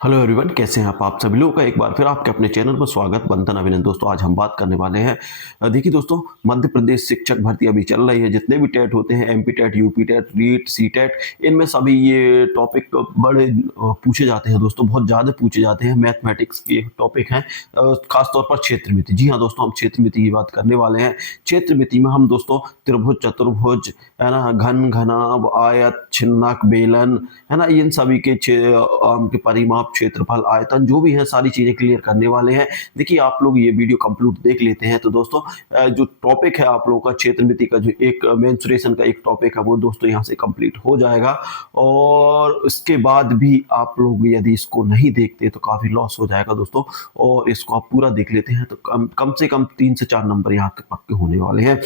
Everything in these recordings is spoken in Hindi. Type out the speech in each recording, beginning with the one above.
हेलो एवरीवन, कैसे हैं आप सभी लोगों का एक बार फिर आपके अपने चैनल पर स्वागत, बंधन अभिनंदन। दोस्तों आज हम बात करने वाले हैं देखिए दोस्तों, मध्य प्रदेश शिक्षक भर्ती अभी चल रही है। जितने भी टेट होते हैं, MP TET, UP TET, REET, C TET, इनमें सभी ये टॉपिक बड़े पूछे जाते हैं दोस्तों, बहुत ज़्यादा पूछे जाते हैं। मैथमेटिक्स के टॉपिक हैं, खासतौर पर क्षेत्र मिति। जी हाँ दोस्तों, हम क्षेत्र मिति की बात करने वाले हैं। क्षेत्र मिति में हम दोस्तों त्रिभुज, चतुर्भुज, है ना, घन, घनाभ, आयत, छिन्नक, बेलन, है ना, इन सभी के परिमाप, क्षेत्रफल, आयतन, जो भी है सारी चीजें क्लियर करने वाले हैं। देखिए आप लोग ये वीडियो कंप्लीट देख लेते हैं तो दोस्तों जो टॉपिक है आप लोगों का क्षेत्र मिति का, जो एक मेंसुरेशन का एक टॉपिक है, वो दोस्तों यहाँ से कंप्लीट हो जाएगा। और उसके बाद भी आप लोग यदि इसको नहीं देखते तो काफी लॉस हो जाएगा दोस्तों। और इसको आप पूरा देख लेते हैं तो कम से कम 3 से 4 नंबर यहाँ के पक्के होने वाले हैं।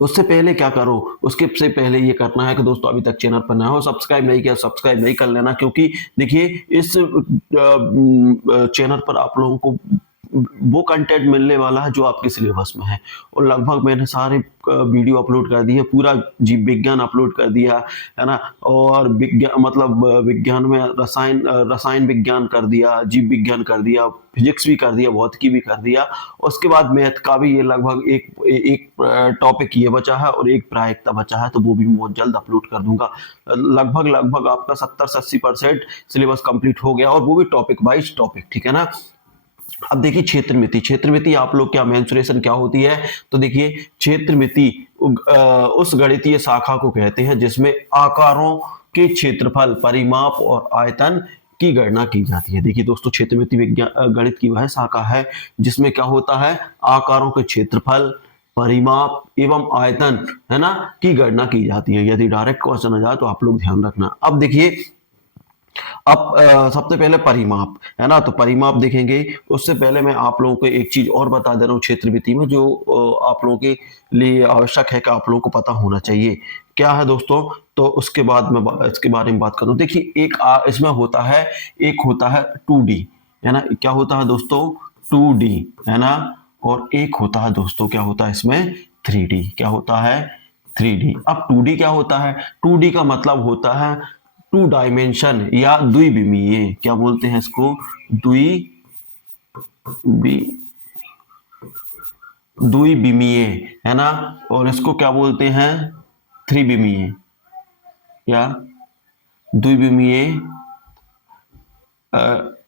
उससे पहले क्या करो, उसके से पहले ये करना है कि दोस्तों अभी तक चैनल पर नया हो, सब्सक्राइब नहीं किया, सब्सक्राइब नहीं कर लेना। क्योंकि देखिए इस चैनल पर आप लोगों को वो कंटेंट मिलने वाला है जो आपके सिलेबस में है। और लगभग मैंने सारे वीडियो अपलोड कर दिए, पूरा जीव विज्ञान अपलोड कर दिया, है ना। और विज्ञान मतलब विज्ञान में रसायन विज्ञान कर दिया, जीव विज्ञान कर दिया, फिजिक्स भी कर दिया, भौतिकी भी कर दिया। उसके बाद मैथ का भी ये लगभग एक टॉपिक ये बचा है और एक प्रायिकता बचा है, तो वो भी बहुत जल्द अपलोड कर दूंगा। लगभग आपका 70 से 80% सिलेबस कंप्लीट हो गया, और वो भी टॉपिक वाइज टॉपिक, ठीक है ना। अब देखिए क्षेत्र मिति, क्षेत्र मिति आप लोग क्या मेंसुरेशन क्या होती है, तो देखिए क्षेत्र मिति उस गणितीय शाखा को कहते हैं जिसमें आकारों के क्षेत्रफल, परिमाप और आयतन की गणना की जाती है। देखिए दोस्तों, क्षेत्र मिति विज्ञान गणित की वह शाखा है जिसमें क्या होता है, आकारों के क्षेत्रफल, परिमाप एवं आयतन, है ना, की गणना की जाती है। यदि डायरेक्ट क्वेश्चन आ जाए तो आप लोग ध्यान रखना। अब देखिए, अब सबसे पहले परिमाप, है ना, तो परिमाप देखेंगे। उससे पहले मैं आप लोगों को एक चीज और बता दे रहा हूँ क्षेत्र मिति में, जो आप लोगों के लिए आवश्यक है कि आप लोगों को पता होना चाहिए। क्या है दोस्तों, तो उसके बाद मैं इसके बारे में बात करूँ। देखिए एक इसमें होता है, एक होता है 2D, है ना। क्या होता है दोस्तों, 2D, है ना। और एक होता है दोस्तों, क्या होता है इसमें, 3D। क्या होता है, 3D। अब 2D क्या होता है, 2D का मतलब होता है टू डायमेंशन या द्विविमीय। क्या बोलते हैं इसको, द्विविमीय, है ना। और इसको क्या बोलते हैं, त्रिविमीय या द्विविमीय,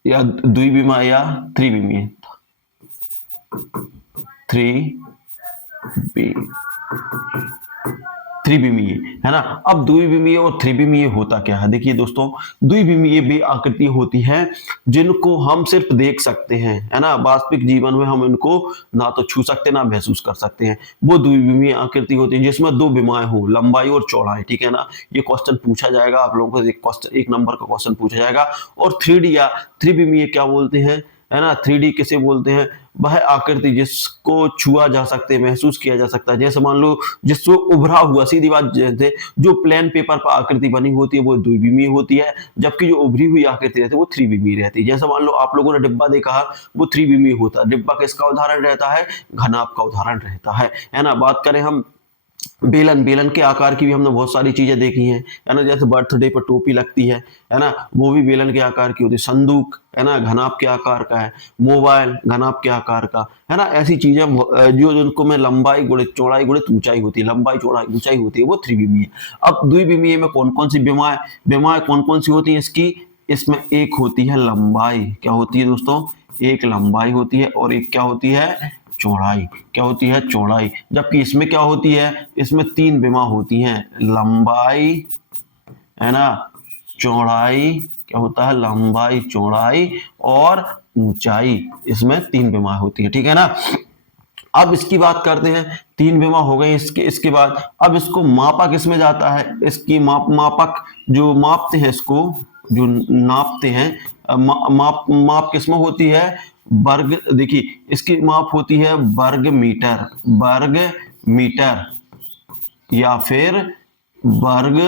या द्विविमीय या त्रिविमीय, त्रिविमीय, है ना। अब द्विविमीय और त्रिविमीय होता क्या है, देखिए दोस्तों, द्विविमीय वे आकृति होती है जिनको हम सिर्फ देख सकते हैं, है ना। वास्तविक जीवन में हम इनको ना तो छू सकते ना महसूस कर सकते हैं। वो द्विविमीय आकृति होती है जिसमें दो विमाएं हो, लंबाई और चौड़ाई, ठीक है ना। ये क्वेश्चन पूछा जाएगा आप लोगों को, एक नंबर का क्वेश्चन पूछा जाएगा। और 3D या त्रिविमीय क्या बोलते हैं, है ना। 3D किसे बोलते हैं, वह आकृति जिसको छुआ जा सकते, महसूस किया जा सकता है। जैसे मान लो जिसको उभरा हुआ, सीधी बात, जैसे जो प्लेन पेपर पर आकृति बनी होती है वो द्विविमीय होती है, जबकि जो उभरी हुई आकृति रहती है वो त्रिविमीय रहती है। जैसे मान लो आप लोगों ने डिब्बा देखा, वो त्रिविमीय होता है। डिब्बा किसका उदाहरण रहता है, घनाभ का उदाहरण रहता है ना। बात करें हम बेलन, बेलन के आकार की भी हमने बहुत सारी चीजें देखी हैं, है ना। जैसे बर्थडे पर टोपी लगती है ना, वो भी बेलन के आकार की होती है। संदूक, है ना, घनाभ के आकार का है। मोबाइल घनाभ के आकार का, है ना। ऐसी चीजें जो जिनको में लंबाई गुणित चौड़ाई गुणित ऊंचाई होती है, लंबाई चौड़ाई ऊंचाई होती है, वो त्रिविमीय। अब द्विविमीय में कौन कौन सी विमाएं कौन कौन सी होती है इसकी, इसमें एक होती है लंबाई। क्या होती है दोस्तों, एक लंबाई होती है, और एक क्या होती है, चौड़ाई। क्या होती है, चौड़ाई। जबकि इसमें क्या होती है, इसमें 3 विमा होती हैं, लंबाई, है ना, चौड़ाई। क्या होता है, लंबाई, चौड़ाई और ऊंचाई। इसमें 3 विमा होती है, ठीक है ना। अब इसकी बात करते हैं, 3 विमा हो गई। इसके बाद अब इसको मापा किसमें जाता है, इसकी मापक जो मापते हैं, इसको जो नापते हैं, माप किसमें होती है, वर्ग। देखिए इसकी माप होती है वर्ग मीटर, वर्ग मीटर, या फिर वर्ग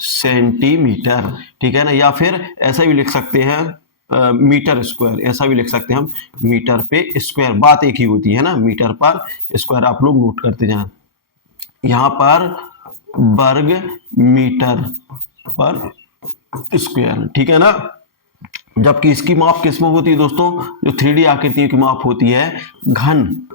सेंटीमीटर, ठीक है ना। या फिर ऐसा भी लिख सकते हैं मीटर स्क्वायर, ऐसा भी लिख सकते हैं हम, मीटर पे स्क्वायर, बात एक ही होती है ना, मीटर पर स्क्वायर। आप लोग नोट करते जाएं, यहाँ पर वर्ग मीटर पर स्क्वायर, ठीक है ना। जबकि इसकी माप किस में होती है दोस्तों, जो 3D आकृतियों की माप होती है घन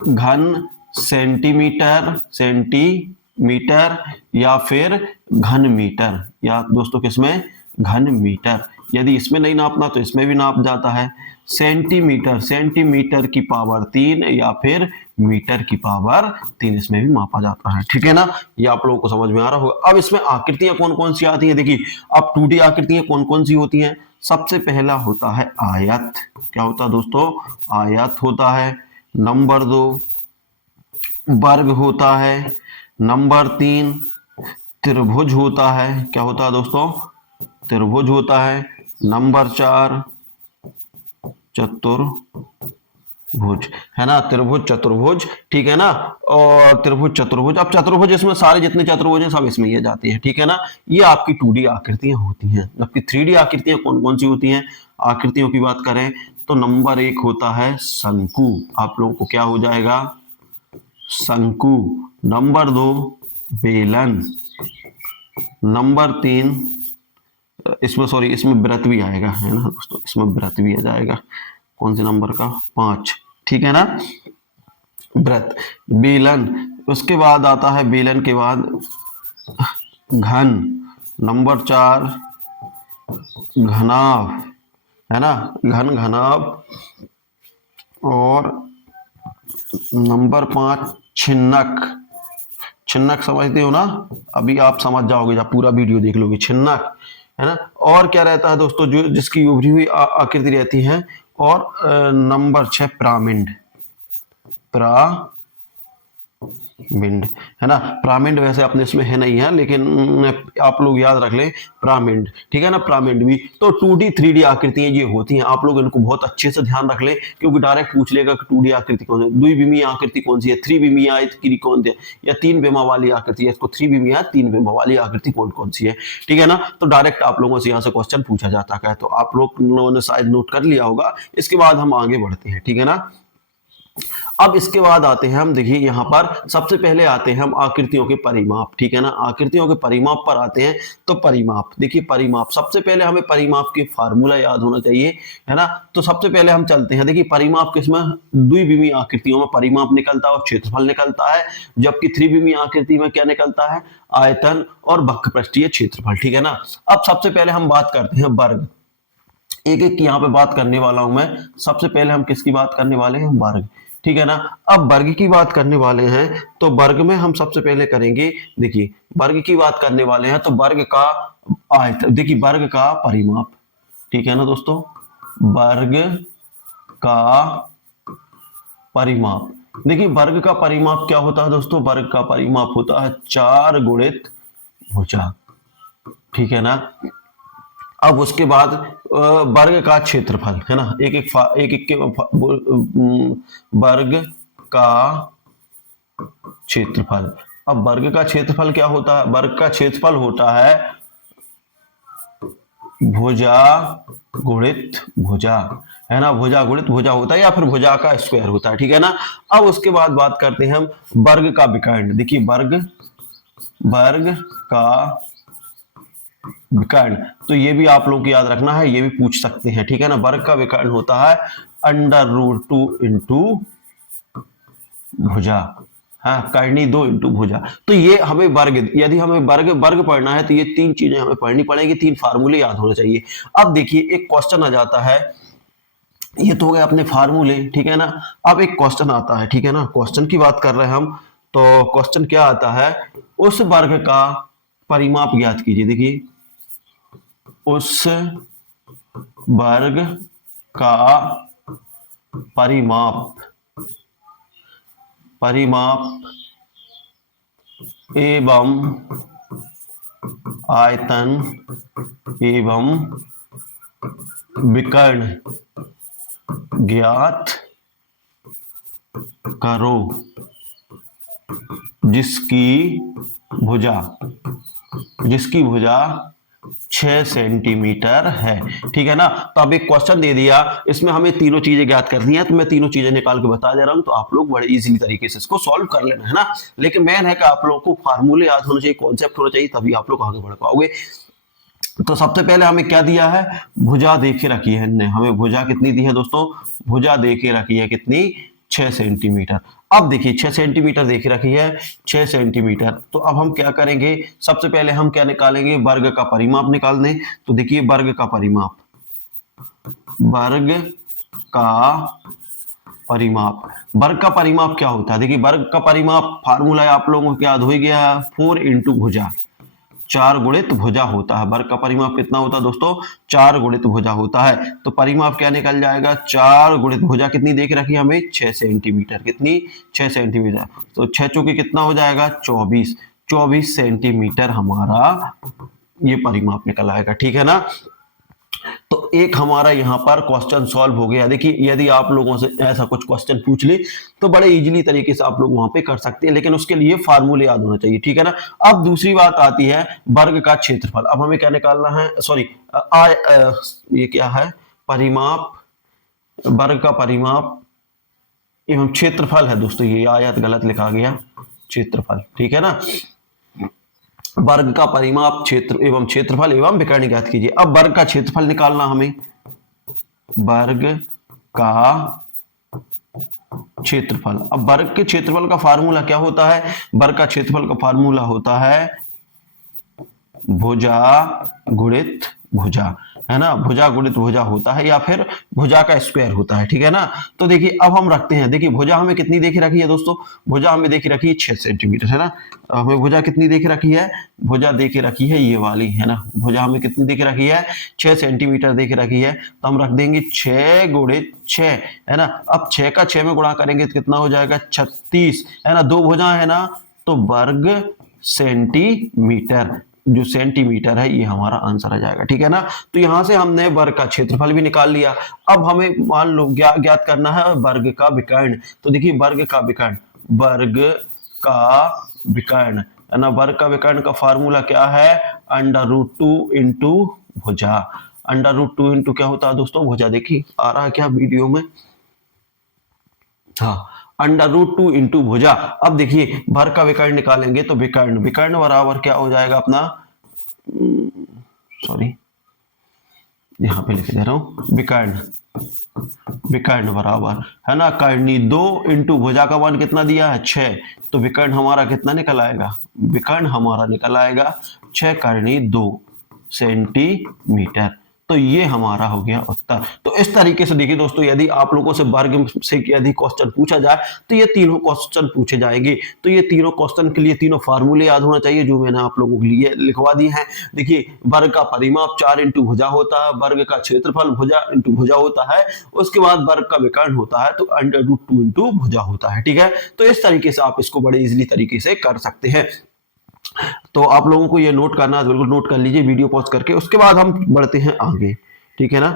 घन सेंटीमीटर सेंटीमीटर या फिर घन मीटर, या दोस्तों किसमें, घन मीटर। यदि इसमें नहीं नापना तो इसमें भी नाप जाता है। सेंटीमीटर सेंटीमीटर की पावर 3 या फिर मीटर की पावर 3, इसमें भी मापा जाता है। ठीक है ना, ये आप लोगों को समझ में आ रहा होगा। अब इसमें आकृतियां कौन कौन सी आती हैं, देखिए अब 2D आकृतियां कौन कौन सी होती हैं। सबसे पहला होता है आयत। क्या होता है दोस्तों, आयत होता है। नंबर 2 वर्ग होता है। नंबर 3 त्रिभुज होता है। क्या होता है दोस्तों, त्रिभुज होता है। नंबर 4 चतुर्भुज, है ना, त्रिभुज चतुर्भुज, ठीक है ना, और त्रिभुज चतुर्भुज। अब चतुर्भुज इसमें सारे जितने चतुर्भुज हैं सब इसमें ये जाते हैं। ठीक है ना, ये आपकी 2D आकृतियां होती हैं। जबकि 3D आकृतियां कौन कौन सी होती हैं, आकृतियों की बात करें तो नंबर 1 होता है शंकु। आप लोगों को क्या हो जाएगा, शंकु। नंबर 2 बेलन। नंबर 3 इसमें सॉरी इसमें व्रत भी आएगा, है ना दोस्तों, इसमें व्रत भी आ जाएगा। कौन से नंबर का, 5, ठीक है ना, व्रत, बेलन। उसके बाद आता है बेलन के बाद घन। नंबर 4 घनाभ, है ना, घन घनाभ। और नंबर 5 छिन्नक। छिन्नक समझते हो ना, अभी आप समझ जाओगे जब पूरा वीडियो देख लोगे, छिन्नक, है ना। और क्या रहता है दोस्तों, जो जिसकी उभरी हुई आकृति रहती है। और नंबर 6 पिरामिड। पिरामिड, है ना, पिरामिड वैसे अपने इसमें है नहीं है, लेकिन आप लोग याद रख लें पिरामिड, ठीक है ना, पिरामिड भी। तो 2D 3D आकृतियां ये होती हैं, आप लोग इनको बहुत अच्छे से ध्यान रख लें, क्योंकि डायरेक्ट पूछ लेगा कि 2D आकृति कौन है, द्विविमीय आकृति कौन सी है, त्रिविमीय आकृति कौन सी है, या 3 विमा वाली आकृति है, इसको 3 3 विमा वाली आकृति कौन कौन सी है। ठीक है ना, तो डायरेक्ट आप लोगों से यहाँ से क्वेश्चन पूछा जाता है, तो आप लोगों ने शायद नोट कर लिया होगा। इसके बाद हम आगे बढ़ते हैं, ठीक है ना। अब इसके बाद आते हैं हम, देखिए यहां पर सबसे पहले आते हैं हम आकृतियों के परिमाप, ठीक है ना, आकृतियों के परिमाप पर आते हैं। तो परिमाप, देखिए परिमाप, सबसे पहले हमें परिमाप की फार्मूला याद होना चाहिए, है ना। तो सबसे पहले हम चलते हैं, देखिए परिमाप किसमें, द्विविमीय आकृतियों में परिमाप निकलता है और क्षेत्रफल निकलता है। जबकि त्रिविमीय आकृति में क्या निकलता है, आयतन और वक्रपृष्ठीय क्षेत्रफल, ठीक है ना। अब सबसे पहले हम बात करते हैं वर्ग, एक एक यहाँ पे बात करने वाला हूं मैं। सबसे पहले हम किसकी बात करने वाले हैं, वर्ग, ठीक है ना। अब वर्ग की बात करने वाले हैं, तो वर्ग में हम सबसे पहले करेंगे, देखिए वर्ग की बात करने वाले हैं तो वर्ग का आयतन, देखिए वर्ग का परिमाप, ठीक है ना दोस्तों, वर्ग का परिमाप। देखिए वर्ग का परिमाप क्या होता है दोस्तों, वर्ग का परिमाप होता है 4 गुणित भुजा, ठीक है ना। अब उसके बाद वर्ग का क्षेत्रफल, है ना, एक एक के वर्ग का क्षेत्रफल। अब वर्ग का क्षेत्रफल क्या होता है, वर्ग का क्षेत्रफल होता है भुजा गुणित भुजा, है ना, भुजा गुणित भुजा होता है, या फिर भुजा का स्क्वायर होता है, ठीक है ना। अब उसके बाद बात करते हैं हम वर्ग का विकर्ण। देखिए वर्ग का विकर्ण, तो ये भी आप लोग को याद रखना है, ये भी पूछ सकते हैं, ठीक है ना। वर्ग का विकर्ण होता है √2 इंटू भुजा, हाँ करनी 2 इंटू भुजा। तो ये हमें वर्ग, यदि हमें वर्ग पढ़ना है तो ये 3 चीजें हमें पढ़नी पड़ेगी, 3 फार्मूले याद होने चाहिए। अब देखिए एक क्वेश्चन आ जाता है, ये तो हो गए अपने फार्मूले, ठीक है ना। अब एक क्वेश्चन आता है, ठीक है ना, क्वेश्चन की बात कर रहे हैं हम। तो क्वेश्चन क्या आता है, उस वर्ग का परिमाप ज्ञात कीजिए। देखिए उस वर्ग का परिमाप एवं आयतन एवं विकर्ण ज्ञात करो, जिसकी भुजा 6 सेंटीमीटर है, ठीक है ना। तो अब एक क्वेश्चन दे दिया, इसमें हमें तीनों चीजें ज्ञात करनी है, तो मैं तीनों चीजें निकाल के बता दे रहा हूं, तो आप लोग बड़े इजीली तरीके से इसको सॉल्व कर लेना, है ना। लेकिन मेन है कि आप लोगों को फार्मूले याद होना चाहिए, कॉन्सेप्ट होना चाहिए, तभी आप लोग आगे बढ़ पाओगे। तो सबसे पहले हमें क्या दिया है, भुजा दे के रखी है इनने, हमें भुजा कितनी दी है दोस्तों, भुजा दे के रखी है कितनी, 6 सेंटीमीटर। अब देखिए 6 सेंटीमीटर दे के रखी है, 6 सेंटीमीटर। तो अब हम क्या करेंगे, सबसे पहले हम क्या निकालेंगे, वर्ग का परिमाप निकाल दें। तो देखिए वर्ग का परिमाप, वर्ग का परिमाप, वर्ग का परिमाप क्या होता है, देखिए वर्ग का परिमाप फार्मूला आप लोगों को याद हो ही गया है, 4 इंटू भुजा, 4 गुणित भुजा होता है। वर्ग का परिमाप कितना होता है दोस्तों, 4 गुणित भुजा होता है। तो परिमाप क्या निकल जाएगा, 4 गुणित भुजा कितनी देख रखी है हमें, 6 सेंटीमीटर, कितनी, 6 सेंटीमीटर। तो 6 चौके कितना हो जाएगा, 24, 24 सेंटीमीटर हमारा ये परिमाप निकल आएगा, ठीक है ना। तो एक हमारा यहाँ पर क्वेश्चन सॉल्व हो गया। देखिए यदि आप लोगों से ऐसा कुछ क्वेश्चन पूछ ले तो बड़े इजीली तरीके से आप लोग वहां पे कर सकते हैं, लेकिन उसके लिए फार्मूले याद होना चाहिए, ठीक है ना। अब दूसरी बात आती है वर्ग का क्षेत्रफल। अब हमें क्या निकालना है, सॉरी ये क्या है, परिमाप, वर्ग का परिमाप एवं क्षेत्रफल है दोस्तों, ये आयत गलत लिखा गया, क्षेत्रफल, ठीक है ना। वर्ग का परिमाप, क्षेत्र एवं क्षेत्रफल एवं विकर्ण ज्ञात कीजिए। अब वर्ग का क्षेत्रफल निकालना हमें, वर्ग का क्षेत्रफल। अब वर्ग के क्षेत्रफल का फार्मूला क्या होता है, वर्ग का क्षेत्रफल का फार्मूला होता है भुजा गुणित भुजा, है ना, भुजा गुणित भुजा होता है, या फिर भुजा का स्क्वायर होता है, ठीक है ना। तो देखिए अब हम रखते हैं, देखिए भुजा हमें कितनी देखी रखी है दोस्तों, भुजा हमें देखी रखी है 6 सेंटीमीटर, है ना। हमें भुजा कितनी देखी रखी है, भुजा देखी रखी है ये वाली, है ना, भुजा हमें कितनी देखी रखी है, 6 सेंटीमीटर देखी रखी है। तो हम रख देंगे 6 गुणित 6, है ना। अब 6 का 6 में गुणा करेंगे तो कितना हो जाएगा, 36, है ना, दो भुजा है ना, तो वर्ग सेंटीमीटर, जो सेंटीमीटर है ये हमारा आंसर आ जाएगा, ठीक है ना। तो यहां से हमने वर्ग का क्षेत्रफल भी निकाल लिया। अब हमें मान लो ज्ञात करना है वर्ग का विकर्ण। तो देखिए वर्ग का विकर्ण, वर्ग का विकर्ण, है ना, वर्ग का विकर्ण का फार्मूला क्या है, √2 इंटू भुजा। √2 इंटू क्या होता है दोस्तों, भुजा। देखिए आ रहा है क्या वीडियो में, हाँ, √2 इंटू भुजा। अब देखिए वर्ग का विकर्ण निकालेंगे तो विकर्ण, विकर्ण बराबर क्या हो जाएगा अपना, सॉरी यहाँ पे लिख दे रहा हूं, विकर्ण, विकर्ण बराबर, है ना, कर्णी 2 इंटू भुजा का मान कितना दिया है, 6। तो विकर्ण हमारा कितना निकल आएगा, विकर्ण हमारा निकल आएगा 6 कर्णी 2 सेंटीमीटर। तो ये हमारा हो गया उत्तर। तो इस तरीके से देखिए दोस्तों, यदि आप लोगों से वर्ग से यदि क्वेश्चन पूछा जाए तो ये तीनों क्वेश्चन पूछे जाएंगे। तो ये तीनों क्वेश्चन के लिए तीनों फार्मूले याद होना चाहिए जो मैंने आप लोगों के लिए लिखवा दिए हैं। देखिए वर्ग का परिमाप 4 इंटू भुजा होता है, वर्ग का क्षेत्रफल भुजा इंटू भुजा होता है, उसके बाद वर्ग का विकर्ण होता है तो √2 इंटू भुजा होता है, ठीक है। तो इस तरीके से आप इसको बड़े इजीली तरीके से कर सकते हैं। तो आप लोगों को ये नोट करना है, बिल्कुल नोट कर लीजिए वीडियो पॉज करके। उसके बाद हम बढ़ते हैं आगे, ठीक है ना।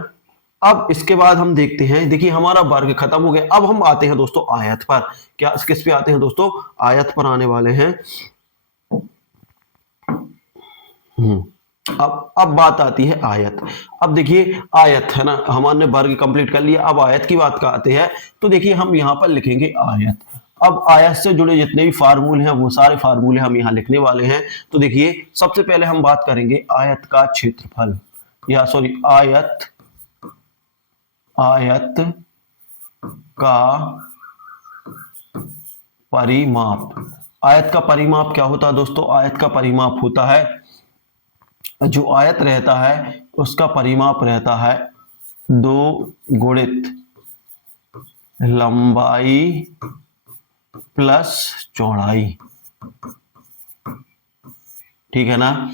अब इसके बाद हम देखते हैं, देखिए हमारा वर्ग खत्म हो गया। अब हम आते हैं दोस्तों आयत पर। क्या किस पे आते हैं दोस्तों, आयत पर आने वाले हैं। अब बात आती है आयत। अब देखिए आयत, है ना, हमने वर्ग कंप्लीट कर लिया, अब आयत की बात आते हैं। तो देखिए हम यहां पर लिखेंगे आयत। अब आयत से जुड़े जितने भी फार्मूले हैं वो सारे फार्मूले हम यहां लिखने वाले हैं। तो देखिए सबसे पहले हम बात करेंगे आयत का क्षेत्रफल, या सॉरी आयत, आयत का परिमाप। आयत का परिमाप क्या होता है दोस्तों, आयत का परिमाप होता है, जो आयत रहता है उसका परिमाप रहता है 2 गुणित लंबाई प्लस चौड़ाई, ठीक है ना।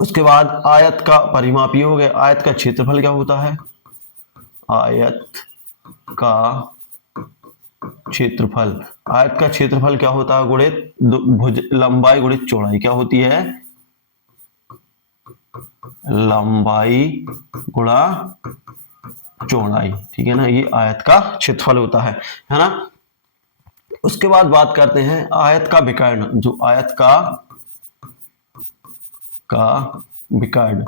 उसके बाद आयत का परिमाप ये हो गया। आयत का क्षेत्रफल क्या होता है, आयत का क्षेत्रफल, आयत का क्षेत्रफल क्या होता है, गुणित लंबाई गुणित चौड़ाई, क्या होती है, लंबाई गुणा चौड़ाई, ठीक है ना। ये आयत का क्षेत्रफल होता है ना। उसके बाद बात करते हैं आयत का विकर्ण, जो आयत का विकर्ण,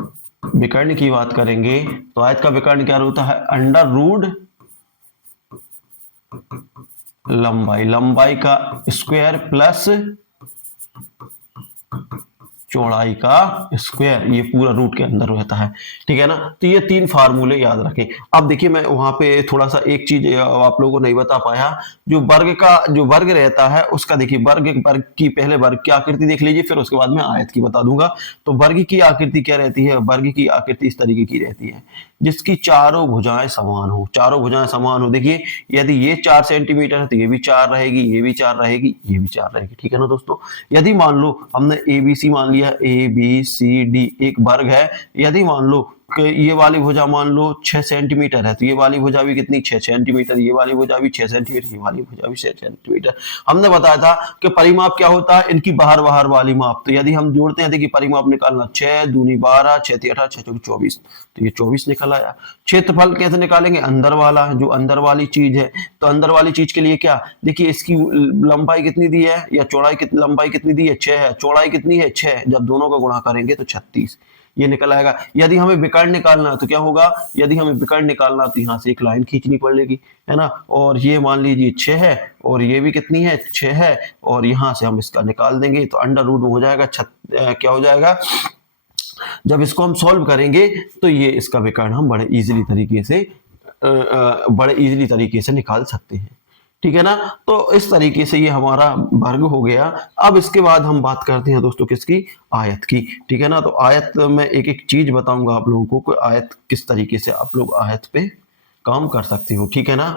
विकर्ण की बात करेंगे तो आयत का विकर्ण क्या होता है, √, लंबाई, लंबाई का स्क्वायर प्लस चौड़ाई का स्क्वायर, ये पूरा रूट के अंदर रहता है, ठीक है ना। तो ये 3 फार्मूले याद रखें। अब देखिए मैं वहां पे थोड़ा सा एक चीज आप लोगों को नहीं बता पाया, जो वर्ग रहता है उसका देखिए, वर्ग की पहले वर्ग की आकृति देख लीजिए, फिर उसके बाद में आयत की बता दूंगा। तो वर्ग की आकृति क्या रहती है, वर्ग की आकृति इस तरीके की रहती है जिसकी चारों भुजाएं समान हो, चारों भुजाएं समान हो। देखिए यदि ये 4 सेंटीमीटर है तो ये भी 4 रहेगी, ये भी 4 रहेगी, ये भी 4 रहेगी, ठीक है ना दोस्तों। यदि मान लो हमने ए बी सी मान लिया, ए बी सी डी एक वर्ग है, यदि मान लो कि ये वाली भुजा मान लो 6 सेंटीमीटर है तो ये वाली भुजा भी कितनी 6 सेंटीमीटर, ये वाली भुजा भी 6 सेंटीमीटर, ये वाली भुजा भी 6 सेंटीमीटर। हमने बताया था कि परिमाप क्या होता है, इनकी बाहर बाहर वाली माप। तो यदि हम जोड़ते हैं, देखिए परिमाप निकालना 6 दूनी 12, 6 × 18, 6 × 24, तो ये 24 निकल आया। क्षेत्रफल कैसे निकालेंगे, अंदर वाला, जो अंदर वाली चीज है। तो अंदर वाली चीज के लिए क्या, देखिए इसकी लंबाई कितनी दी है या चौड़ाई कितनी, लंबाई कितनी दी है 6 है, चौड़ाई कितनी है 6, जब दोनों का गुणा करेंगे तो 36 ये निकल आएगा। यदि हमें विकर्ण निकालना है तो क्या होगा, यदि हमें विकर्ण निकालना तो यहाँ से एक लाइन खींचनी पड़ेगी, है ना। और ये मान लीजिए 6 है और ये भी कितनी है 6 है, और यहाँ से हम इसका निकाल देंगे तो अंडर रूट में हो जाएगा क्या हो जाएगा, जब इसको हम सॉल्व करेंगे तो ये इसका विकर्ण हम बड़े इजीली तरीके से निकाल सकते हैं, ठीक है ना। तो इस तरीके से ये हमारा वर्ग हो गया। अब इसके बाद हम बात करते हैं दोस्तों किसकी, आयत की, ठीक है ना। तो आयत में एक एक चीज बताऊंगा आप लोगों को कि आयत किस तरीके से आप लोग आयत पे काम कर सकते हो, ठीक है ना।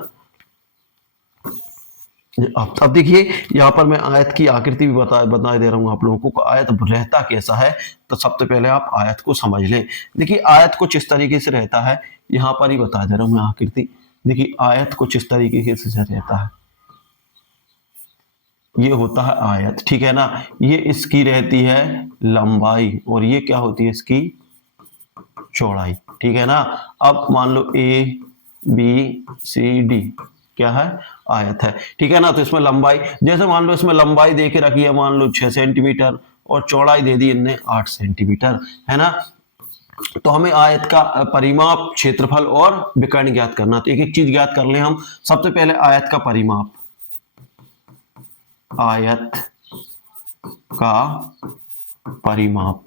अब देखिए यहाँ पर मैं आयत की आकृति भी बता दे रहा हूँ आप लोगों को, आयत रहता कैसा है। तो सबसे पहले आप आयत को समझ लें। देखिए आयत कुछ इस तरीके से रहता है, यहाँ पर ही बता दे रहा हूँ मैं आकृति। देखिए आयत कुछ इस तरीके से रहता है, ये होता है आयत, ठीक है ना। ये इसकी रहती है लंबाई और ये क्या होती है इसकी चौड़ाई, ठीक है ना। अब मान लो ए बी सी डी क्या है, आयत है, ठीक है ना। तो इसमें लंबाई, जैसे मान लो इसमें लंबाई दे के रखी है मान लो 6 सेंटीमीटर और चौड़ाई दे दी इनने 8 सेंटीमीटर, है ना। तो हमें आयत का परिमाप, क्षेत्रफल और विकर्ण ज्ञात करना। तो एक एक चीज ज्ञात कर लें हम। सबसे पहले आयत का परिमाप, आयत का परिमाप,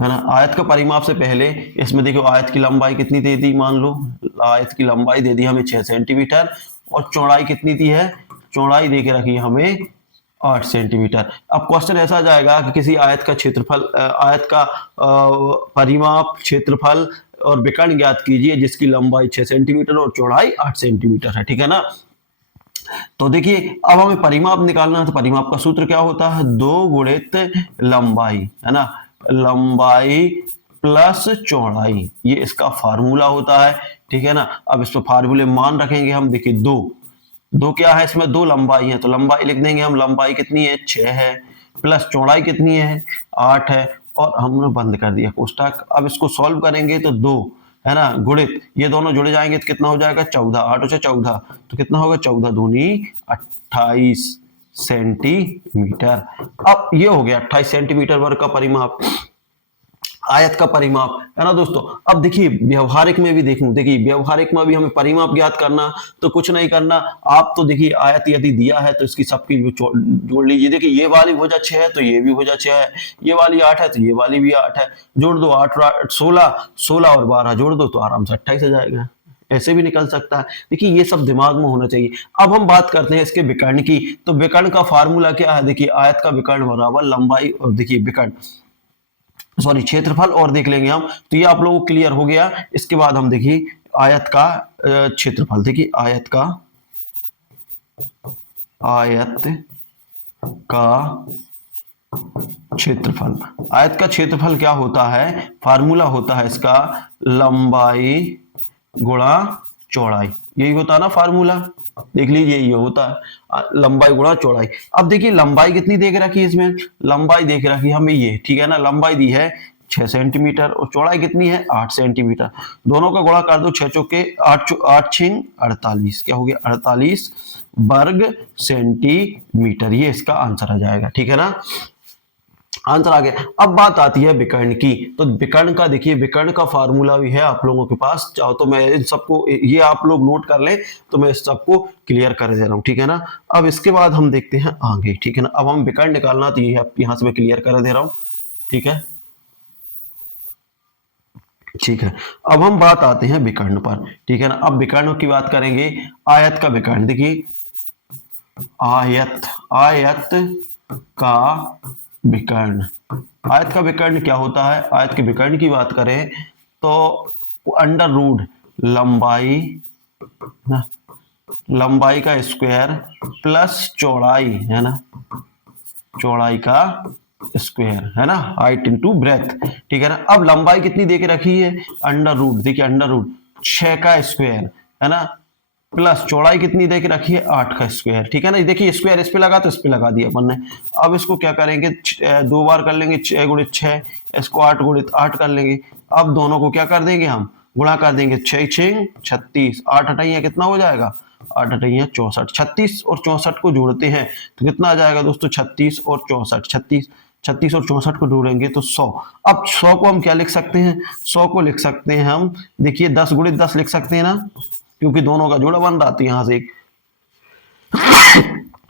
है ना। आयत का परिमाप से पहले इसमें देखो आयत की लंबाई कितनी दे दी, मान लो आयत की लंबाई दे दी हमें 6 सेंटीमीटर और चौड़ाई कितनी दी है, चौड़ाई दे के रखी है हमें 8 सेंटीमीटर। अब क्वेश्चन ऐसा जाएगा कि किसी आयत का क्षेत्रफल, आयत का परिमाप, क्षेत्रफल और विकर्ण ज्ञात कीजिए जिसकी लंबाई 6 सेंटीमीटर और चौड़ाई 8 सेंटीमीटर है, ठीक है ना। तो देखिए अब हमें परिमाप निकालना है। तो परिमाप का सूत्र क्या होता है, 2 गुणित लंबाई, है ना, लंबाई प्लस चौड़ाई, ये इसका फार्मूला होता है, ठीक है ना। अब इसमें फार्मूले मान रखेंगे हम। देखिए दो क्या है, इसमें 2 लंबाई है तो लंबाई लिख देंगे हम, लंबाई कितनी है 6 है, प्लस चौड़ाई कितनी है 8 है, और हमने बंद कर दिया कोष्टक। अब इसको सॉल्व करेंगे तो 2, है ना, गुणित ये दोनों जुड़े जाएंगे तो कितना हो जाएगा 14, 8 से 14 तो कितना होगा 14 दूनी 28 सेंटीमीटर। अब ये हो गया 28 सेंटीमीटर वर्ग का परिमाप, आयत का परिमाप, है ना दोस्तों। अब देखिए व्यवहारिक में भी देखूं, देखिए व्यवहारिक में भी हमें परिमाप ज्ञात करना, तो कुछ नहीं करना आप, तो देखिए आयत यदि दिया है तो इसकी सबकी जोड़ लीजिए। देखिए ये वाली भुजा 6 है तो ये भी भुजा 6 है, ये वाली 8 है तो ये वाली भी 8 है, जोड़ दो 8 16 और 12 जोड़ दो तो आराम से 28 आ जाएगा। ऐसे भी निकल सकता है। देखिए ये सब दिमाग में होना चाहिए। अब हम बात करते हैं इसके विकर्ण की। तो विकर्ण का फार्मूला क्या है, देखिए आयत का विकर्ण बराबर लंबाई, और देखिए विकर्ण सॉरी क्षेत्रफल और देख लेंगे हम। तो ये आप लोगों को क्लियर हो गया। इसके बाद हम देखिए आयत का क्षेत्रफल। देखिए आयत का क्षेत्रफल, आयत का क्षेत्रफल क्या होता है, फार्मूला होता है इसका लंबाई गुणा चौड़ाई, यही होता है ना फार्मूला, देख लीजिए ये होता है लंबाई गुणा चौड़ाई। अब देखिए लंबाई कितनी देख रखी है, इसमें लंबाई देख रखी है हमें ये, ठीक है ना, लंबाई दी है 6 सेंटीमीटर और चौड़ाई कितनी है 8 सेंटीमीटर। दोनों का गुणा कर दो, 6 चौके 8 6 48, क्या हो गया 48 वर्ग सेंटीमीटर। ये इसका आंसर आ जाएगा, ठीक है ना, आंसर आ गया। अब बात आती है विकर्ण की। तो विकर्ण का देखिए, विकर्ण का फार्मूला भी है आप लोगों के पास, चाहो तो मैं इन सबको, ये आप लोग नोट कर लें तो मैं इस सबको क्लियर कर दे रहा हूं, ठीक है ना। अब इसके बाद हम देखते हैं आगे, ठीक है ना। अब हम विकर्ण निकालना, तो ये यहाँ से मैं क्लियर कर दे रहा हूं। ठीक है, ठीक है। अब हम बात आते हैं विकर्ण पर, ठीक है ना। अब विकर्ण की बात करेंगे। आयत का विकर्ण देखिए, आयत, आयत का विकर्ण, आयत का विकर्ण क्या होता है? आयत के विकर्ण की बात करें तो अंडर रूट लंबाई ना, लंबाई का स्क्वायर प्लस चौड़ाई है ना, चौड़ाई का स्क्वायर है ना, हाइट इंटू ब्रेथ, ठीक है ना। अब लंबाई कितनी दे के रखी है? अंडर रूट, देखिए अंडर रूट 6 का स्क्वायर है ना, प्लस चौड़ाई कितनी दे के रखी है? 8 का स्क्वायर, ठीक है ना। देखिए स्क्वायर इस पे लगा तो इस पे लगा दिया अपन ने। अब इसको क्या करेंगे? दो बार कर लेंगे, 6 गुणित 6, इसको 8 गुणित 8 कर लेंगे। अब दोनों को क्या कर देंगे? हम गुणा कर देंगे, 6 6 36, 8 हटाइए कितना हो जाएगा? 8 हटाइए 64, 36 और 64 को जोड़ते हैं तो कितना आ जाएगा दोस्तों? 36 और 64, 36 और 64 को जोड़ेंगे तो 100। अब 100 को हम क्या लिख सकते हैं? 100 को लिख सकते हैं हम, देखिए 10 गुणित 10 लिख सकते हैं ना, क्योंकि दोनों का जोड़ा बन रहा था यहां से एक,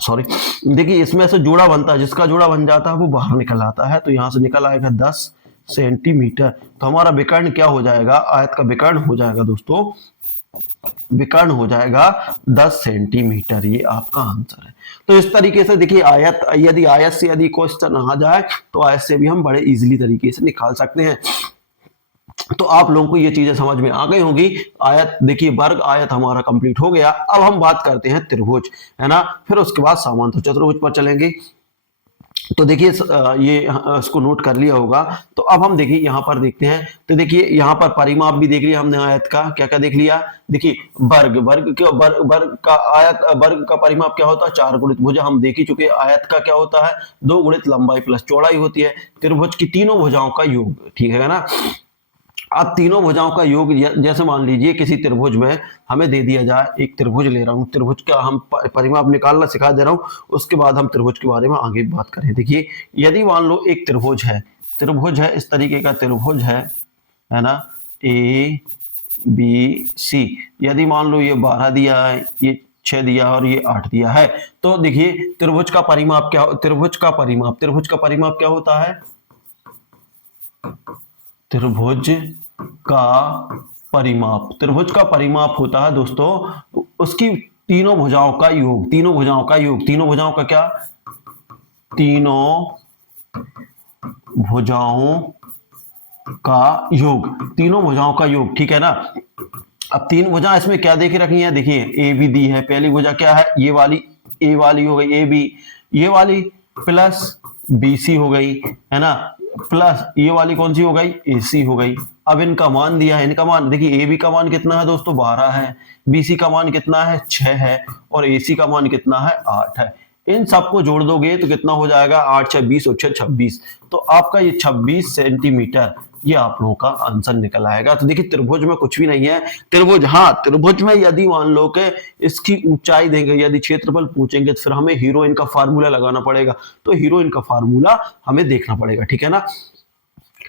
सॉरी, देखिए इसमें से जोड़ा बनता है, जिसका जोड़ा बन जाता है वो बाहर निकल आता है, तो यहां से निकल आएगा 10 सेंटीमीटर। तो हमारा विकर्ण क्या हो जाएगा? आयत का विकर्ण हो जाएगा दोस्तों, विकर्ण हो जाएगा 10 सेंटीमीटर। ये आपका आंसर है। तो इस तरीके से देखिए आयत, यदि आयत से यदि क्वेश्चन आ जाए तो आयत से भी हम बड़े इजीली तरीके से निकाल सकते हैं। तो आप लोगों को ये चीजें समझ में आ गई होंगी। आयत देखिए, वर्ग आयत हमारा कंप्लीट हो गया। अब हम बात करते हैं त्रिभुज, है ना, फिर उसके बाद समांतर चतुर्भुज पर चलेंगे। तो देखिए ये इसको नोट कर लिया होगा। तो अब हम देखिए यहाँ पर देखते हैं, तो देखिए यहाँ पर परिमाप भी देख लिया हमने आयत का, क्या क्या देख लिया? देखिए वर्ग, वर्ग का आयत, वर्ग का परिमाप क्या होता है? 4 गुणित भुजा हम देख ही चुके हैं। आयत का क्या होता है? 2 गुणित लंबाई प्लस चौड़ाई होती है। त्रिभुज की तीनों भुजाओं का योग, ठीक है ना। अब तीनों भुजाओं का योग, जैसे मान लीजिए किसी त्रिभुज में हमें दे दिया जाए, एक त्रिभुज ले रहा हूं, त्रिभुज का हम परिमाप निकालना सिखा दे रहा हूं, उसके बाद हम त्रिभुज के बारे में आगे बात करें। देखिए यदि मान लो एक त्रिभुज है, त्रिभुज है इस तरीके का त्रिभुज है ना, ए बी सी। यदि मान लो ये 12 दिया है, ये 6 दिया और ये 8 दिया है, तो देखिए त्रिभुज का परिमाप क्या, त्रिभुज का परिमाप क्या होता है? त्रिभुज का त्रिभुज का परिमाप होता है दोस्तों उसकी तीनों भुजाओं का योग, तीनों भुजाओं का योग, तीनों भुजाओं का क्या? तीनों भुजाओं का योग, तीनों भुजाओं का योग, ठीक है ना। अब तीन भुजा इसमें क्या देखे रखी है? देखिए ए बी दी है, पहली भुजा क्या है? ये वाली, ए वाली हो गई ए बी, ये वाली प्लस बी सी हो गई, है ना, प्लस ये वाली कौन सी हो गई? ए सी हो गई। अब इनका मान दिया है, इनका मान देखिए, ए बी का मान कितना है दोस्तों? 12 है, बी सी का मान कितना है? 6 है, और ए सी का मान कितना है? 8 है। इन सबको जोड़ दोगे तो कितना हो जाएगा? 8 6 20 और 6 26। तो आपका ये 26 सेंटीमीटर ये आप लोगों का आंसर निकल आएगा। तो देखिए त्रिभुज में कुछ भी नहीं है। त्रिभुज, हाँ त्रिभुज में यदि मान लो कि इसकी ऊंचाई देंगे, यदि क्षेत्रफल पूछेंगे तो फिर हमें हीरोइन का फार्मूला लगाना पड़ेगा। तो हीरोइन का फार्मूला हमें देखना पड़ेगा, ठीक है ना।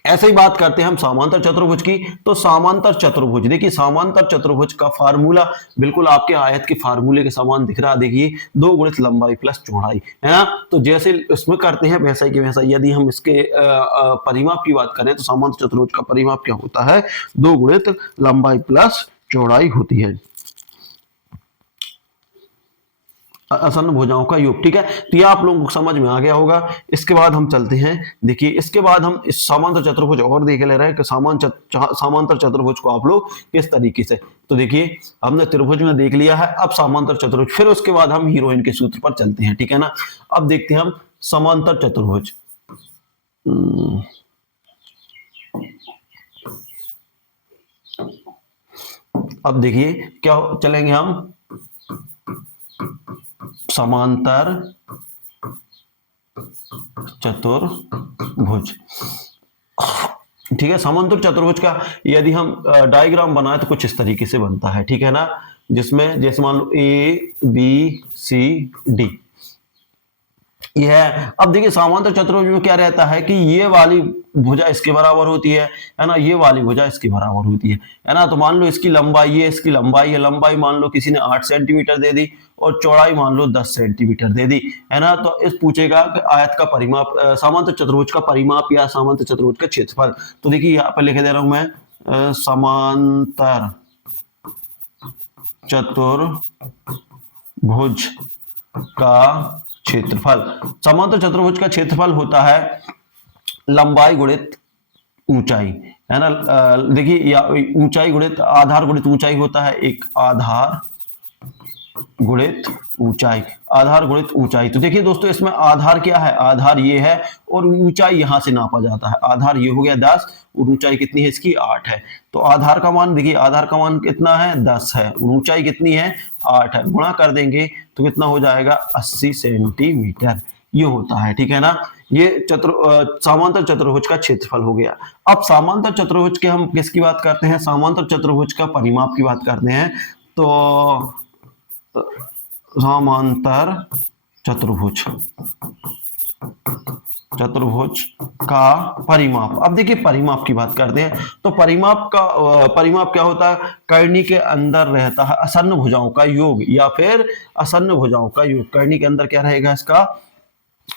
ऐसे ही बात करते हैं हम समांतर चतुर्भुज की। तो समांतर चतुर्भुज, देखिए समांतर चतुर्भुज का फार्मूला बिल्कुल आपके आयत के फार्मूले के समान दिख रहा है। देखिए 2 गुणित लंबाई प्लस चौड़ाई, है ना। तो जैसे इसमें करते हैं वैसा ही कि वैसा। यदि हम इसके परिमाप की बात करें तो समांतर चतुर्भुज का परिमाप क्या होता है? 2 गुणित लंबाई प्लस चौड़ाई होती है, आसन्न भुजाओं का योग, ठीक है। तो ये आप लोगों को समझ में आ गया होगा। इसके बाद हम चलते हैं, देखिए इसके बाद हम इस समांतर चतुर्भुज और देख ले रहे हैं कि समांतर चतुर्भुज को आप लोग किस तरीके से। तो देखिए हमने त्रिभुज में देख लिया है, अब समांतर चतुर्भुज, फिर उसके बाद हम हीरोइन के सूत्र पर चलते हैं, ठीक है ना। अब देखते हैं हम समांतर चतुर्भुज। अब देखिए क्या चलेंगे हम, समांतर चतुर्भुज, ठीक है। समांतर चतुर्भुज का यदि हम डायग्राम बनाए तो कुछ इस तरीके से बनता है, ठीक है ना, जिसमें जैसे मान लो ए बी सी डी, ये है। अब देखिए समांतर चतुर्भुज में क्या रहता है कि ये वाली भुजा इसके बराबर होती है ना, ये वाली भुजा इसके बराबर होती है ना। तो मान लो इसकी लंबाई, ये इसकी लंबाई है, लंबाई मान लो किसी ने 8 सेंटीमीटर दे दी और चौड़ाई मान लो 10 सेंटीमीटर दे दी, है ना। तो इस पूछेगा कि आयत का परिमाप, समांतर चतुर्भुज का परिमाप या समांतर चतुर्भुज का क्षेत्रफल। तो देखिए यहाँ पर लिख दे रहा हूं मैं, समांतर चतुर्भुज का क्षेत्रफल। समांतर चतुर्भुज का क्षेत्रफल होता है लंबाई गुणित ऊंचाई, है ना। देखिए या ऊंचाई गुणित आधार गुणित ऊंचाई होता है, एक आधार गुणित ऊंचाई, आधार गुणित ऊंचाई। तो देखिए दोस्तों इसमें आधार क्या है, आधार ये है और ऊंचाई यहां से नापा जाता है। आधार ये हो गया 10 और ऊंचाई कितनी है इसकी 8 है। तो आधार का मान, देखिए आधार का मान कितना है 10 है, ऊंचाई कितनी है 8 है, गुणा कर देंगे तो कितना हो जाएगा 80 सेंटीमीटर, ये होता है, ठीक है ना। ये समांतर चतुर्भुज का क्षेत्रफल हो गया। अब समांतर चतुर्भुज के हम किसकी बात करते हैं, समांतर चतुर्भुज का परिमाप की बात करते हैं। तो समांतर चतुर्भुज का परिमाप। अब देखिए परिमाप की बात करते हैं। तो परिमाप क्या होता है, कर्णी के अंदर रहता है आसन्न भुजाओं का योग या फिर आसन्न भुजाओं का योग। कर्णी के अंदर क्या रहेगा, इसका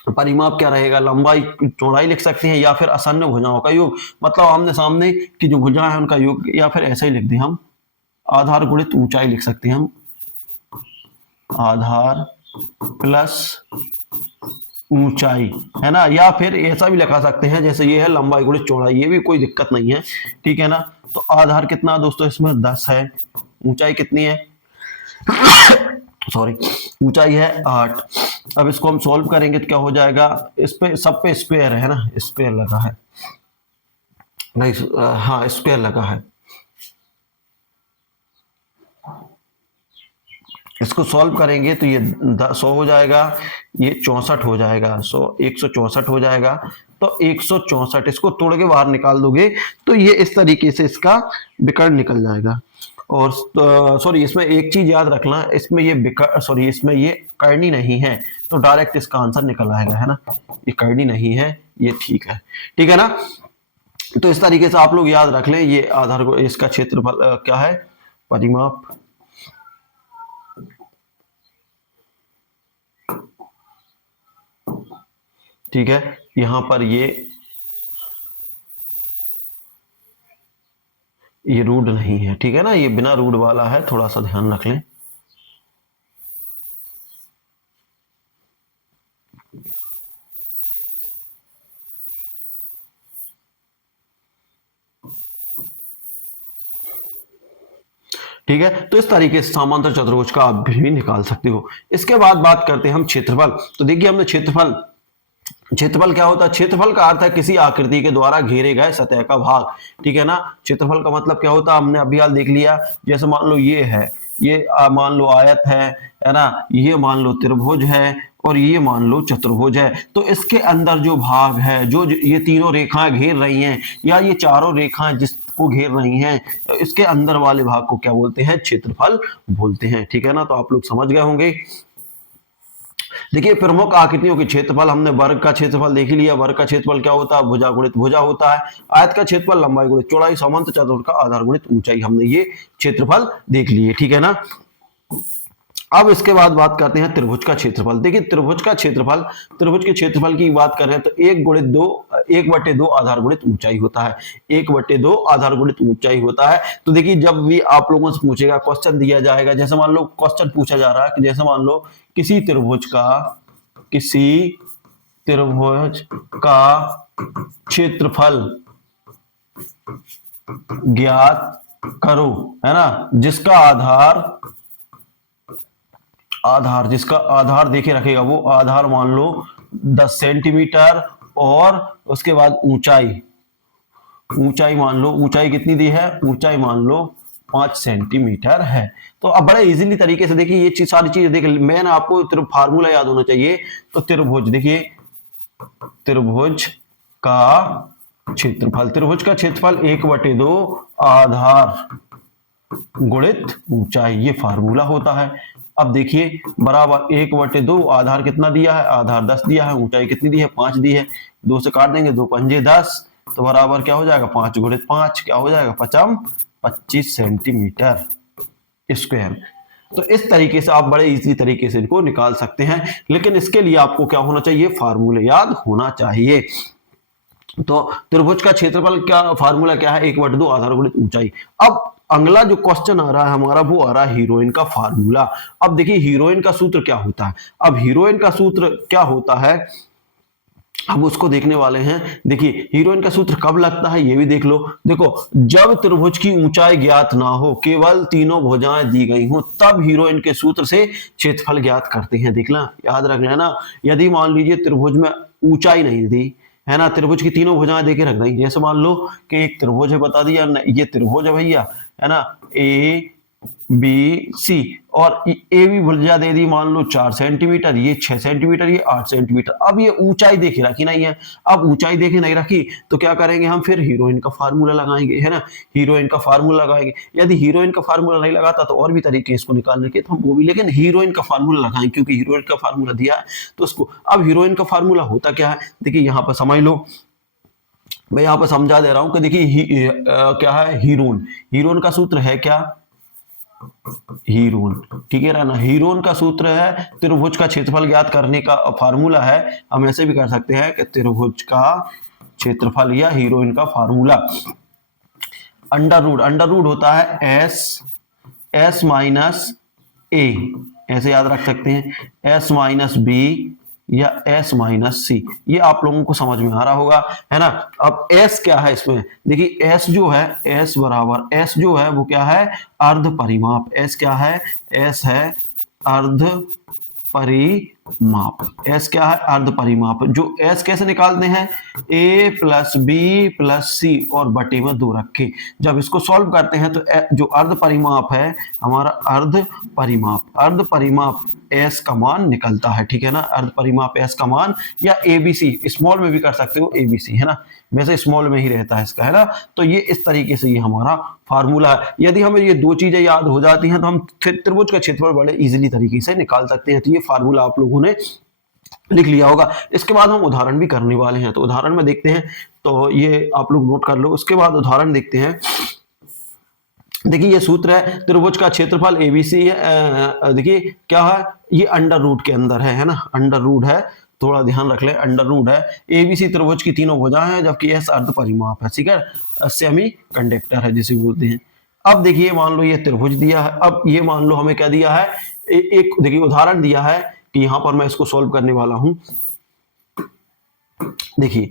परिमाप क्या रहेगा, लंबाई चौड़ाई लिख सकते हैं या फिर आसन्न भुजाओं का योग, मतलब आमने सामने की जो भुजा है उनका योग, या फिर ऐसा ही लिख दें हम आधार गुणित ऊंचाई लिख सकते हैं हम, आधार प्लस ऊंचाई, है ना। या फिर ऐसा भी लिखा सकते हैं जैसे ये है लंबाई गुणित चौड़ाई, ये भी कोई दिक्कत नहीं है, ठीक है ना। तो आधार कितना दोस्तों इसमें 10 है, ऊंचाई कितनी है सॉरी, ऊंचाई है 8। अब इसको हम सॉल्व करेंगे तो क्या हो जाएगा, इस पे सब पे स्क्वायर है ना, स्क्वायर लगा है नहीं, हाँ स्क्वायर लगा है। इसको सॉल्व करेंगे तो ये 100 हो जाएगा, ये 64 हो जाएगा, 164 हो जाएगा। तो 164 इसको तोड़ के बाहर निकाल दोगे तो ये इस तरीके से इसका विकर्ण निकल जाएगा। और सॉरी इसमें एक चीज याद रखना, इसमें ये सॉरी इसमें ये कर्णी नहीं है, तो डायरेक्ट इसका आंसर निकल आएगा, है ना। ये कर्णी नहीं है, ये ठीक है, ठीक है ना। तो इस तरीके से आप लोग याद रख लें, ये आधार को इसका क्षेत्रफल क्या है, परिमाप। ठीक है, यहां पर ये रूड नहीं है, ठीक है ना, ये बिना रूड वाला है, थोड़ा सा ध्यान रख लें। ठीक है, तो इस तरीके से समांतर चतुर्भुज का आप भी निकाल सकते हो। इसके बाद बात करते हैं हम क्षेत्रफल। तो देखिए हमने क्षेत्रफल क्या होता है, क्षेत्रफल का अर्थ है किसी आकृति के द्वारा घेरे गए सतह का भाग, ठीक है ना। क्षेत्रफल का मतलब क्या होता है, हमने अभी हाल देख लिया। जैसे मान लो ये है, ये मान लो आयत है ना, ये मान लो त्रिभुज है और ये मान लो चतुर्भुज है। तो इसके अंदर जो भाग है, जो ये तीनों रेखाएं घेर रही हैं या ये चारों रेखाएं जिसको घेर रही हैं, तो इसके अंदर वाले भाग को क्या बोलते हैं, क्षेत्रफल बोलते हैं, ठीक है ना। तो आप लोग समझ गए होंगे। देखिए प्रमुख आकृतियों के क्षेत्रफल, हमने वर्ग का क्षेत्रफल देख लिया। वर्ग का क्षेत्रफल क्या होता है, भुजा गुणित भुजा होता है। आयत का क्षेत्रफल लंबाई गुणित चौड़ाई। समांतर चतुर्भुज का आधार गुणित ऊंचाई, हमने ये क्षेत्रफल देख लिए, ठीक है ना। अब इसके बाद बात करते हैं त्रिभुज का क्षेत्रफल। देखिए त्रिभुज का क्षेत्रफल, त्रिभुज के क्षेत्रफल की बात कर रहे हैं तो 1/2 आधार गुणित ऊंचाई होता है, 1/2 आधार गुणित ऊंचाई होता है। तो देखिए जब भी आप लोगों से पूछेगा, क्वेश्चन दिया जाएगा, जैसे मान लो क्वेश्चन पूछा जा रहा है कि जैसे मान लो किसी त्रिभुज का क्षेत्रफल ज्ञात करो, है ना, जिसका जिसका आधार देखे रखेगा, वो आधार मान लो 10 सेंटीमीटर और उसके बाद ऊंचाई मान लो, ऊंचाई कितनी दी है, ऊंचाई मान लो 5 सेंटीमीटर है। तो अब बड़े इजीली तरीके से देखिए ये सारी चीजें देख, मैंने आपको फार्मूला याद होना चाहिए। तो त्रिभुज, देखिए त्रिभुज का क्षेत्रफल 1/2 आधार गुणित ऊंचाई, ये फार्मूला होता है। अब देखिए बराबर 1/2, आधार कितना दिया है, आधार 10 दिया है, ऊंचाई कितनी दी है 5 दी है, 2 से काट देंगे, 2 पंजे 10, तो बराबर क्या हो जाएगा 5 गुणित 5 क्या हो जाएगा 25 सेंटीमीटर स्क्वायर। तो इस तरीके से आप बड़े इजी तरीके से इनको निकाल सकते हैं, लेकिन इसके लिए आपको क्या होना चाहिए, फार्मूले याद होना चाहिए। तो त्रिभुज का क्षेत्रफल क्या फार्मूला क्या है, 1/2 आधार गुणित ऊंचाई। अब अगला जो क्वेश्चन आ रहा है हमारा, वो आ रहा है हीरोइन का फार्मूला। अब देखिए हीरोइन का सूत्र क्या होता है, अब हीरोइन का सूत्र क्या होता है हम उसको देखने वाले हैं। देखिए हीरोइन का सूत्र कब लगता है ये भी देख लो। देखो जब त्रिभुज की ऊंचाई ज्ञात ना हो, केवल तीनों भुजाएं दी गई हो, तब हीरोइन के सूत्र से क्षेत्रफल ज्ञात करते हैं। देखना याद रख लेना, यदि मान लीजिए त्रिभुज में ऊंचाई नहीं दी है ना, त्रिभुज की तीनों भुजाएं देके रख दी, जैसे मान लो कि एक त्रिभुज है, बता दिया ये त्रिभुज है भैया, है ना, ए बी सी, और ए भी भुजा दे दी मान लो 4 सेंटीमीटर, ये 6 सेंटीमीटर, ये 8 सेंटीमीटर। अब ये ऊंचाई देखे रखी नहीं है, अब ऊंचाई देखे नहीं रखी तो क्या करेंगे हम, फिर हीरोइन का फार्मूला लगाएंगे, है ना, हीरोइन का फार्मूला लगाएंगे। यदि हीरोइन का फार्मूला नहीं लगाता तो और भी तरीके इसको निकालने के, तो हम वो भी, लेकिन हीरोइन का फार्मूला लगाएंगे क्योंकि हीरोइन का फार्मूला दिया है तो उसको। अब हीरोइन का फार्मूला होता क्या है, देखिए यहाँ पर समझ लो, मैं यहाँ पर समझा दे रहा हूं कि देखिए क्या है, हीरोन, हीरोन का सूत्र है क्या, हीरोन, ठीक है ना, हीरोन का सूत्र है त्रिभुज का क्षेत्रफल ज्ञात करने का फार्मूला है। हम ऐसे भी कर सकते हैं कि त्रिभुज का क्षेत्रफल या हीरोइन का फार्मूला अंडर रूट होता है एस माइनस ए, ऐसे याद रख सकते हैं, एस माइनस बी या एस माइनस सी। ये आप लोगों को समझ में आ रहा होगा, है ना। अब एस क्या है इसमें, देखिए एस जो है, एस बराबर, एस जो है वो क्या है, अर्ध परिमाप। एस क्या है, एस है अर्ध परिमाप। एस क्या है, अर्ध परिमाप। जो एस कैसे निकालते हैं, ए प्लस बी प्लस सी और बटे में 2 रखे। जब इसको सॉल्व करते हैं तो जो अर्ध परिमाप है हमारा, अर्ध परिमाप एस का मान निकलता है, ठीक है ना, अर्ध परिमाप एस का मान, या एबीसी, स्मॉल में भी कर सकते हो एबीसी, है ना, वैसे स्मॉल में ही रहता है इसका, है ना। तो ये इस तरीके से ये हमारा फार्मूला है। यदि हमें ये 2 चीजें याद हो जाती हैं तो हम त्रिभुज का क्षेत्रफल बड़े इजीली तरीके से निकाल सकते हैं। तो ये फार्मूला आप लोगों ने लिख लिया होगा। इसके बाद हम उदाहरण भी करने वाले हैं, तो उदाहरण में देखते हैं, तो ये आप लोग नोट कर लो। उसके बाद उदाहरण देखते हैं। देखिए ये सूत्र है, त्रिभुज का क्षेत्रफल एबीसी है, देखिए क्या है, ये अंडर रूट के अंदर है ना, अंडर रूट है, थोड़ा ध्यान रख ले, अंडर रूट है। एबीसी त्रिभुज की तीनों भुजाएं हैं, जबकि एस अर्ध परिमाप है, ठीक है, सेमी कंडक्टर है जिसे बोलते हैं। अब देखिए मान लो ये त्रिभुज दिया है, अब ये मान लो हमें क्या दिया है, एक देखिए उदाहरण दिया है कि यहां पर मैं इसको सॉल्व करने वाला हूं। देखिए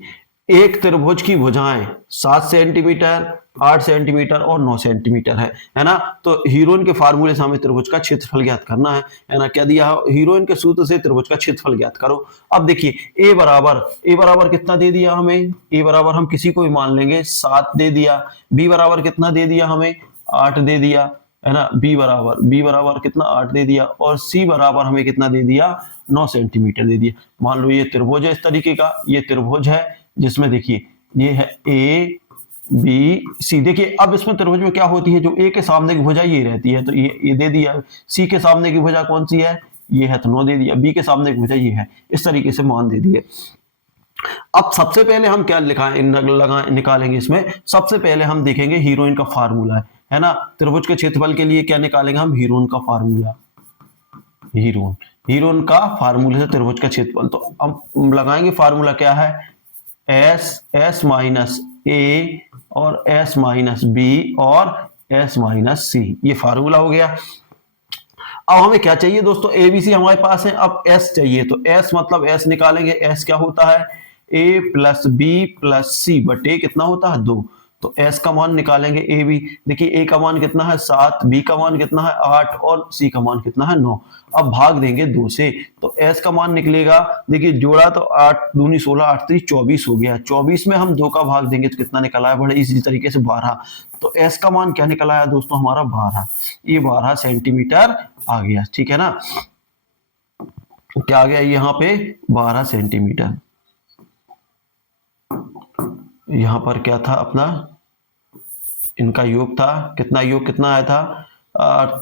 एक त्रिभुज की भुजाएं 7 सेंटीमीटर, 8 सेंटीमीटर और 9 सेंटीमीटर है ना। तो हीरोइन के फार्मूले से हमें त्रिभुज का क्षेत्रफल ज्ञात करना है ना। क्या दिया है, हीरोइन के सूत्र से त्रिभुज का क्षेत्रफल ज्ञात करो। अब देखिए ए बराबर कितना दे दिया हमें, ए बराबर हम किसी को भी मान लेंगे 7 दे दिया, बी बराबर कितना दे दिया हमें 8 दे दिया, है ना, बी बराबर कितना 8 दे दिया, और सी बराबर हमें कितना दे दिया 9 सेंटीमीटर दे दिया। मान लो ये त्रिभुज है इस तरीके का, ये त्रिभुज है जिसमें देखिए ये है ए बी सी। देखिए अब इसमें त्रिभुज में क्या होती है, जो ए के सामने की भुजा ये रहती है, तो ये दे दिया। सी के सामने की भुजा कौन सी है, ये है, तो 9 दे दिया। बी के सामने की भुजा ये है, इस तरीके से मान दे दिए। अब सबसे पहले हम क्या निकालेंगे इसमें, सबसे पहले हम देखेंगे हीरोइन का फार्मूला है ना। त्रिभुज के क्षेत्रफल के लिए क्या निकालेंगे हम, हीरोइन का फार्मूला, हीरोइन का फार्मूला से त्रिभुज का क्षेत्रफल। तो हम लगाएंगे फार्मूला क्या है, एस माइनस ए और एस माइनस बी और एस माइनस सी, ये फार्मूला हो गया। अब हमें क्या चाहिए दोस्तों, एबीसी हमारे पास है, अब एस चाहिए, तो एस मतलब एस निकालेंगे। एस क्या होता है, ए प्लस बी प्लस सी बटे कितना होता है 2। तो एस का मान निकालेंगे ए बी, देखिए ए का मान कितना है 7, बी का मान कितना है 8 और सी का मान कितना है 9। अब भाग देंगे 2 से, तो एस का मान निकलेगा, देखिए जोड़ा तो 8 दूनी 16, 8 3 24 हो गया। 24 में हम 2 का भाग देंगे तो कितना निकल आया, बड़े इसी तरीके से 12। तो एस का मान क्या निकल आया दोस्तों हमारा 12, ये 12 सेंटीमीटर आ गया, ठीक है ना। क्या आ गया यहाँ पे 12 सेंटीमीटर। यहां पर क्या था अपना, इनका योग था, कितना योग कितना आया था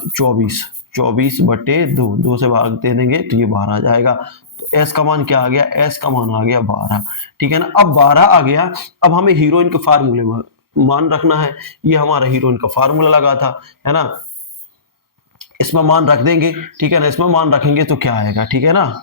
24, 24/2, 2 से भाग दे देंगे तो ये 12 आ जाएगा। तो एस का मान क्या आ गया, एस का मान आ गया 12, ठीक है ना। अब 12 आ गया, अब हमें हीरोइन के फार्मूले में मान रखना है। ये हमारा हीरोइन का फार्मूला लगा था, है ना, इसमें मान रख देंगे, ठीक है ना। इसमें मान रखेंगे तो क्या आएगा, ठीक है ना,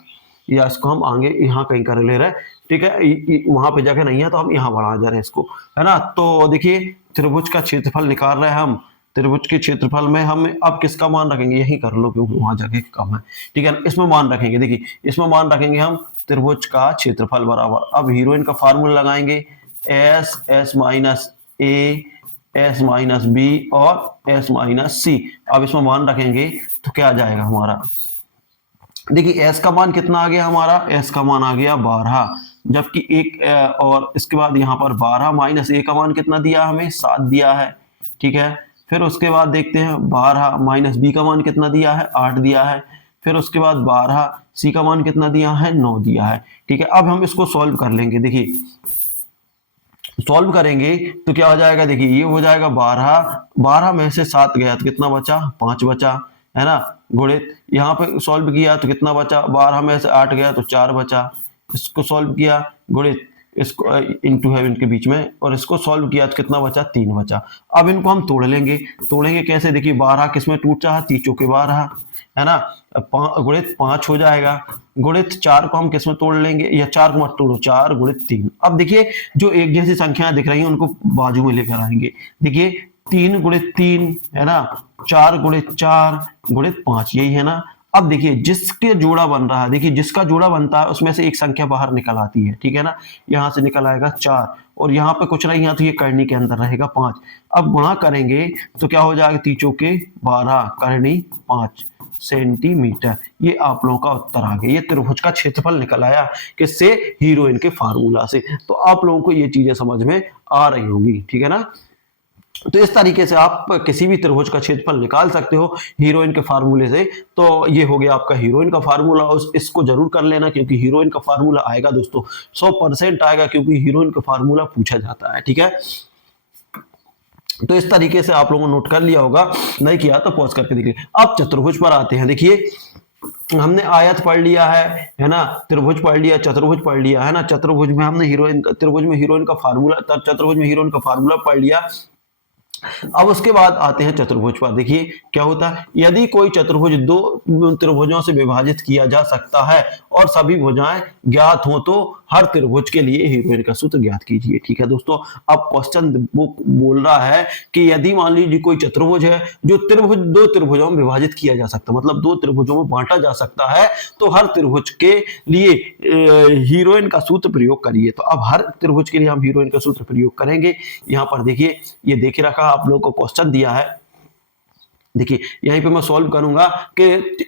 या इसको हम आगे यहाँ कहीं कर ले रहे हैं, ठीक है, वहां पे जगह नहीं है तो हम यहाँ बढ़ा दे रहे हैं इसको, है ना। तो देखिए त्रिभुज का क्षेत्रफल निकाल रहे हैं हम, त्रिभुज के क्षेत्रफल में हम अब किसका मान रखेंगे, यही कर लो क्योंकि वहां जगह कम है, ठीक है ना। इसमें मान रखेंगे, देखिए इसमें मान रखेंगे हम त्रिभुज का क्षेत्रफल बराबर, अब हीरोइन का फार्मूला लगाएंगे, S, S minus A, S minus B और एस माइनस सी। अब इसमें मान रखेंगे तो क्या आ जाएगा हमारा, देखिए एस का मान कितना आ गया हमारा, एस का मान आ गया 12, जबकि एक और इसके बाद यहाँ पर 12 माइनस ए का मान कितना दिया हमें, 7 दिया है, ठीक है। फिर उसके बाद देखते हैं 12 माइनस बी का मान कितना दिया है, 8 दिया है। फिर उसके बाद 12 सी का मान कितना दिया है, 9 दिया है, ठीक है। अब हम इसको सॉल्व कर लेंगे, देखिए सॉल्व करेंगे तो क्या हो जाएगा, देखिए ये हो जाएगा 12 में से 7 गया तो कितना बचा, 5 बचा, है ना, गुणित यहाँ पे सॉल्व किया तो कितना बचा, 12 में से 8 गया तो 4 बचा, इसको सॉल्व किया गुणित इसको इंटू है इनके बीच में, और इसको सॉल्व किया तो कितना बचा, 3 बचा। अब इनको हम तोड़ लेंगे, तोड़ेंगे कैसे, देखिए 12 किसमें टूट रहा, 3 चौके 12, है ना, गुणित 5 हो जाएगा, गुणित 4 को हम किसमें तोड़ लेंगे, या 4 को मत तोड़ो, 4 गुणित 3। अब देखिए जो एक जैसी संख्याएं दिख रही हैं उनको बाजू में लेकर आएंगे, देखिए 3 गुणित 3, है ना, 4 गुणित 4 गुणित 5, यही है ना। अब देखिए जिसके जोड़ा बन रहा है, देखिए जिसका जोड़ा बनता है उसमें से एक संख्या बाहर निकल आती है, ठीक है ना, यहां से निकल आएगा 4, और यहाँ पे कुछ नहीं, यहाँ तो ये करनी के अंदर रहेगा 5। अब गुणा करेंगे तो क्या हो जाएगा, 3 चौके 12 करनी 5 सेंटीमीटर। ये आप लोगों का उत्तर आ गया, ये त्रिभुज का क्षेत्रफल निकल आया किससे, हीरोइन के फार्मूला से। तो आप लोगों को ये चीजें समझ में आ रही होंगी, ठीक है ना। तो इस तरीके से आप किसी भी त्रिभुज का क्षेत्रफल निकाल सकते हो हीरोइन के फार्मूले से। तो ये हो गया आपका हीरोइन का फार्मूला, इसको जरूर कर लेना क्योंकि हीरोइन का फार्मूला आएगा दोस्तों, 100% आएगा क्योंकि हीरोइन का फार्मूला पूछा जाता है, ठीक है। तो इस तरीके से आप लोगों ने नोट कर लिया होगा, नहीं किया तो पॉज करके देखिए। अब चतुर्भुज पर आते हैं, देखिए हमने आयत पढ़ लिया है ना, त्रिभुज पढ़ लिया, चतुर्भुज पढ़ लिया, है ना। चतुर्भुज में हमने त्रिभुज में हीरोइन का फार्मूला, चतुर्भुज में हीरोइन का फार्मूला पढ़ लिया। अब उसके बाद आते हैं चतुर्भुज पर, देखिए क्या होता है, यदि कोई चतुर्भुज 2 त्रिभुजों से विभाजित किया जा सकता है और सभी भुजाएं ज्ञात हो तो हर त्रिभुज के लिए हीरोइन का सूत्र ज्ञात कीजिए, ठीक है दोस्तों। अब क्वेश्चन बुक बोल रहा है कि यदि मान लीजिए कोई चतुर्भुज है जो 2 त्रिभुजों में विभाजित किया जा सकता है, मतलब 2 त्रिभुजों में बांटा जा सकता है, तो हर त्रिभुज के लिए हीरोइन का सूत्र प्रयोग करिए। तो अब हर त्रिभुज के लिए हम हीरोइन का सूत्र प्रयोग करेंगे। यहाँ पर देखिए ये देख रखा आप लोगों को क्वेश्चन दिया है, देखिए यहीं पे मैं सॉल्व करूंगा कि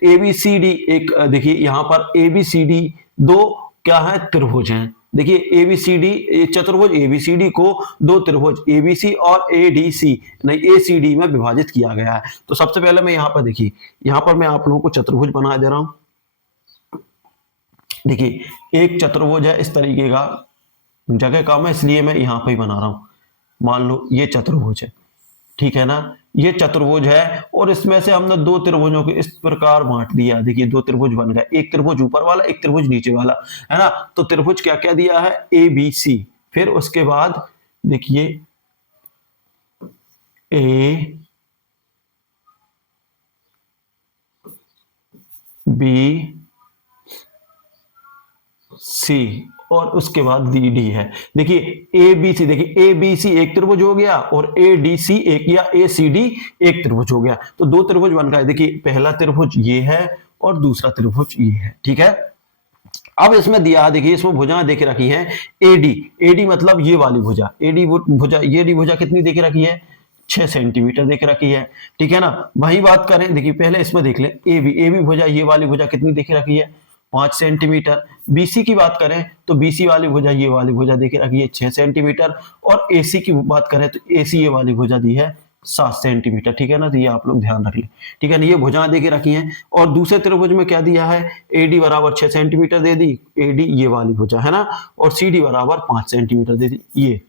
एबीसीडी एक, देखिए यहां पर एबीसीडी 2 क्या है, त्रिभुज हैं। देखिए एबीसीडी चतुर्भुज एबीसीडी को 2 त्रिभुज एबीसी और एडीसी नहीं एसीडी में विभाजित किया गया है। तो सबसे पहले मैं यहाँ पर देखिए, यहाँ पर मैं आप लोगों को चतुर्भुज बना दे रहा हूं। देखिए एक चतुर्भुज है इस तरीके का, जगह कम है इसलिए मैं यहाँ पे ही बना रहा हूं। मान लो ये चतुर्भुज है, ठीक है ना, ये चतुर्भुज है और इसमें से हमने 2 त्रिभुजों को इस प्रकार बांट दिया। देखिए 2 त्रिभुज बन गए, एक त्रिभुज ऊपर वाला, एक त्रिभुज नीचे वाला, है ना। तो त्रिभुज क्या क्या दिया है, ए बी सी, फिर उसके बाद देखिए ए बी सी और उसके बाद डी डी है। देखिए ए बी सी, देखिए ए बी सी एक त्रिभुज हो गया और ए डी सी एक, या ए सी डी एक त्रिभुज हो गया। तो 2 त्रिभुज बन गए। देखिए पहला त्रिभुज ये है और दूसरा त्रिभुज ये है, ठीक है। अब इसमें दिया, देखिए इसमें भुजाएं देख रखी हैं एडी, एडी मतलब ये वाली भुजा, एडी भुजा, ये डी भुजा कितनी देख रखी है, 6 सेंटीमीटर देख रखी है, ठीक है ना। वही बात करें, देखिए पहले इसमें देख लें ए बी भुजा, ये वाली भुजा कितनी देख रखी है, 5 सेंटीमीटर। बीसी की बात करें तो बीसी वाली भुजा, ये वाली भुजा देखे रखी है 6 सेंटीमीटर, और एसी की बात करें तो एसी ये वाली भुजा दी है 7 सेंटीमीटर, ठीक है ना। तो ये आप लोग ध्यान रख लें, ठीक है ना। ये भुजाएं देके रखी हैं। और दूसरे त्रिभुज में क्या दिया है, एडी बराबर 6 सेंटीमीटर दे दी, एडी ये वाली भुजा है ना, और सीडी बराबर 5 सेंटीमीटर दे दी, ये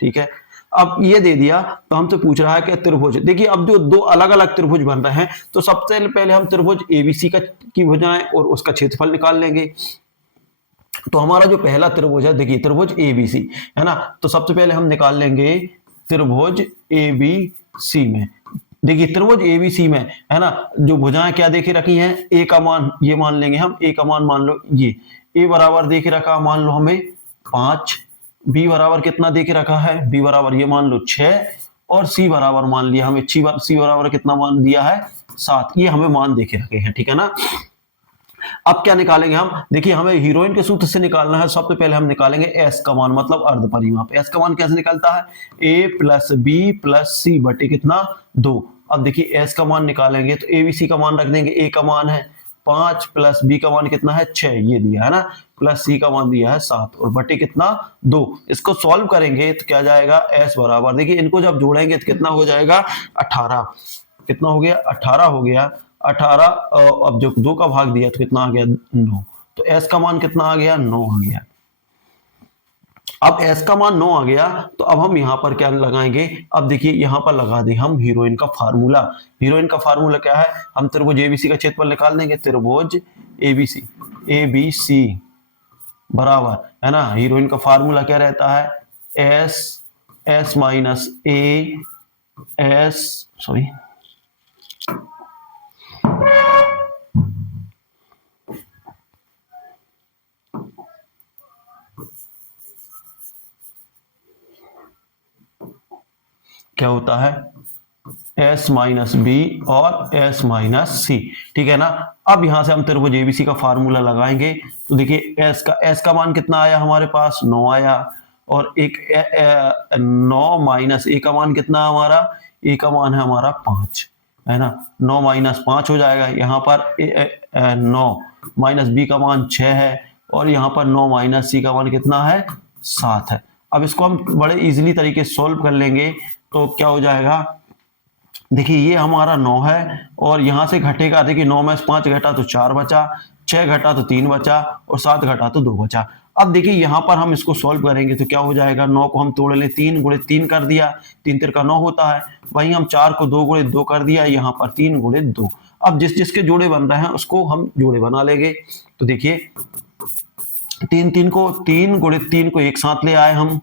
ठीक है। अब ये दे दिया तो हमसे पूछ रहा है कि त्रिभुज, देखिए अब जो दो अलग अलग त्रिभुज बन रहे हैं तो सबसे पहले हम त्रिभुज एबीसी का की भुजाएं और उसका क्षेत्रफल निकाल लेंगे। तो हमारा जो पहला त्रिभुज है, देखिए त्रिभुज एबीसी है ना, तो सबसे पहले हम निकाल लेंगे त्रिभुज एबीसी में। देखिए त्रिभुज एबीसी में है ना, जो भुजाएं क्या देखे रखी हैं, ए का मान ये मान लेंगे हम, ए का मान मान लो ये ए बराबर देखे रखा मान लो हमें 5, बी बराबर कितना देखे रखा है, बी बराबर ये मान लो 6 और सी बराबर मान लिया हमें सी बराबर कितना मान दिया है 7, ये हमें मान देखे रखे हैं, ठीक है ना। अब क्या निकालेंगे हम, देखिए हमें हीरोइन के सूत्र से निकालना है। सबसे पहले हम निकालेंगे एस का मान, मतलब अर्ध परिमाप। एस का मान कैसे निकलता है, ए प्लस बी प्लस सी बटे कितना 2। अब देखिए एस का मान निकालेंगे तो ए बी सी का मान रख देंगे, ए का मान है 5 प्लस बी का मान कितना है 6 ये दिया है ना, प्लस सी का मान दिया है 7 और बटे कितना 2। इसको सॉल्व करेंगे तो क्या जाएगा, एस बराबर, देखिए इनको जब जोड़ेंगे तो कितना हो जाएगा 18, कितना हो गया 18 हो गया 18। अब जो 2 का भाग दिया तो कितना आ गया 9, तो एस का मान कितना आ गया 9 आ गया। अब एस का मान 9 आ गया तो अब हम यहां पर क्या लगाएंगे, अब देखिए यहां पर लगा दें हम हीरोइन का फार्मूला। हीरोइन का फार्मूला क्या है, हम त्रिभुज एबीसी का क्षेत्रफल निकाल देंगे, त्रिभुज एबीसी एबीसी बराबर है ना, हीरोइन का फार्मूला क्या रहता है, S S minus A S sorry क्या होता है s माइनस बी और s माइनस सी, ठीक है ना। अब यहां से हम त्रिभुज एबीसी का फार्मूला लगाएंगे तो देखिए s का मान कितना आया हमारे पास 9 आया, और एक 9 माइनस ए का मान कितना हमारा, ए का मान है हमारा 5 है ना, 9 माइनस 5 हो जाएगा। यहाँ पर 9 माइनस बी का मान 6 है और यहाँ पर 9 माइनस सी का मान कितना है 7 है। अब इसको हम बड़े इजीली तरीके से सोल्व कर लेंगे तो क्या हो जाएगा, देखिए ये हमारा 9 है और यहां से घटेगा, देखिए 9 में 5 घटा तो 4 बचा, 6 घटा तो 3 बचा और 7 घटा तो 2 बचा। अब देखिए यहां पर हम इसको सॉल्व करेंगे तो क्या हो जाएगा, 9 को हम तोड़ लें, 3 गुणे 3 कर दिया, 3 तिरका 9 होता है, वहीं हम 4 को 2 गुणे 2 कर दिया, यहाँ पर 3 गुणे 2। अब जिस जिसके जोड़े बन रहे हैं उसको हम जोड़े बना लेंगे। तो देखिए 3 गुणे 3 को एक साथ ले आए हम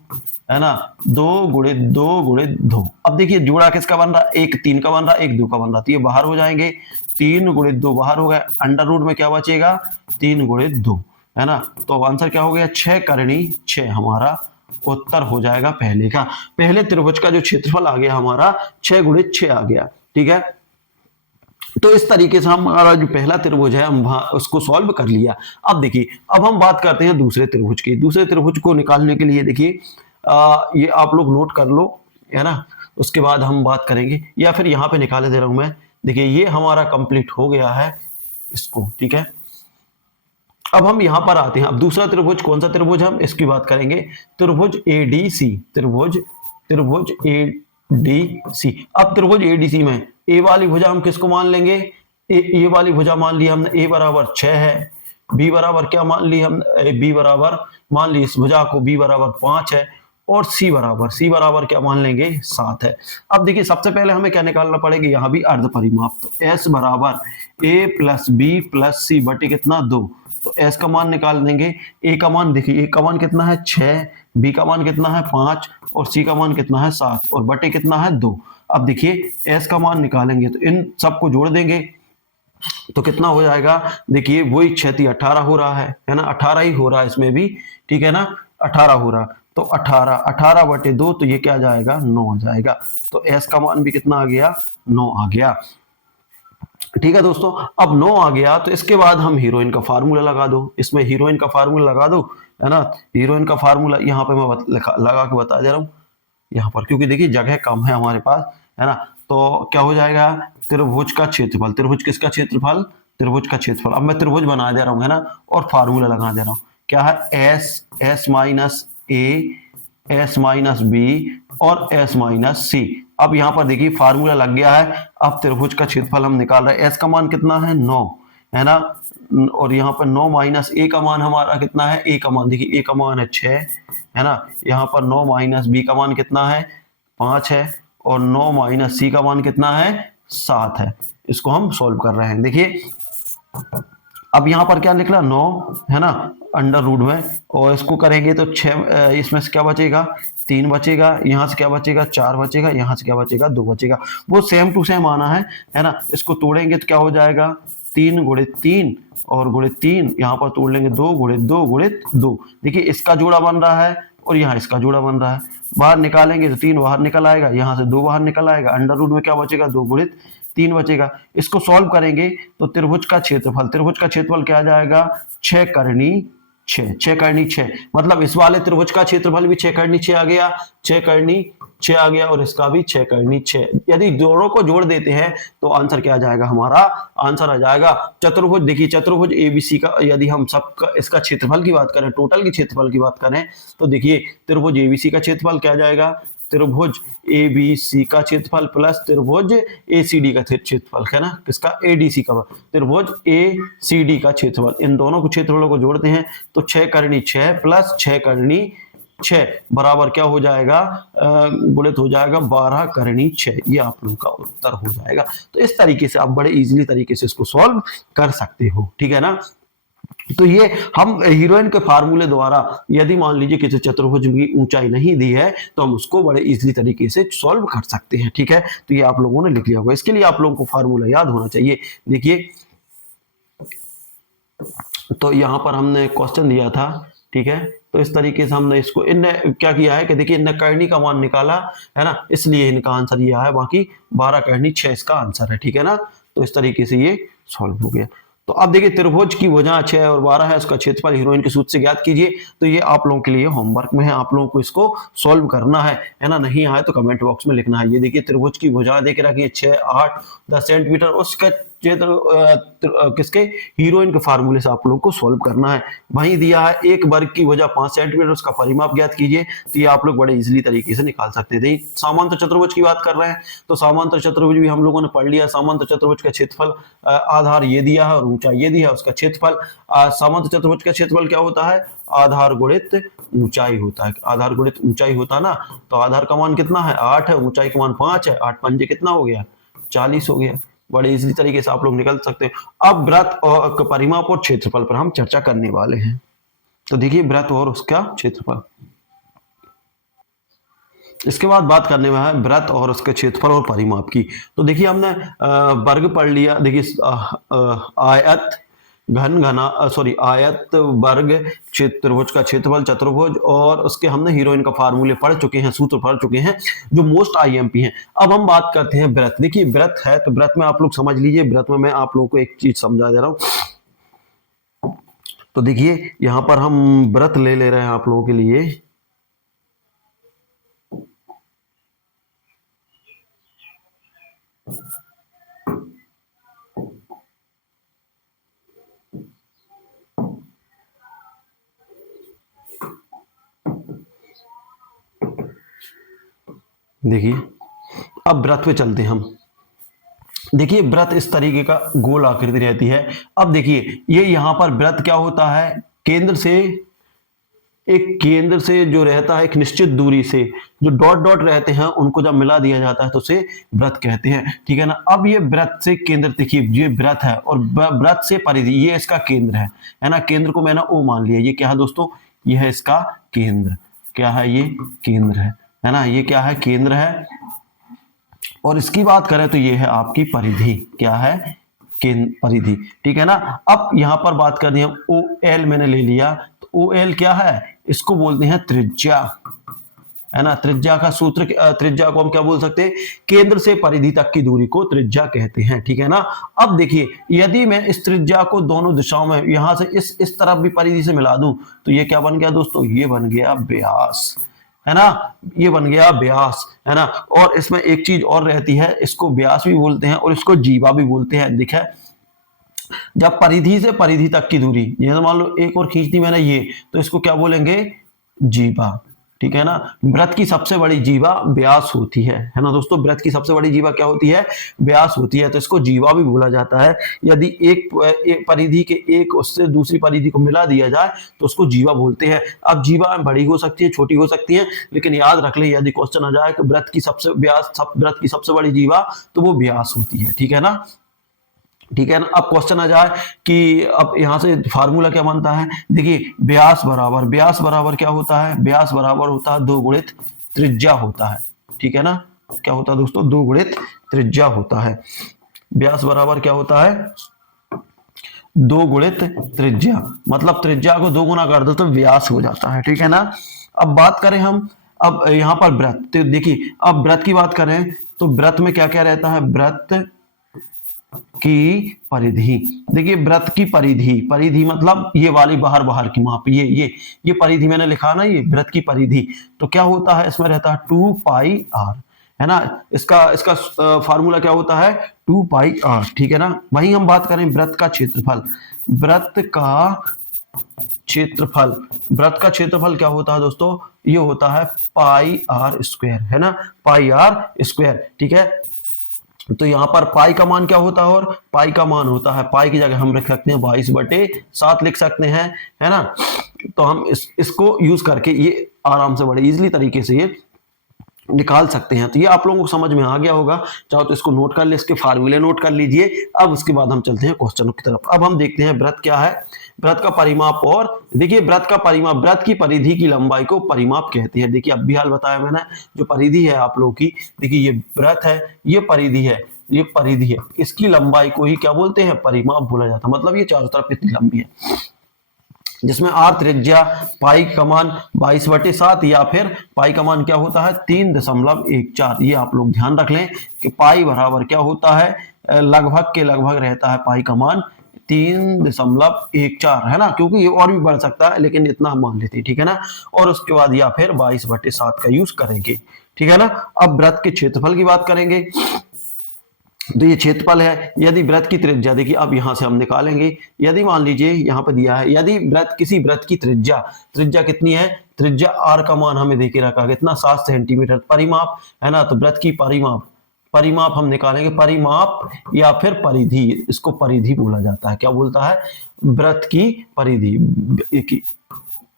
है ना, 2 गुणे 2 गुणे 2। अब देखिए जोड़ा किसका बन रहा है, एक 3 का बन रहा है एक 2 का बन रहा है, तो ये बाहर हो जाएंगे, 3 गुणे 2 बाहर हो गए, अंडर रूट में क्या बचेगा 3 गुणे 2 है ना। तो आंसर क्या हो गया 6 करनी 6 हमारा उत्तर हो जाएगा पहले का। पहले त्रिभुज का जो क्षेत्रफल आ गया हमारा 6 गुणे 6 आ गया, ठीक है। तो इस तरीके से हमारा जो पहला त्रिभुज है हम उसको सॉल्व कर लिया। अब देखिए अब हम बात करते हैं दूसरे त्रिभुज की। दूसरे त्रिभुज को निकालने के लिए देखिए ये आप लोग नोट कर लो है ना, उसके बाद हम बात करेंगे, या फिर यहाँ पे निकाले दे रहा हूं मैं। देखिए ये हमारा कंप्लीट हो गया है इसको, ठीक है। अब हम यहां पर आते हैं, अब दूसरा त्रिभुज कौन सा त्रिभुज हम इसकी बात करेंगे, त्रिभुज एडीसी, त्रिभुज एडीसी। अब त्रिभुज एडीसी में ए वाली भुजा हम किसको मान लेंगे, ये वाली भुजा मान ली हमने, ए बराबर 6 है, बी बराबर क्या मान ली हम, बी बराबर मान ली इस भुजा को बी बराबर 5 है, और सी बराबर क्या मान लेंगे 7 है। अब देखिए सबसे पहले हमें क्या निकालना पड़ेगा, यहां भी अर्ध परिमाप, तो एस बराबर ए प्लस बी प्लस सी बटे कितना 2, तो एस का मान निकाल देंगे। ए का मान देखिए, ए का मान कितना है 6, बी का मान कितना है 5 और सी का मान कितना है 7 और बटे कितना है 2। अब देखिए एस का मान निकालेंगे तो इन सबको जोड़ देंगे तो कितना हो जाएगा, देखिए वही 6 18 हो रहा है ना, 18 ही हो रहा है इसमें भी, ठीक है ना, 18 हो रहा, तो 18 बटे 2 तो ये क्या जाएगा 9 आ जाएगा। तो एस का मान भी कितना आ गया 9 आ गया, ठीक है दोस्तों। अब 9 आ गया तो इसके बाद हम हीरोइन का फार्मूला लगा दो, इसमें हीरोइन का फार्मूला लगा दो है ना। हीरोइन का फार्मूला यहाँ पे मैं लगा के बता दे रहा हूँ यहाँ पर, क्योंकि देखिए जगह कम है हमारे पास है ना। तो क्या हो जाएगा, त्रिभुज का क्षेत्रफल, त्रिभुज किसका क्षेत्रफल, त्रिभुज का क्षेत्रफल। अब मैं त्रिभुज बना दे रहा हूँ है ना, और फार्मूला लगा दे रहा हूँ, क्या है S minus A S minus B और एस माइनस सी। अब यहाँ पर देखिए फार्मूला लग गया है। अब त्रिभुज का क्षेत्रफल हम निकाल रहे हैं, एस का मान कितना है 9 है ना, और यहाँ पर 9 माइनस ए का मान हमारा कितना है, ए का मान देखिए ए का मान है 6 है ना, यहाँ पर 9 माइनस बी का मान कितना है 5 है और 9 माइनस सी का मान कितना है 7 है। इसको हम सॉल्व कर रहे हैं। देखिए अब यहाँ पर क्या निकला 9 है ना अंडर रूट में, और इसको करेंगे तो 6, इसमें से क्या बचेगा 3 बचेगा, यहाँ से क्या बचेगा 4 बचेगा, यहाँ से क्या बचेगा 2 बचेगा। वो सेम टू सेम आना है ना। इसको तोड़ेंगे तो क्या हो जाएगा 3 गुणित 3 और गुणित 3, यहाँ पर तोड़ लेंगे 2 गुणित 2 गुणित 2। देखिए इसका जोड़ा बन रहा है और यहाँ इसका जोड़ा बन रहा है। बाहर निकालेंगे तो 3 बाहर निकल आएगा, यहाँ से 2 बाहर निकल आएगा, अंडर रूट में क्या बचेगा 2 गुणित 3 बचेगा। इसको सॉल्व करेंगे तो त्रिभुज का क्षेत्रफल क्या आ जाएगा 6 करनी 6 करनी 6, मतलब इस वाले त्रिभुज का क्षेत्रफल भी 6 करनी 6 आ गया, 6 करनी 6 आ गया और इसका भी 6 करनी 6। यदि दोनों को जोड़ देते हैं तो आंसर क्या आ जाएगा, हमारा आंसर आ जाएगा चतुर्भुज। देखिए चतुर्भुज एबीसी का यदि हम सबका इसका क्षेत्रफल की बात करें, टोटल की क्षेत्रफल की बात करें, तो देखिए त्रिभुज एबीसी का क्षेत्रफल क्या आ जाएगा, त्रिभुज एबीसी का क्षेत्रफल प्लस त्रिभुज एसीडी का क्षेत्रफल है ना, किसका एडीसी का, त्रिभुज एसीडी का क्षेत्रफल। इन दोनों को क्षेत्रफलों को जोड़ते हैं तो 6 करनी 6 प्लस 6 करनी 6 बराबर क्या हो जाएगा, गुणित हो जाएगा 12 करनी 6। ये आप लोगों का उत्तर हो जाएगा। तो इस तरीके से आप बड़े इजीली तरीके से इसको सॉल्व कर सकते हो, ठीक है ना। तो ये हम हीरोइन के फार्मूले द्वारा यदि मान लीजिए किसी चतुर्भुज की ऊंचाई नहीं दी है तो हम उसको बड़े इजीली तरीके से सॉल्व कर सकते हैं, ठीक है। तो ये आप लोगों ने लिख लिया होगा। इसके लिए आप लोगों को फार्मूला याद होना चाहिए। देखिए तो यहां पर हमने क्वेश्चन दिया था, ठीक है। तो इस तरीके से हमने इसको इनने क्या किया है कि देखिए इनने करनी का मान निकाला है ना, इसलिए इनका आंसर ये है। बाकी 12 करनी 6 इसका आंसर है, ठीक है ना। तो इस तरीके से ये सॉल्व हो गया। तो अब देखिए त्रिभुज की भुजा 6 और 12 है, उसका क्षेत्रफल हीरोइन के सूत्र से ज्ञात कीजिए। तो ये आप लोगों के लिए होमवर्क में है, आप लोगों को इसको सॉल्व करना है ना। नहीं आए तो कमेंट बॉक्स में लिखना है। ये देखिए त्रिभुज की भुजा देख रखिए 6, 8, 10 सेंटीमीटर, उसका क्षेत्र किसके हीरोइन के फार्मूले से आप लोगों को सॉल्व करना है। वहीं दिया है एक वर्ग की भुजा 5 सेंटीमीटर, उसका परिमाप ज्ञात कीजिए। तो ये आप लोग बड़े इजीली तरीके से निकाल सकते थे। समांतर चतुर्भुज की बात कर रहे हैं तो समांतर चतुर्भुज भी हम लोगों ने पढ़ लिया। समांतर चतुर्भुज का क्षेत्रफल आधार ये दिया है और ऊंचाई ये दिया है, उसका क्षेत्रफल। समांतर चतुर्भुज का क्षेत्रफल क्या होता है, आधार गुणित ऊंचाई होता है। आधार गुणित ऊंचाई होता है ना। तो आधार का मान कितना है 8 है, ऊंचाई का मान 5 है, 8 पंजे कितना हो गया 40 हो गया। बड़े इसी तरीके से आप लोग निकल सकते हैं। अब वृत्त और परिमाप और क्षेत्रफल पर हम चर्चा करने वाले हैं। तो देखिए वृत्त और उसका क्षेत्रफल, इसके बाद बात करने में है वृत्त और उसके क्षेत्रफल और परिमाप की। तो देखिए हमने वर्ग पढ़ लिया। देखिए आयत घन घना आयत वर्ग त्रिभुज का क्षेत्रफल चतुर्भुज और उसके हमने हीरोइन का फार्मूले पढ़ चुके हैं, सूत्र पढ़ चुके हैं जो मोस्ट आईएमपी हैं। अब हम बात करते हैं वृत्त। देखिए वृत्त है तो वृत्त में आप लोग समझ लीजिए। वृत्त में मैं आप लोगों को एक चीज समझा दे रहा हूं। तो देखिए यहां पर हम वृत्त ले रहे हैं आप लोगों के लिए। देखिए अब वृत्त पे चलते हैं हम। देखिए वृत्त इस तरीके का गोल आकृति रहती है। अब देखिए ये यहां पर वृत्त क्या होता है, केंद्र से जो रहता है एक निश्चित दूरी से जो डॉट डॉट रहते हैं उनको जब मिला दिया जाता है तो उसे वृत्त कहते हैं, ठीक है ना। अब ये वृत्त से केंद्र, देखिए ये वृत्त है और वृत्त से परिधि ये इसका केंद्र है ना। केंद्र को मैंने ओ मान लिया। ये क्या है दोस्तों, ये है इसका केंद्र। क्या है, ये केंद्र है ना। ये क्या है, केंद्र है। और इसकी बात करें तो ये है आपकी परिधि। क्या है, परिधि, ठीक है ना। अब यहां पर बात करनी है ओ एल मैंने ले लिया। तो ओ एल क्या है, इसको बोलते हैं त्रिज्या, है ना। त्रिज्या का सूत्र, त्रिज्या को हम क्या बोल सकते हैं, केंद्र से परिधि तक की दूरी को त्रिज्या कहते हैं, ठीक है ना। अब देखिए यदि मैं इस त्रिज्या को दोनों दिशाओं में यहां से इस तरफ भी परिधि से मिला दूं तो ये क्या बन गया दोस्तों, ये बन गया व्यास, है ना। ये बन गया व्यास, है ना। और इसमें एक चीज और रहती है, इसको व्यास भी बोलते हैं और इसको जीवा भी बोलते हैं। देखिए जब परिधि से परिधि तक की दूरी, जैसे मान लो एक और खींच दी मैंने ये, तो इसको क्या बोलेंगे, जीवा, ठीक है ना। वृत्त की सबसे बड़ी जीवा व्यास होती है ना दोस्तों। वृत्त की सबसे बड़ी जीवा क्या होती है? व्यास होती है, तो इसको जीवा भी बोला जाता है। यदि एक परिधि के एक उससे दूसरी परिधि को मिला दिया जाए तो उसको जीवा बोलते हैं। अब जीवा बड़ी हो सकती है, छोटी हो सकती है, लेकिन याद रख ले यदि क्वेश्चन आ जाए कि वृत्त की सबसे बड़ी जीवा, तो वो व्यास होती है। ठीक है ना। ठीक है ना। अब क्वेश्चन आ जाए कि अब यहां से फार्मूला क्या बनता है। देखिए व्यास बराबर क्या होता है? व्यास बराबर होता है 2 गुणित त्रिज्या होता है। ठीक है ना। क्या होता है दोस्तों? 2 गुणित त्रिज्या होता है। व्यास बराबर क्या होता है? 2 गुणित त्रिज्या, मतलब त्रिज्या को 2 गुना कर दो तो व्यास हो जाता है। ठीक है ना। अब बात करें हम, अब यहां पर वृत्त, तो देखिए अब वृत्त की बात करें तो वृत्त में क्या क्या रहता है? वृत्त की परिधि। देखिए वृत्त की परिधि मतलब ये वाली बाहर की माप, ये परिधि मैंने लिखा ना, ये वृत्त की परिधि। तो क्या होता है इसमें? रहता है 2 पाई आर, है ना। इसका इसका फार्मूला क्या होता है? 2 पाई आर। ठीक है ना। वहीं हम बात करें वृत्त का क्षेत्रफल। वृत्त का क्षेत्रफल वृत्त का क्षेत्रफल क्या होता है दोस्तों? ये होता है पाई आर स्क्वायर, है ना, पाई आर स्क्वायर। ठीक है। तो यहां पर पाई का मान क्या होता है? और पाई का मान होता है, पाई की जगह हम रख सकते हैं 22/7 लिख सकते हैं, है ना। तो हम इसको यूज करके ये आराम से बड़े इजीली तरीके से ये निकाल सकते हैं। तो ये आप लोगों को समझ में आ गया होगा। चाहो तो इसको नोट कर ले, इसके फार्मूले नोट कर लीजिए। अब उसके बाद हम चलते हैं क्वेश्चनों की तरफ। अब हम देखते हैं वृत्त क्या है। वृत्त का परिमाप, और देखिए वृत्त का परिमाप, वृत्त की परिधि की लंबाई को परिमाप कहते हैं। देखिए अब भी हाल बताया मैंने, जो परिधि है आप लोगों की, देखिए ये वृत्त है, ये परिधि है, ये परिधि है, इसकी लंबाई को ही क्या बोलते हैं? परिमाप बोला जाता है। मतलब ये चारों तरफ इतनी लंबी है, जिसमें आर त्रिज्या, पाई का मान 22/7, या फिर पाई का मान क्या होता है? 3.14। ये आप लोग ध्यान रख लें कि पाई बराबर क्या होता है? लगभग के लगभग रहता है पाई का मान 3.14, है ना, क्योंकि ये और भी बढ़ सकता है, लेकिन इतना हम मान लेते हैं। ठीक है ना। और उसके बाद या फिर 22/7 का यूज करेंगे। ठीक है ना। अब वृत्त के क्षेत्रफल की बात करेंगे। तो ये क्षेत्रफल है। यदि वृत्त की त्रिज्या, देखिए अब यहां से हम निकालेंगे। यदि मान लीजिए यहां पर दिया है, यदि किसी वृत्त की त्रिज्या कितनी है? त्रिज्या आर का मान हमें देके रखा, कितना? 7 सेंटीमीटर। परिमाप, है ना, तो वृत्त की परिमाप हम निकालेंगे। परिमाप या फिर परिधि, इसको परिधि बोला जाता है। क्या बोलता है? वृत्त की परिधि।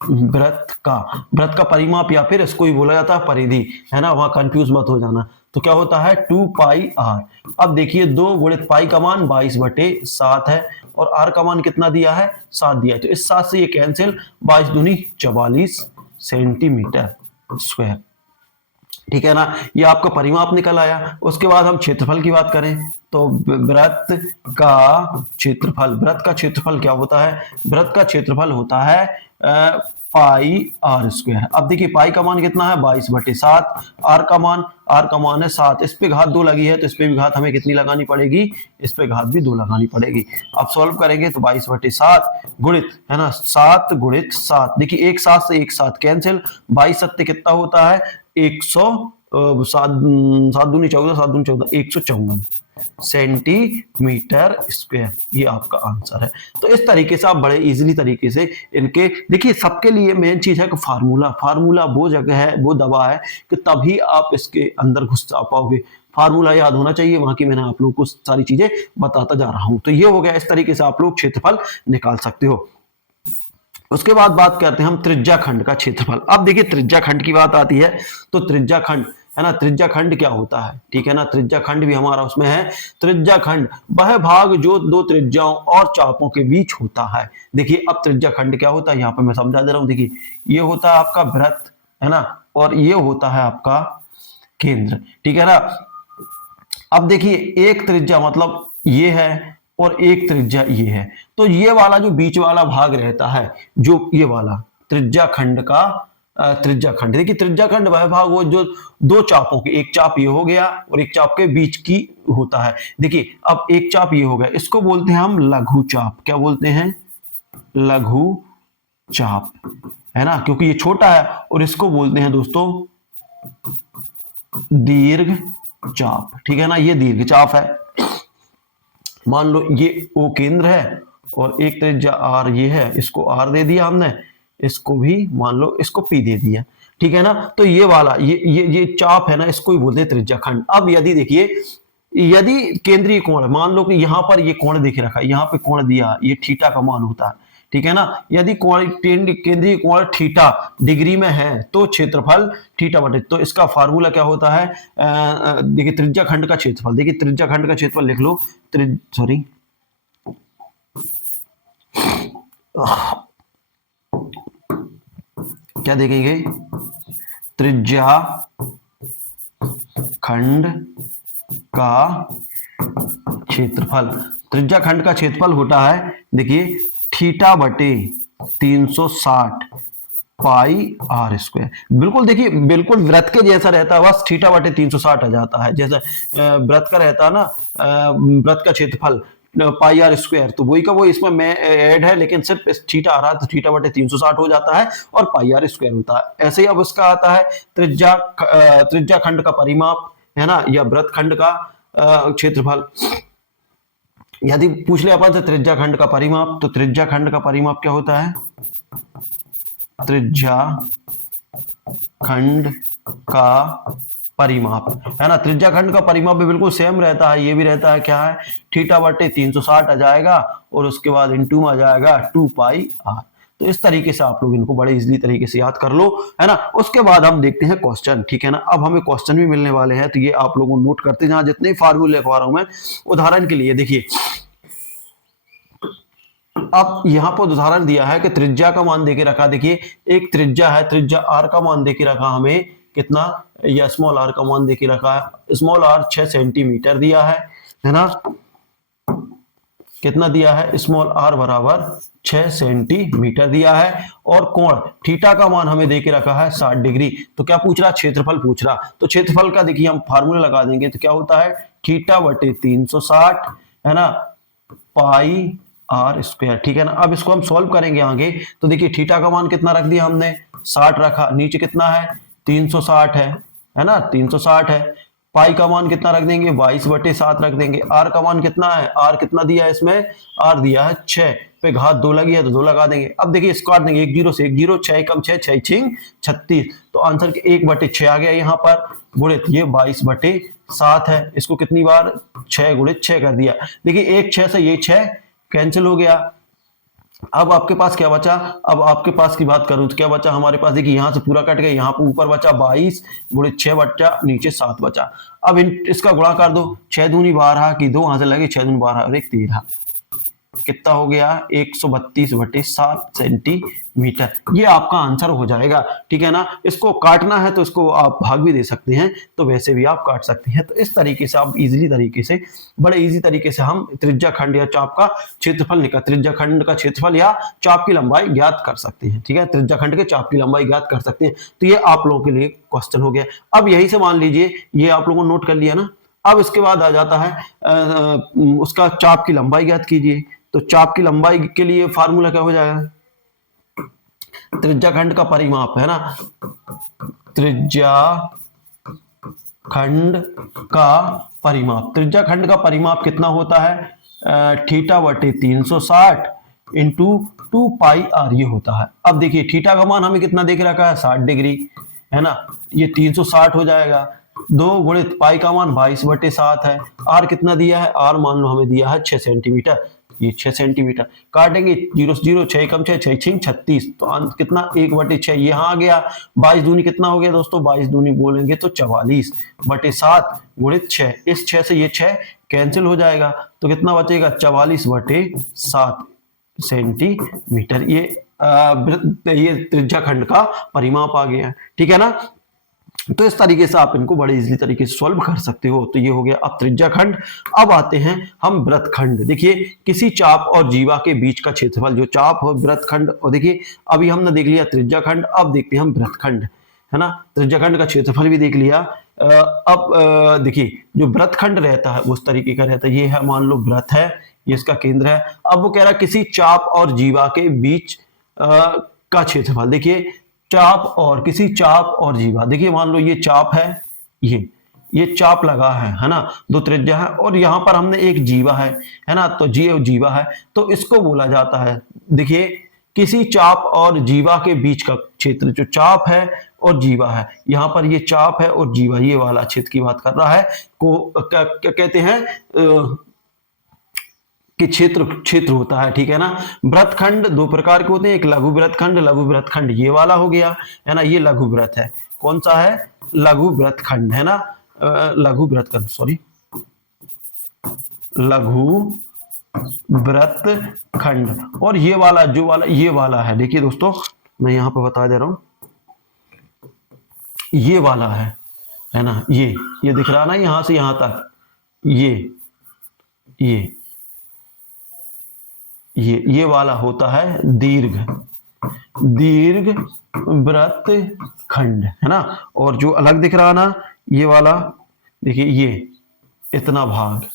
वृत्त का परिमाप या फिर इसको ही बोला जाता है परिधि, है ना, वहां कंफ्यूज मत हो जाना। तो क्या होता है? 2 पाई आर। अब देखिए 2 गुणित पाई का मान 22/7 है, और आर का मान कितना दिया है? 7 दिया है। तो इस 7 से ये कैंसिल, 22 दूनी 44 सेंटीमीटर स्क्वायर। ठीक है ना। ये आपका परिमाप निकल आया। उसके बाद हम क्षेत्रफल की बात करें तो वृत्त का क्षेत्रफल क्या होता है? वृत्त का क्षेत्रफल होता है पाई आर स्क्वायर। अब देखिए पाई का मान कितना है? 22/7। आर का मान है 7। इस पे घात 2 लगी है, तो इस पे भी घात हमें कितनी लगानी पड़ेगी? इस पे घात भी 2 लगानी पड़ेगी। अब सॉल्व करेंगे तो 22/7 गुणित, है ना, 7 गुणित 7। देखिए एक 7 से एक 7 कैंसिल, 22 सत्ते कितना होता है? 154 सेंटीमीटर स्क्वायर। ये आपका आंसर है। तो इस तरीके से आप बड़े इजीली तरीके से इनके, देखिए सबके लिए मेन चीज है कि फार्मूला वो जगह है, वो दवा है कि तभी आप इसके अंदर घुस जा पाओगे। फार्मूला याद होना चाहिए, वहां की मैंने आप लोगों को सारी चीजें बताता जा रहा हूं। तो ये हो गया, इस तरीके से आप लोग क्षेत्रफल निकाल सकते हो। उसके बाद बात करते हैं हम त्रिज्या खंड का क्षेत्रफल। अब देखिए त्रिज्या खंड की बात आती है तो त्रिज्या खंड, है ना, त्रिज्या खंड क्या होता है? ठीक है ना। त्रिज्या खंड भी हमारा उसमें है। त्रिज्या खंड वह भाग जो दो त्रिज्याओं और चापों के बीच होता है। देखिए अब त्रिज्या खंड क्या होता है, यहाँ पे मैं समझा दे रहा हूं। देखिए ये होता है आपका वृत्त, है ना, और ये होता है आपका केंद्र। ठीक है ना। अब देखिए एक त्रिज्या मतलब ये है और एक त्रिज्या ये है, तो ये वाला जो बीच वाला भाग रहता है, जो ये वाला त्रिज्या खंड का त्रिज्या खंड, देखिए त्रिज्या खंड वह भाग वो जो दो चापों के, एक चाप ये हो गया और एक चाप के बीच की होता है। देखिए अब एक चाप ये हो गया, इसको बोलते हैं हम लघु चाप। क्या बोलते हैं? लघु चाप, है ना, क्योंकि ये छोटा है। और इसको बोलते हैं दोस्तों दीर्घ चाप। ठीक है ना, ये दीर्घ चाप है। मान लो ये ओ केंद्र है और एक त्रिज्या आर ये है, इसको आर दे दिया हमने, इसको भी मान लो इसको पी दे दिया। ठीक है ना। तो ये वाला ये चाप है ना, इसको ही बोलते हैं त्रिज्याखंड। अब यदि देखिए, यदि केंद्रीय कोण, मान लो कि यहां पर ये कोण देखे रखा है, यहां पे कोण दिया, ये थीटा का मान होता है, ठीक है ना। यदि कोण केंद्रीय कोण थीटा डिग्री में है तो क्षेत्रफल थीटा बटे, तो इसका फार्मूला क्या होता है, देखिए त्रिज्याखंड का क्षेत्रफल, देखिए त्रिज्याखंड का क्षेत्रफल लिख लो, सॉरी क्या देखेंगे, त्रिज्या खंड का क्षेत्रफल, त्रिज्या खंड का क्षेत्रफल होता है, देखिए थीटा बटे 360 पाई आर स्क्वायर। बिल्कुल देखिए, बिल्कुल वृत्त के जैसा रहता है, बस थीटा बटे 360 आ जाता है, जैसा वृत्त का रहता है ना, वृत्त का क्षेत्रफल पाई आर स्क्वायर, तो वही का वो इसमें मैं ऐड है, लेकिन सिर्फ थीटा आ रहा है तो थीटा बटे 360 हो जाता है और पाई आर स्क्वायर होता है। ऐसे ही अब उसका आता है त्रिज्या खंड का परिमाप, है ना, या वृत्त खंड का क्षेत्रफल। यदि पूछ ले अपन से त्रिज्या खंड का परिमाप, तो त्रिज्या खंड का परिमाप क्या होता है, त्रिज्या खंड का परिमाप, है ना। त्रिज्या खंड का परिमाप भी बिल्कुल सेम रहता है, ये भी रहता है, क्या है, थीटा बटे 360 आ जाएगा और उसके बाद इनटू में आ जाएगा 2 पाई आर। तो इस तरीके से आप लोग इनको बड़े इजीली तरीके से याद कर लो, है ना। उसके बाद हम देखते हैं क्वेश्चन, ठीक है ना। अब हमें क्वेश्चन भी मिलने वाले हैं, तो ये आप लोगों को नोट करते जाएं, जितने फार्मूले लिखवा रहा हूं मैं। उदाहरण के लिए देखिए, अब यहां पर उदाहरण दिया है कि त्रिज्या का मान देके रखा, देखिए एक त्रिज्या है, त्रिज्या आर का मान देके रखा हमें कितना, या स्मॉल आर का मान देके रखा है, स्मॉल आर 6 सेंटीमीटर दिया है ना। कितना दिया है, स्मॉल आर बराबर 6 सेंटीमीटर दिया है, और कोण थीटा का मान हमें देके रखा है 60 डिग्री। तो क्या पूछ रहा, क्षेत्रफल पूछ रहा। तो क्षेत्रफल का देखिए हम फार्मूला लगा देंगे, तो क्या होता है, थीटा बटे 360, है ना, पाई आर स्क्वायर, ठीक है ना। अब इसको हम सॉल्व करेंगे आगे, तो देखिए थीटा का मान कितना रख दिया हमने, 60 रखा, नीचे कितना है 360 है ना, 360 है। पाई का मान कितना रख देंगे, 22/7 रख देंगे। आर का मान कितना है, आर कितना दिया है इसमें, आर दिया है 6, पे घात 2 लगी है तो 2 लगा देंगे। अब देखिए इसको काट देंगे, 1 0 से 1 0, 6 कम 6, 6 6 36, तो आंसर के 1/6 आ गया यहाँ पर, गुणित ये 22/7 है, इसको कितनी बार 6 गुणित 6 कर दिया। देखिए 1 6 से ये 6 कैंसिल हो गया। अब आपके पास क्या बचा, अब आपके पास की बात करूं तो क्या बचा हमारे पास, देखिए यहां से पूरा कट गया, यहाँ पे ऊपर बचा 22 गुणित 6 बचा, नीचे 7 बचा। अब इसका गुणा कर दो, 6 दूनी 12 की 2 वहां से लगे, 6 दूनी 12 और 1 13, कितना हो गया 132/7 सेंटीमीटर। ये आपका आंसर हो जाएगा, ठीक है ना। इसको काटना है तो इसको आप भाग भी दे सकते हैं, तो वैसे भी आप काट सकते हैं। तो इस तरीके से आप इजीली तरीके से, बड़े इजी तरीके से हम त्रिज्या खंड या चाप का क्षेत्रफल निकाल, त्रिज्या खंड का क्षेत्रफल या चाप की लंबाई ज्ञात कर सकते हैं, ठीक है। त्रिज्या खंड के चाप की लंबाई ज्ञात कर सकते हैं। तो ये आप लोगों के लिए क्वेश्चन हो गया। अब यही से मान लीजिए, ये आप लोगों ने नोट कर लिया ना। अब इसके बाद आ जाता है उसका चाप की लंबाई ज्ञात कीजिए। तो चाप की लंबाई के लिए फार्मूला क्या हो जाएगा, त्रिज्या खंड का परिमाप, है ना, त्रिज्या खंड का परिमाप। त्रिज्या खंड का परिमाप कितना होता है, थीटा बटे 360 इंटू 2 पाई आर, ये होता है। अब देखिए थीटा का मान हमें कितना देख रखा है, 60 डिग्री, है ना, ये 360 हो जाएगा। 2 गुणित पाई का मान 22/7 है। आर कितना दिया है, आर मान लो हमें दिया है 6 सेंटीमीटर, ये 6 सेंटीमीटर। काटेंगे 0 0, 6 कम 6, 6 6 36, तो अंत कितना 1/6 यहाँ आ गया। 22 दूनी कितना हो गया दोस्तों, 22 दूनी बोलेंगे तो 44/7 गुणित 6, इस 6 से ये 6 कैंसिल हो जाएगा, तो कितना बचेगा 44/7 सेंटीमीटर। ये त्रिज्या खंड का परिमाप आ गया, ठीक है ना। तो इस तरीके से आप इनको बड़े इजीली तरीके से सॉल्व कर सकते हो। तो ये हो गया अब त्रिज्या खंड। अब आते हैं हम वृत्त खंड। देखिए किसी चाप और जीवा के बीच का क्षेत्रफल, जो चाप हो वृत्त खंड, और देखिए अभी हमने देख लिया त्रिज्या खंड, अब देखते हैं हम वृत्त खंड, है ना। त्रिज्या खंड का क्षेत्रफल भी देख लिया। अब देखिए जो वृत्त खंड रहता है उस तरीके का रहता है। ये है, मान लो वृत्त है, ये इसका केंद्र है। अब वो कह रहा है किसी चाप और जीवा के बीच का क्षेत्रफल। देखिए चाप और किसी चाप और जीवा, देखिए मान लो ये चाप है, ये चाप लगा है ना, 2 त्रिज्या है, और यहां पर हमने एक जीवा है ना, तो जीवा है, तो इसको बोला जाता है। देखिए किसी चाप और जीवा के बीच का क्षेत्र, जो चाप है और जीवा है। यहाँ पर ये चाप है और जीवा, ये वाला क्षेत्र की बात कर रहा है। को क्या क्या कहते हैं कि क्षेत्र क्षेत्र होता है, ठीक है ना। वृत्तखंड दो प्रकार के होते हैं, एक लघु वृत्तखंड, लघु वृत्तखंड ये वाला हो गया, है ना, ये लघु वृत्त है। कौन सा है? लघु वृत्तखंड, है ना, लघु वृत्तखंड, सॉरी, लघु वृत्तखंड। और ये वाला जो वाला ये वाला है, देखिए दोस्तों मैं यहां पे बता दे रहा हूं, ये वाला है ना, ये दिख रहा ना, यहां से यहां तक, ये ये वाला होता है दीर्घ दीर्घ वृत्तखंड, है ना। और जो अलग दिख रहा ना, ये वाला, देखिए ये इतना भाग,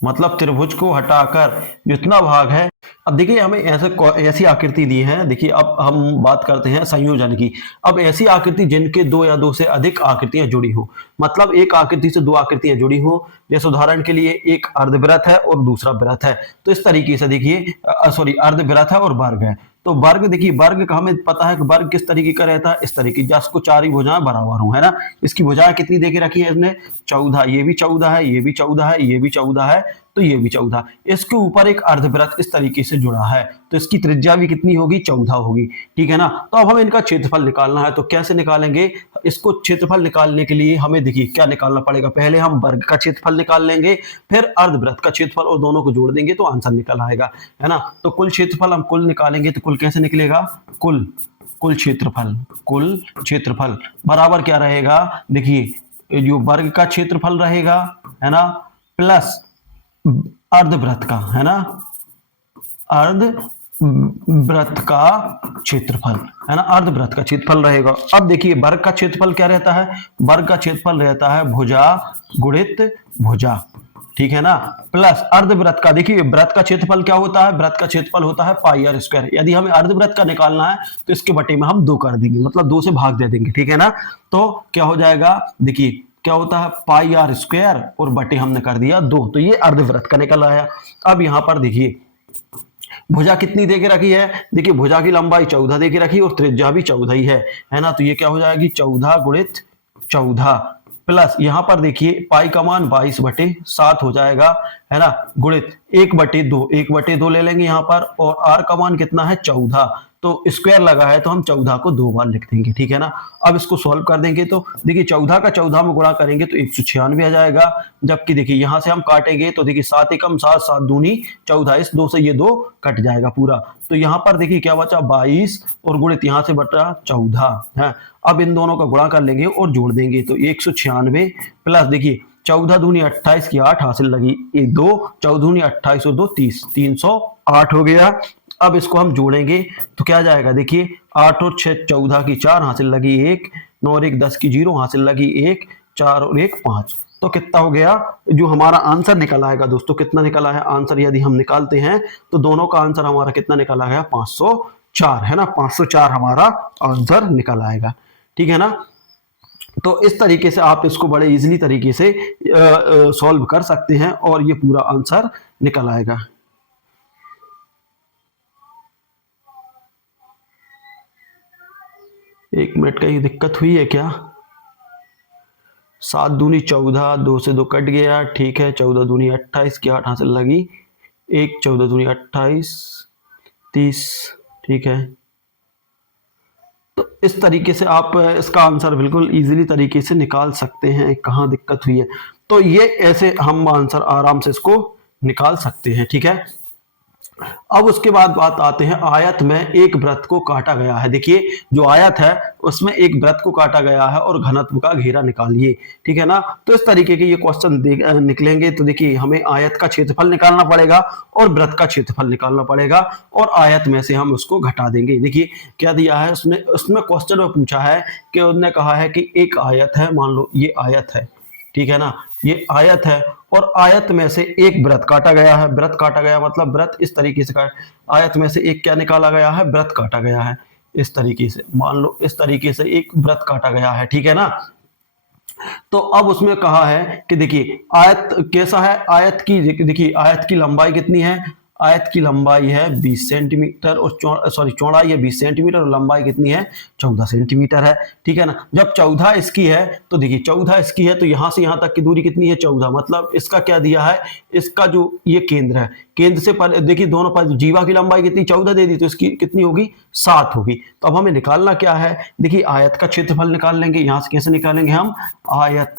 मतलब त्रिभुज को हटाकर जितना भाग है। अब देखिए हमें ऐसी आकृति दी है, देखिए अब हम बात करते हैं संयोजन की। अब ऐसी आकृति जिनके दो या दो से अधिक आकृतियां जुड़ी हो, मतलब एक आकृति से दो आकृतियां जुड़ी हो, जैसे उदाहरण के लिए एक अर्धवृत्त है और दूसरा वृत्त है, तो इस तरीके से देखिए, सॉरी, अर्धवृत्त है और वर्ग है। तो वर्ग, देखिए वर्ग का हमें पता है कि वर्ग किस तरीके का रहता है, इस तरीके, जिसको चार ही भुजाएं बराबर हो, है ना। इसकी भुजाएं कितनी देके रखी है इसने? 14, ये भी 14 है, ये भी 14 है, ये भी 14 है, तो ये भी 14। इसके ऊपर एक अर्धवृत्त इस तरीके से जुड़ा है, तो इसकी त्रिज्या भी कितनी होगी? 14 होगी, ठीक है ना। तो अब हमें इनका क्षेत्रफल निकालना है, तो कैसे निकालेंगे इसको? क्षेत्रफल निकालने के लिए हमें देखिए क्या निकालना पड़ेगा, पहले हम वर्ग का क्षेत्रफल निकाल लेंगे, फिर अर्धवृत्त का क्षेत्रफल, और दोनों को जोड़ देंगे तो आंसर निकल आएगा, है ना। तो कुल क्षेत्रफल हम कुल निकालेंगे, तो कुल कैसे निकलेगा? कुल क्षेत्रफल बराबर क्या रहेगा? देखिए जो वर्ग का क्षेत्रफल रहेगा, है ना, प्लस अर्धवृत्त का, है ना, अर्धवृत्त का क्षेत्रफल, है ना, अर्धवृत्त का क्षेत्रफल रहेगा। अब देखिए वर्ग का क्षेत्रफल क्या रहता है? वर्ग का क्षेत्रफल रहता है भुजा गुणित भुजा, ठीक है ना, प्लस अर्धवृत्त का। देखिए वृत्त का क्षेत्रफल क्या होता है? वृत्त का क्षेत्रफल होता है पाई आर स्क्वायर। यदि हमें अर्धवृत्त का निकालना है तो इसके बटे में हम 2 कर देंगे, मतलब 2 से भाग दे देंगे, ठीक है ना। तो क्या हो जाएगा? देखिए क्या होता है? पाई आर स्क्वायर और बटे हमने कर दिया 2, तो ये अर्धवृत्त का निकल आया। अब यहां पर देखिए भुजा कितनी देके रखी है? देखिए भुजा की लंबाई 14 देके रखी और त्रिज्या भी 14 ही है ना। तो ये क्या हो जाएगी? 14 गुणित 14 प्लस यहां पर देखिए पाई का मान 22/7 हो जाएगा, है ना, गुणित 1/2, 1/2 ले लेंगे यहां पर, और आर का मान कितना है? 14, तो स्क्वायर लगा है तो हम 14 को 2 बार लिख देंगे, ठीक है ना। अब इसको सॉल्व कर देंगे तो देखिए 14 का 14 में गुणा करेंगे तो 196 आ जाएगा, जबकि देखिए यहां से हम काटेंगे तो देखिए 7 एकम 7, 7 दूनी 14, इस 2 से ये 2 कट जाएगा पूरा। तो यहां पर देखिए क्या बचा? 22 और गुणित यहां से बचा 14 है। अब इन दोनों का गुणा कर लेंगे और जोड़ देंगे तो 196 प्लस देखिए 14 दूनी 28 की 8 हासिल लगी 2, 14 दूनी 28 और 2 30, 308 हो गया। अब इसको हम जोड़ेंगे तो क्या जाएगा? देखिए 8 और 6 14 की 4 हासिल लगी 1, 9 और 1 10 की 0 हासिल लगी 1, 4 और 1 5, तो कितना हो गया? जो हमारा आंसर निकल आएगा दोस्तों, कितना निकला है आंसर? यदि हम निकालते हैं तो दोनों का आंसर हमारा कितना निकल आएगा? 504, है ना, 504 हमारा आंसर निकल आएगा, ठीक है ना। तो इस तरीके से आप इसको बड़े इजीली तरीके से सॉल्व कर सकते हैं और ये पूरा आंसर निकल आएगा। एक मिनट, कहीं दिक्कत हुई है क्या? 7 दूनी 14, 2 से 2 कट गया, ठीक है, 14 दूनी 28 की 8 हासिल लगी 1, 14 दूनी 28, 30, ठीक है। तो इस तरीके से आप इसका आंसर बिल्कुल इजीली तरीके से निकाल सकते हैं, कहाँ दिक्कत हुई है। तो ये ऐसे हम आंसर आराम से इसको निकाल सकते हैं, ठीक है। अब उसके बाद बात आते हैं आयत में एक वृत्त को काटा गया है। देखिए जो आयत है उसमें एक वृत्त को काटा गया है और घनत्व का घेरा निकालिए, ठीक है ना। तो इस तरीके के ये क्वेश्चन निकलेंगे। तो देखिए हमें आयत का क्षेत्रफल निकालना पड़ेगा और वृत्त का क्षेत्रफल निकालना पड़ेगा और आयत में से हम उसको घटा देंगे। देखिए क्या दिया है उसमें क्वेश्चन में पूछा है कि उन्होंने कहा है कि एक आयत है, मान लो ये आयत है, ठीक है ना, ये आयत है और आयत में से एक वृत्त काटा गया है। वृत्त काटा गया मतलब वृत्त इस तरीके से आयत में से एक क्या निकाला गया है? वृत्त काटा गया है इस तरीके से, मान लो इस तरीके से एक वृत्त काटा गया है, ठीक है ना। तो अब उसमें कहा है कि देखिए आयत कैसा है, आयत की देखिए आयत की लंबाई कितनी है? आयत की लंबाई है 20 सेंटीमीटर और चौड़ाई है 20 सेंटीमीटर और लंबाई कितनी है 14 सेंटीमीटर है। ठीक है ना। जब 14 इसकी है तो देखिए 14 इसकी है तो यहां से यहां तक की दूरी कितनी है 14, मतलब इसका क्या दिया है, इसका जो ये केंद्र है, केंद्र से पर देखिए दोनों पर जीवा की लंबाई कितनी 14 दे दी तो इसकी कितनी होगी 7 होगी। तो अब हमें निकालना क्या है, देखिए आयत का क्षेत्रफल निकाल लेंगे। यहां से कैसे निकालेंगे हम, आयत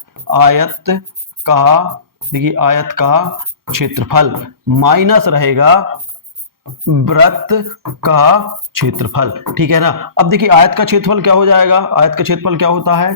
का, देखिए आयत का क्षेत्रफल माइनस रहेगा वृत्त का क्षेत्रफल। ठीक है ना। अब देखिए आयत का क्षेत्रफल क्या हो जाएगा, आयत का क्षेत्रफल क्या होता है,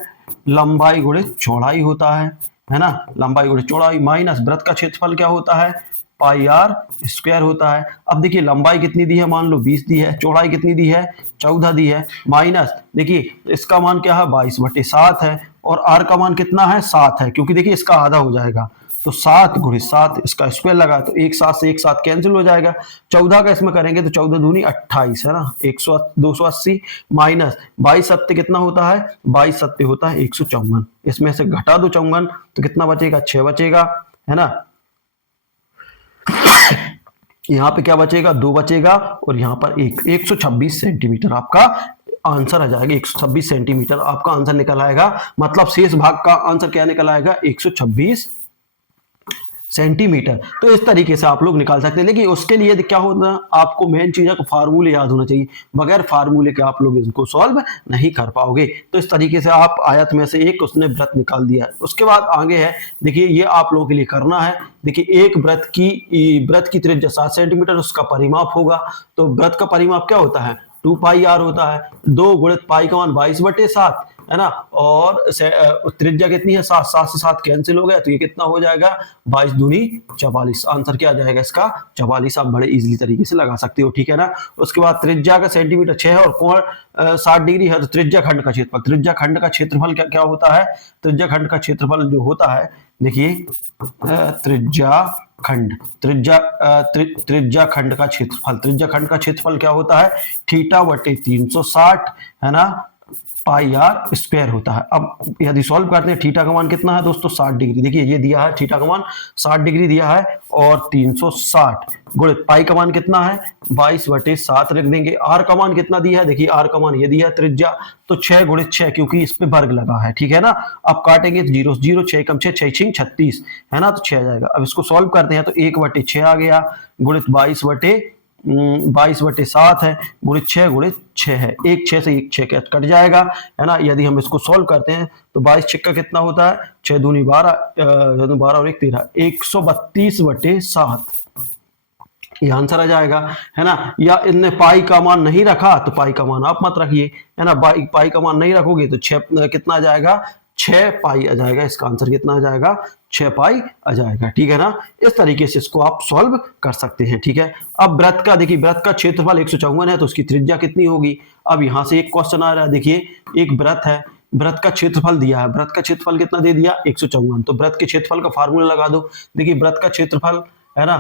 लंबाई गुणे चौड़ाई होता है ना, लंबाई गुणे चौड़ाई माइनस वृत्त का क्षेत्रफल क्या होता है, पाई आर स्क्वायर होता है। अब देखिए लंबाई कितनी दी है, मान लो 20 दी है, चौड़ाई कितनी दी है 14 दी है, माइनस देखिए इसका मान क्या है 22/7 है और आर का मान कितना है 7 है, क्योंकि देखिए इसका आधा हो जाएगा तो 7 गुणे 7 इसका स्क्वायर लगा तो एक साथ से एक साथ कैंसिल हो जाएगा। 14 का इसमें करेंगे तो 14 दूनी 28 है ना, 280 माइनस 22 सत्ते कितना होता है, 22 सत्ते होता है 154, इसमें से घटा दो 54 तो कितना बचेगा 6 बचेगा है ना। यहाँ पे क्या बचेगा 2 बचेगा और यहाँ पर 126 सेंटीमीटर आपका आंसर आ जाएगा। 126 सेंटीमीटर आपका आंसर निकल आएगा, मतलब शेष भाग का आंसर क्या निकल आएगा 126 सेंटीमीटर। तो इस तरीके से आप लोग निकाल सकते हैं, लेकिन उसके लिए क्या होता है, आपको मेन चीज है फार्मूले याद होना चाहिए, बगैर फार्मूले के आप लोग इसको सॉल्व नहीं कर पाओगे। तो इस तरीके से आप आयत में से एक उसने वृत्त निकाल दिया है। उसके बाद आगे है, देखिए ये आप लोगों के लिए करना है। देखिए एक वृत्त की त्रिज्या 7 सेंटीमीटर, उसका परिमाप होगा, तो वृत्त का परिमाप क्या होता है 2 पाई आर होता है, 2 गुणित पाई का मान 22/7 है ना, और त्रिज्या कितनी है 7, 7 से 7 कैंसिल हो गया तो ये कितना हो जाएगा 22 दूनी 44। आंसर क्या आ जाएगा इसका 44। आप बड़े इजीली तरीके से लगा सकते हो। ठीक है ना। उसके बाद त्रिज्या का सेंटीमीटर 6 है और कोण 60 डिग्री है, तो त्रिज्या खंड का क्षेत्रफल, त्रिज्या खंड का क्षेत्रफल क्या होता है, त्रिज्या खंड का क्षेत्रफल जो होता है, देखिए त्रिज्या खंड का क्षेत्रफल, त्रिज्या खंड का क्षेत्रफल क्या होता है θ/360 है ना, पाई आर स्क्वायर होता है। अब यदि सॉल्व करते हैं, थीटा का मान कितना है दोस्तों 60 डिग्री, देखिए ये दिया है थीटा का मान 60 डिग्री दिया है और 360 गुणित पाई का मान कितना है 22/7 रख देंगे। आर का मान कितना दिया है, देखिए आर का मान ये दिया है त्रिज्या, तो 6 गुणित 6 क्योंकि इस पे वर्ग लगा है। ठीक है ना। अब काटेंगे तो 0 0 6 कम 6 6 6 36 है ना, तो 6 आ जाएगा। अब इसको सॉल्व करते हैं तो 1/6 आ गया गुणित 22/7 है गुणित 6 है, एक 6 से एक 6 कट जाएगा है ना। यदि हम इसको सॉल्व करते हैं तो 22 6 का कितना होता है 6 दूनी 12 और 1 13, 132/7 ये आंसर आ जाएगा है ना। या इनने पाई का मान नहीं रखा तो पाई का मान आप मत रखिए है ना, पाई का मान नहीं रखोगे तो 6 कितना आ जाएगा 6 पाई आ जाएगा। इसका आंसर कितना आ जाएगा 6 पाई आ जाएगा। ठीक है ना। इस तरीके से इसको आप सॉल्व कर सकते हैं। ठीक है। अब वृत्त का देखिए, वृत्त का क्षेत्रफल 154 है तो उसकी त्रिज्या कितनी होगी। अब यहां से एक क्वेश्चन आ रहा है, देखिए एक वृत्त है, वृत्त का क्षेत्रफल दिया है, वृत्त का क्षेत्रफल कितना दे दिया 154, तो वृत्त के क्षेत्रफल का फार्मूला लगा दो। देखिए वृत्त का क्षेत्रफल है ना,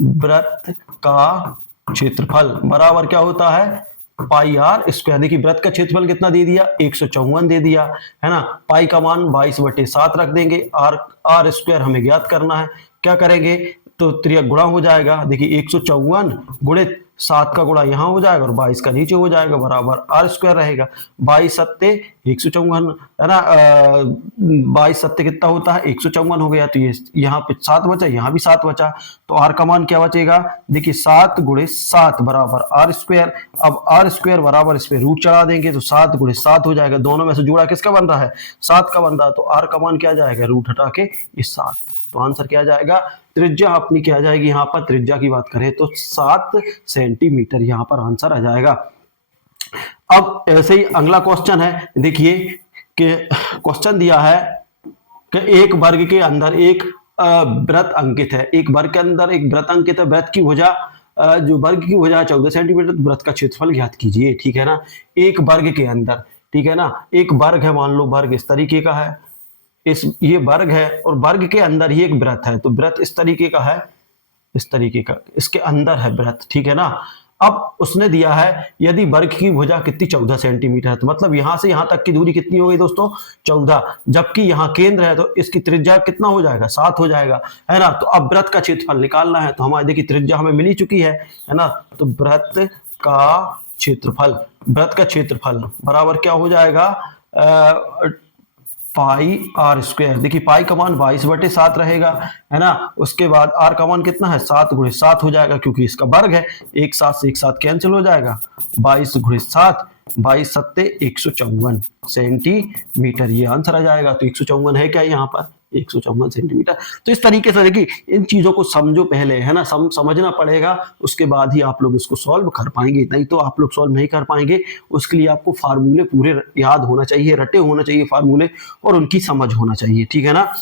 वृत्त का क्षेत्रफल बराबर क्या होता है पाई आर स्क्वायर। देखिए वृत्त का क्षेत्रफल कितना दे दिया 154 दे दिया है ना, पाई का मान 22/7 रख देंगे, आर स्क्वायर हमें ज्ञात करना है। क्या करेंगे तो त्रिया गुणा हो जाएगा, देखिए 154 गुणित 7 का गुणा यहाँ हो जाएगा और 22 का नीचे हो जाएगा बराबर आर स्क्वायर रहेगा। 22 सत्ते 154 है ना, 22 सत्ते कितना होता है 154 हो गया, तो ये यहाँ पे 7 बचा, यहाँ भी 7 बचा, तो आर का मान क्या बचेगा, देखिए 7 गुणे 7 बराबर आर स्क्वायर। अब आर स्क्वायर बराबर इस पे रूट चढ़ा देंगे तो 7 गुणे 7 हो जाएगा, दोनों में से जुड़ा किसका बन रहा है 7 का बन रहा है, तो आर का मान क्या जाएगा रूट हटा के इस 7, तो आंसर क्या जाएगा त्रिज्या अपनी क्या जाएगी, यहाँ पर त्रिज्या की बात करें तो 7 सेंटीमीटर यहाँ पर आंसर आ जाएगा। अब ऐसे ही अगला क्वेश्चन है, देखिए कि क्वेश्चन दिया है कि एक वर्ग के अंदर एक वृत्त अंकित है, एक वर्ग के अंदर एक वृत्त अंकित है, वृत्त की भुजा जो वर्ग की भुजा 14 सेंटीमीटर, वृत्त का क्षेत्रफल ज्ञात कीजिए। ठीक है ना, एक वर्ग के अंदर, ठीक है ना, एक वर्ग है, मान लो वर्ग इस तरीके का है, ये वर्ग है और वर्ग के अंदर ही एक वृत्त है, तो वृत्त इस तरीके का है, इस तरीके का, इसके अंदर है वृत्त। ठीक है ना। अब उसने दिया है यदि वर्ग की भुजा कितनी 14 सेंटीमीटर है, तो मतलब यहां से यहां तक की दूरी कितनी हो गई दोस्तों 14, जबकि यहाँ केंद्र है तो इसकी त्रिज्या कितना हो जाएगा 7 हो जाएगा, है ना। तो अब वृत्त का क्षेत्रफल निकालना है, तो हमारे देखिए त्रिज्या हमें मिल ही चुकी है ना। तो वृत्त का क्षेत्रफल बराबर क्या हो जाएगा पाई आर स्क्वायर। देखिए पाई का मान 22/7 रहेगा, है ना। उसके बाद आर का मान कितना है 7 × 7 हो जाएगा, क्योंकि इसका वर्ग है, एक साथ से एक साथ कैंसिल हो जाएगा, 22 × 7, 22×7 = 154 सेंटीमीटर, ये आंसर आ जाएगा। तो 154 है क्या यहाँ पर 154 सेंटीमीटर। तो इस तरीके से देखिए इन चीजों को समझो पहले, है ना, समझना पड़ेगा, उसके बाद ही आप लोग इसको सॉल्व कर पाएंगे, नहीं तो आप लोग सॉल्व नहीं कर पाएंगे। उसके लिए आपको फार्मूले पूरे याद होना चाहिए, रटे होना चाहिए फार्मूले, और उनकी समझ होना चाहिए, ठीक है ना।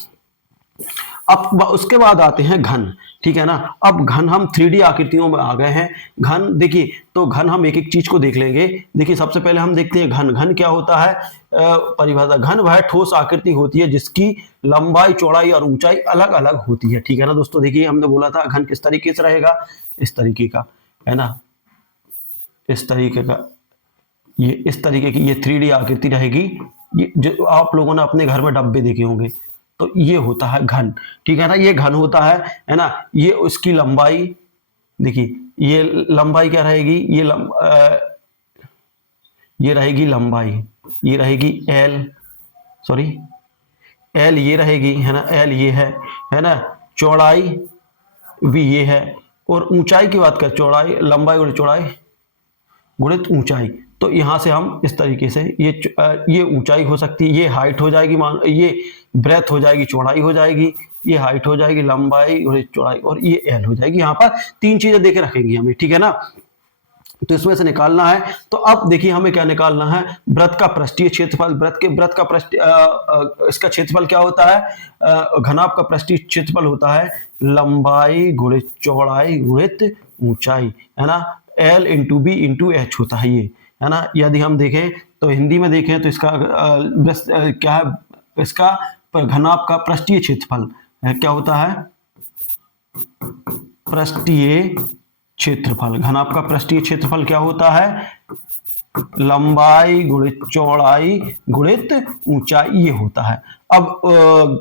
अब उसके बाद आते हैं घन, ठीक है ना। अब घन हम 3D आकृतियों में आ गए हैं। घन देखिए, तो घन हम एक एक चीज को देख लेंगे। देखिए सबसे पहले हम देखते हैं घन। घन क्या होता है परिभाषा, घन वह ठोस आकृति होती है जिसकी लंबाई चौड़ाई और ऊंचाई अलग अलग होती है, ठीक है ना दोस्तों। देखिए हमने बोला था घन किस तरीके से रहेगा, इस तरीके का, है ना, इस तरीके का, ये इस तरीके की ये 3D आकृति रहेगी। ये जो आप लोगों ने अपने घर में डब्बे देखे होंगे, तो ये होता है घन, ठीक है ना। ये घन होता है ना। ये उसकी लंबाई, देखिए ये लंबाई क्या रहेगी, ये रहेगी लंबाई, ये रहेगी एल, सॉरी एल ये रहेगी, है ना, एल ये है ना। चौड़ाई भी ये है, और ऊंचाई की बात कर, चौड़ाई लंबाई गुणित चौड़ाई गुणित ऊंचाई। तो यहां से हम इस तरीके से ये ऊंचाई हो सकती है, ये हाइट हो जाएगी, मान ये ब्रेथ हो जाएगी, चौड़ाई हो जाएगी, ये हाइट हो जाएगी, लंबाई और चौड़ाई, और ये एल हो जाएगी। यहाँ पर 3 चीजें देके रखेंगे हमें, ठीक है ना। तो इसमें से निकालना है। तो अब देखिए हमें क्या निकालना है, वृत्त का पृष्ठीय क्षेत्रफल। वृत्त का पृष्ठ इसका क्षेत्रफल क्या होता है, घनाभ का पृष्ठीय क्षेत्रफल होता है लंबाई गुणित चौड़ाई गुणित ऊंचाई, है ना। L × B × H होता है ये, है ना। यदि हम देखें तो हिंदी में देखें तो इसका क्या है, इसका घनाभ का पृष्ठीय क्षेत्रफल क्या होता है, पृष्ठीय क्षेत्रफल। घनाभ का पृष्ठीय क्षेत्रफल क्या होता है, लंबाई गुणित चौड़ाई गुणित ऊंचाई, ये होता है। अब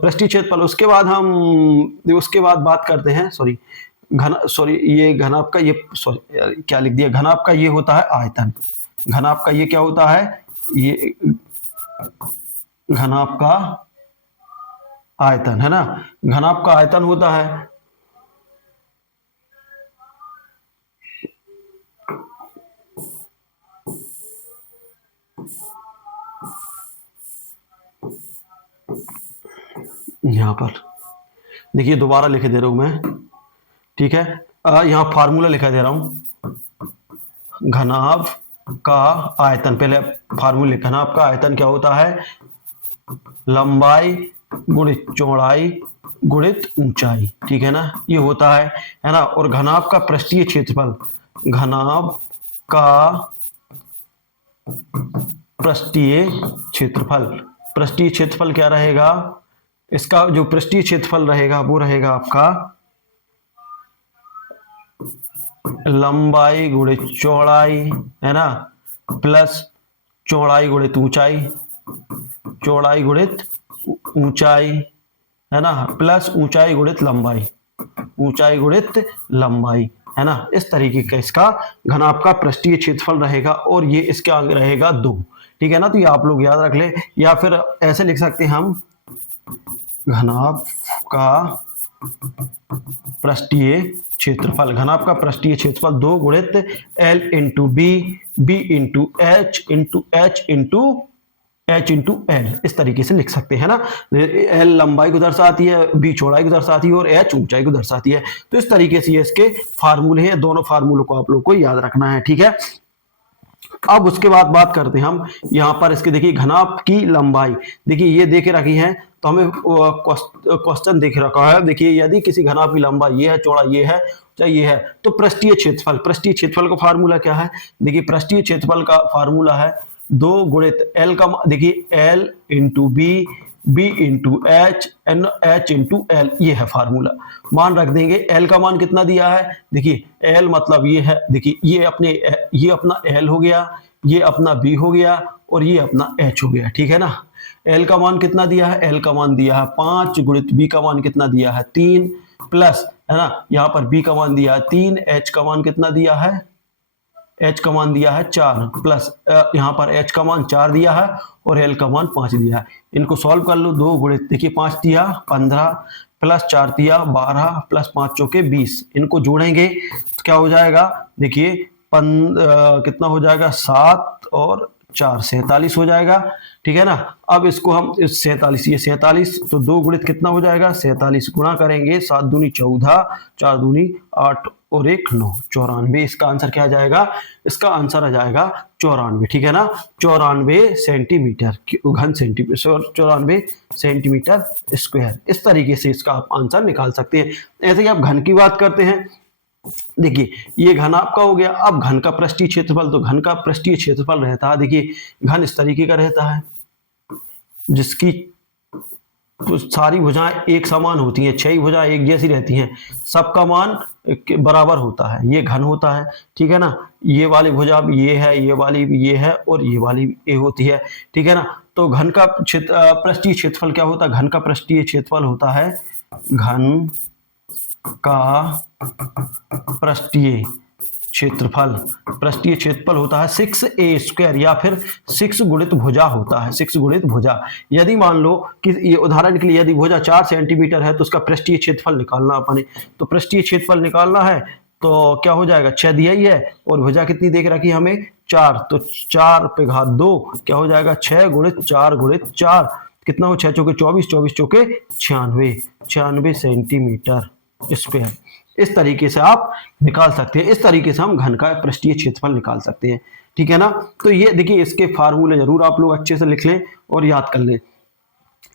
पृष्ठीय क्षेत्रफल, उसके बाद बात करते हैं, ये घनाभ का, ये क्या लिख दिया, घनाभ का ये होता है आयतन। घनाभ का ये क्या होता है, ये घनाभ का आयतन, है ना। घनाभ का आयतन होता है यहां पर, देखिए दोबारा लिख दे रहा हूं मैं, ठीक है। यहां फार्मूला लिखा दे रहा हूं, घनाभ का आयतन, पहले फार्मूले, घनाभ का आयतन क्या होता है, लंबाई गुणित चौड़ाई गुणित ऊंचाई, ठीक है ना, ये होता है ना। और घनाभ का पृष्ठीय क्षेत्रफल, घनाभ का पृष्ठीय क्षेत्रफल, पृष्ठीय क्षेत्रफल क्या रहेगा, इसका जो पृष्ठीय क्षेत्रफल रहेगा वो रहेगा आपका लंबाई गुणित चौड़ाई, है ना, प्लस चौड़ाई गुणित ऊंचाई, चौड़ाई गुणित ऊंचाई, है ना, प्लस ऊंचाई गुणित लंबाई, ऊंचाई गुणित लंबाई, है ना। इस तरीके का इसका घनाभ का पृष्ठीय क्षेत्रफल रहेगा, और ये इसके आगे रहेगा 2, ठीक है ना। तो ये आप लोग याद रख ले, या फिर ऐसे लिख सकते हैं हम, घनाभ का पृष्ठीय क्षेत्रफल, घनाभ का पृष्ठीय क्षेत्रफल 2 गुणित L × B, B × H × L, इस तरीके से लिख सकते हैं ना। L लंबाई को दर्शाती है, B चौड़ाई को दर्शाती है, और H ऊंचाई को दर्शाती है। तो इस तरीके से ये इसके फार्मूले हैं, दोनों फार्मूलों को आप लोग को याद रखना है, ठीक है। अब उसके बाद बात करते हैं हम यहाँ पर इसके, देखिए घनाभ की लंबाई, देखिए ये देखे रखी है, तो हमें क्वेश्चन देख रखा है। देखिए यदि किसी घनाभ की लंबाई ये है, चौड़ा ये है, चाहे ये है, तो पृष्ठीय क्षेत्रफल, पृष्ठीय क्षेत्रफल का फार्मूला क्या है, देखिए पृष्ठीय क्षेत्रफल का फार्मूला है 2 गुणित L का, देखिए L × B B into H N H into L, ये है फार्मूला। मान रख देंगे। एल का मान कितना दिया है, देखिए एल मतलब ये है, देखिए ये अपना एल हो गया, ये अपना बी हो गया और ये अपना एच हो गया, ठीक है ना। एल का मान कितना दिया है, एल का मान दिया है 5 गुणित बी का मान कितना दिया है 3 प्लस, है ना, यहाँ पर बी का मान दिया है 3, एच का मान कितना दिया है, एच का मान दिया है 4 प्लस यहाँ पर एच का मान 4 दिया है और एल का मान 5 दिया है। इनको सॉल्व कर लो, 2 गुणित, देखिए 5 दिया 15 प्लस 4 दिया 12 प्लस 5 चौके 20, इनको जोड़ेंगे तो क्या हो जाएगा, देखिए कितना हो जाएगा 7 और 4 47 हो जाएगा, ठीक है ना। अब इसको हम 47, ये 47 तो 2 गुणित कितना हो जाएगा 47, गुणा करेंगे 7 दूनी 14, 4 दूनी 8 और 1 9, 94। इसका आंसर क्या आ जाएगा, इसका आंसर आ जाएगा 94, ठीक है ना, 94 सेंटीमीटर घन सेंटीमीटर, 94 सेंटीमीटर स्क्वायर। इस तरीके से इसका आप आंसर निकाल सकते हैं। ऐसे ही आप घन की बात करते हैं, देखिए ये घन आपका हो गया। अब घन का पृष्ठीय क्षेत्रफल, तो घन का पृष्ठीय क्षेत्रफल रहता है, देखिए घन इस तरीके का रहता है जिसकी सारी भुजाएं एक समान होती हैं, 6 भुजाएं एक जैसी रहती हैं, सबका मान बराबर होता है, ये घन होता है, ठीक है ना। ये वाली भुजा भी ये है, ये वाली भी ये है और ये वाली भी ये होती है, ठीक है ना। तो घन का पृष्ठीय क्षेत्रफल क्या होता है, घन का पृष्ठीय क्षेत्रफल होता है, घन का पृष्ठीय क्षेत्रफल, पृष्ठीय क्षेत्रफल होता है 6a स्क्वायर या फिर 6 गुणित भुजा होता है, 6 गुणित भुजा। यदि मान लो कि ये उदाहरण के लिए यदि भुजा 4 सेंटीमीटर है तो उसका पृष्ठीय क्षेत्रफल निकालना अपने, तो पृष्ठीय क्षेत्रफल निकालना है तो क्या हो जाएगा, 6 दिया ही है और भुजा कितनी देख रखी है हमें 4, तो 4 पे घात 2 क्या हो जाएगा 6 गुणित 4 गुणित 4, कितना हो 6 चौके 24, 24 चौके 96, 96 सेंटीमीटर स्क्वायर। इस तरीके से आप निकाल सकते हैं, इस तरीके से हम घन का पृष्ठीय क्षेत्रफल निकाल सकते हैं, ठीक है ना। तो ये देखिए इसके फार्मूले जरूर आप लोग अच्छे से लिख लें और याद कर लें।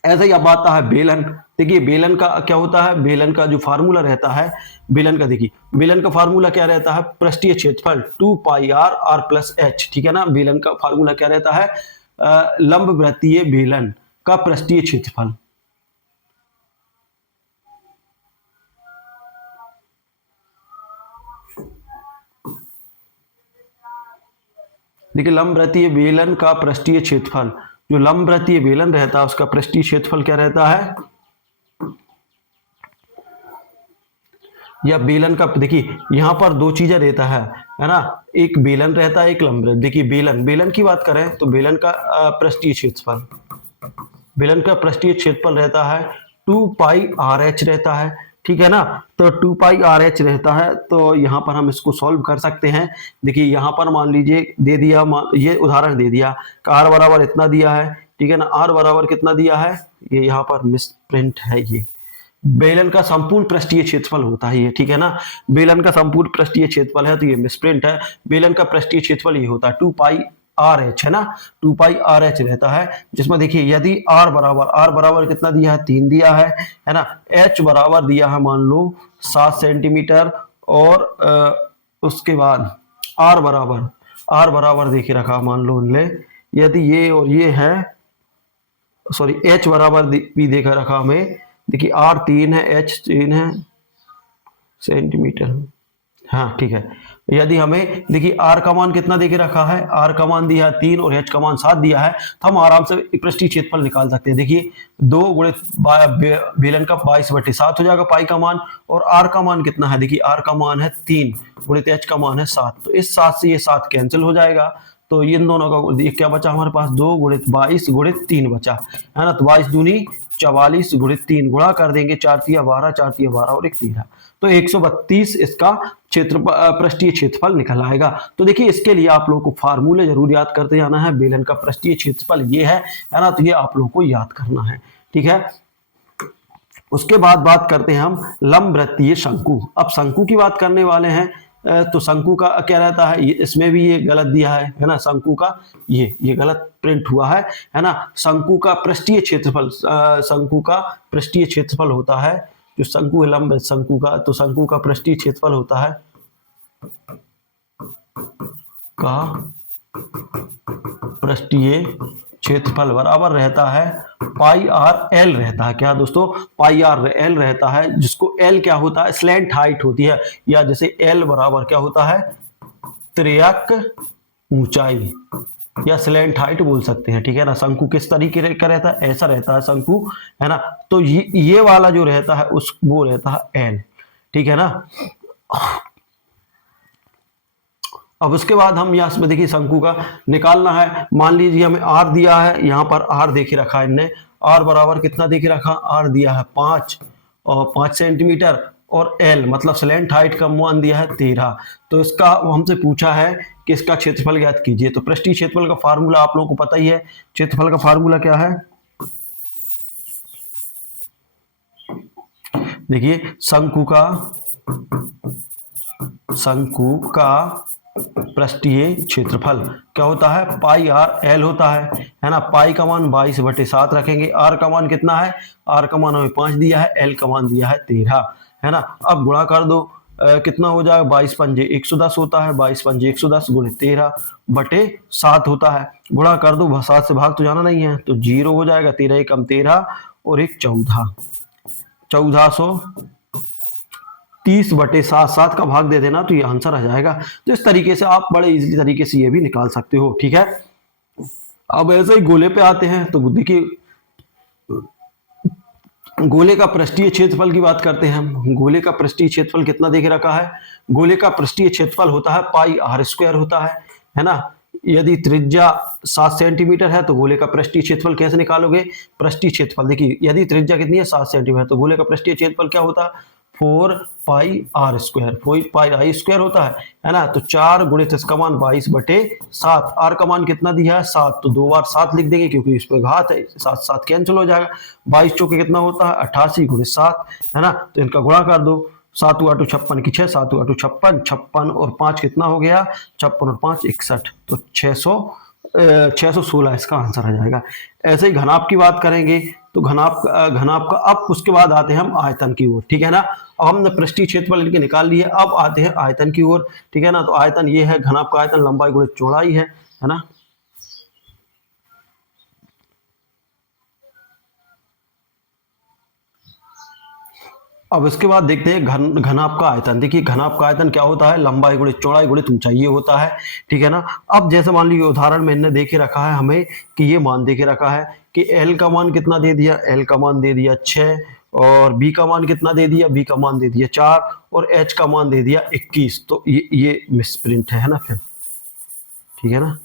ऐसा ही अब आता है बेलन। देखिए बेलन का क्या होता है, बेलन का जो फार्मूला रहता है, बेलन का देखिए बेलन का फार्मूला क्या रहता है, पृष्ठीय क्षेत्रफल 2 पाई आर आर प्लस एच, ठीक है ना। बेलन का फार्मूला क्या रहता है, लंब वृत्तीय बेलन का पृष्ठीय क्षेत्रफल, देखिए लंबवृत्तीय बेलन का पृष्ठीय क्षेत्रफल, जो लंबवृत्तीय बेलन रहता है उसका पृष्ठीय क्षेत्रफल क्या रहता है, या बेलन का, देखिए यहां पर दो चीजें रहता है ना, एक बेलन रहता है एक लंबवृत्त। देखिए बेलन की बात करें तो बेलन का पृष्ठीय क्षेत्रफल, बेलन का पृष्ठीय क्षेत्रफल रहता है 2 पाई आर एच रहता है, ठीक है ना। तो 2 पाई आर एच रहता है, तो यहाँ पर हम इसको सॉल्व कर सकते हैं। देखिए यहाँ पर मान लीजिए दे दिया, ये उदाहरण दे दिया कि आर बराबर इतना दिया है, ठीक है ना, आर बराबर कितना दिया है, ये यहाँ पर मिसप्रिंट है, ये बेलन का संपूर्ण पृष्ठीय क्षेत्रफल होता है ये, ठीक है ना। बेलन का संपूर्ण पृष्ठीय क्षेत्रफल है तो ये मिसप्रिंट है। बेलन का पृष्ठीय क्षेत्रफल ये होता है 2 पाई आर एच, है ना, 2 पाई आर एच रहता है, जिसमें देखिए यदि आर बराबर कितना दिया है 3 दिया है ना, एच बराबर दिया है मान लो 7 सेंटीमीटर और उसके बाद आर बराबर देखिए रखा मान लो ले, यदि ये और ये है, सॉरी एच बराबर भी देखा रखा हमें, देखिए आर 3 है एच 3 है सेंटीमीटर, हाँ ठीक है। यदि हमें देखिए आर का मान कितना देके रखा है, आर का मान दिया 3 और एच का मान 7 दिया है, तो हम आराम से पृष्ठीय क्षेत्रफल निकाल सकते हैं। देखिए 2 गुणित बेलन का 22/7 हो जाएगा पाई का मान, और आर का मान कितना है, देखिए आर का मान है 3 गुणित एच का मान है 7, तो इस 7 से ये 7 कैंसिल हो जाएगा, तो इन दोनों का क्या बचा हमारे पास 2 गुणित 22 गुणित 3 बचा, है ना। तो 22 दूनी 44 गुणित 3 गुणा कर देंगे, 4 तिया 12, 4 तिया 12 और 1 13, तो 132 इसका क्षेत्र पृष्ठीय क्षेत्रफल निकल आएगा। तो देखिए इसके लिए आप लोगों को फार्मूले जरूर याद करते जाना है। बेलन का पृष्ठीय क्षेत्रफल ये है ना, तो ये आप लोगों को याद करना है, ठीक है। उसके बाद बात करते हैं हम लंबवृत्तीय शंकु। अब शंकु की बात करने वाले हैं, तो शंकु का क्या रहता है, इसमें भी ये गलत दिया है ना, शंकु का ये गलत प्रिंट हुआ है ना। शंकु का पृष्ठीय क्षेत्रफल, शंकु का पृष्ठीय क्षेत्रफल होता है, जो शंकु है लंब शंकु का, तो शंकु का पृष्ठीय क्षेत्रफल होता है का पृष्ठीय क्षेत्रफल बराबर रहता है पाई आर एल रहता है। क्या दोस्तों? पाई आर एल रहता है, जिसको एल क्या होता है? स्लैंट हाइट होती है, या जैसे एल बराबर क्या होता है? त्रियक ऊंचाई या स्लैंट हाइट बोल सकते हैं, ठीक है ना। शंकु किस तरीके का रहता है? ऐसा रहता है शंकु, है ना। तो ये वाला जो रहता है उस वो रहता है एल, ठीक है ना। अब उसके बाद हम यहाँ में देखिए शंकु का निकालना है। मान लीजिए हमें आर दिया है, यहाँ पर आर देखे रखा है इनने, आर बराबर कितना देखे रखा? आर दिया है 5 और 5 सेंटीमीटर, और एल मतलब स्लैंट हाइट का मान दिया है 13। तो इसका हमसे पूछा है कि इसका क्षेत्रफल ज्ञात कीजिए। तो पृष्ठीय क्षेत्रफल का फार्मूला आप लोगों को पता ही है। क्षेत्रफल का फार्मूला क्या है? देखिए शंकु का पृष्ठीय क्षेत्रफल क्या होता है? पाई आर एल होता है ना। पाई का मान 22/7 रखेंगे। आर का मान कितना है? आर का मान हमें 5 दिया है, एल का मान दिया है 13, है ना। अब गुणा कर दो, कितना हो जाएगा? 22 पंजे 110 होता है, 22 पंजे 110 गुणे 13/7 होता है। गुणा कर दो, 7 से भाग तो जाना नहीं है, तो 0 हो जाएगा। 13 एकम 13 और 1 14, 1430/7, 7 का भाग दे देना तो ये आंसर आ जाएगा। तो इस तरीके से आप बड़े इजीली तरीके से ये भी निकाल सकते हो, ठीक है। अब ऐसे ही गोले पे आते हैं। तो देखिए गोले का पृष्ठीय क्षेत्रफल की बात करते हैं हम। गोले का पृष्ठीय क्षेत्रफल कितना देखे रखा है? गोले का पृष्ठीय क्षेत्रफल होता है पाई आर स्क्वायर होता है ना। यदि त्रिज्या 7 सेंटीमीटर है तो गोले का पृष्ठीय क्षेत्रफल कैसे निकालोगे? पृष्ठीय क्षेत्रफल देखिए, यदि त्रिज्या कितनी है? 7 सेंटीमीटर, तो गोले का पृष्ठीय क्षेत्रफल क्या होता है? 4 pi r square, 4 pi i square होता है ना। तो 4 गुणित इसका मान 22/7। आर का मान कितना दिया है? 7, तो 2 बार 7 लिख देंगे क्योंकि इस पे घात है, 7 7 कैंसिल हो जाएगा। 22 चौके कितना होता है? 88 गुणित 7, है ना। तो इनका गुणा कर दो, 7 8 56 की 6, 7 8 56, 56 और 5 कितना हो गया? 56 और 5 61, तो 616 इसका आंसर आ जाएगा। ऐसे ही घनाप की बात करेंगे तो घनाप का अब उसके बाद आते हैं हम आयतन की ओर, ठीक है ना। अब हमने पृष्ठीय क्षेत्रफल इनके निकाल लिए, अब आते हैं आयतन की ओर, ठीक है ना। तो आयतन ये है, घनाप का आयतन लंबाई गुणित चौड़ाई है ना। अब इसके बाद देखते हैं घनाप का आयतन। देखिए घनाप का आयतन क्या होता है? लंबाई गुणित चौड़ाई गुणित ऊंचाई, ये होता है, ठीक है ना। अब जैसे मान लीजिए उदाहरण में इन्होंने देखे रखा है हमें कि ये मान देखे रखा है कि एल का मान कितना दे दिया? एल का मान दे दिया 6, और बी का मान कितना दे दिया? बी का मान दे दिया 4, और एच का मान दे दिया 21। तो ये मिसप्रिंट है ना फिर, ठीक है ना।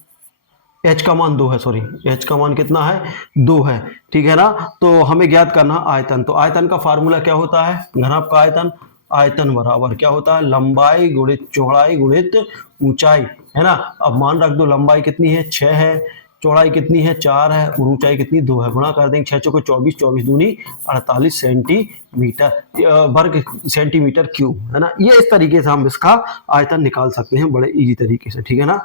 एच का मान 2 है, सॉरी, एच का मान कितना है? 2 है, ठीक है ना। तो हमें ज्ञात करना आयतन। तो आयतन का फार्मूला क्या होता है? घनाप का आयतन, आयतन बराबर क्या होता है? लंबाई गुणित चौड़ाई गुणित ऊंचाई, है ना। अब मान रख दो, लंबाई कितनी है? 6 है, चौड़ाई कितनी है? 4 है, और ऊंचाई कितनी? 2 है। गुणा कर देंगे, 6 चौके 24, 24 दूनी 48 सेंटीमीटर वर्ग सेंटीमीटर क्यूब, है ना। ये इस तरीके से हम इसका आयतन निकाल सकते हैं बड़े इजी तरीके से, ठीक है ना।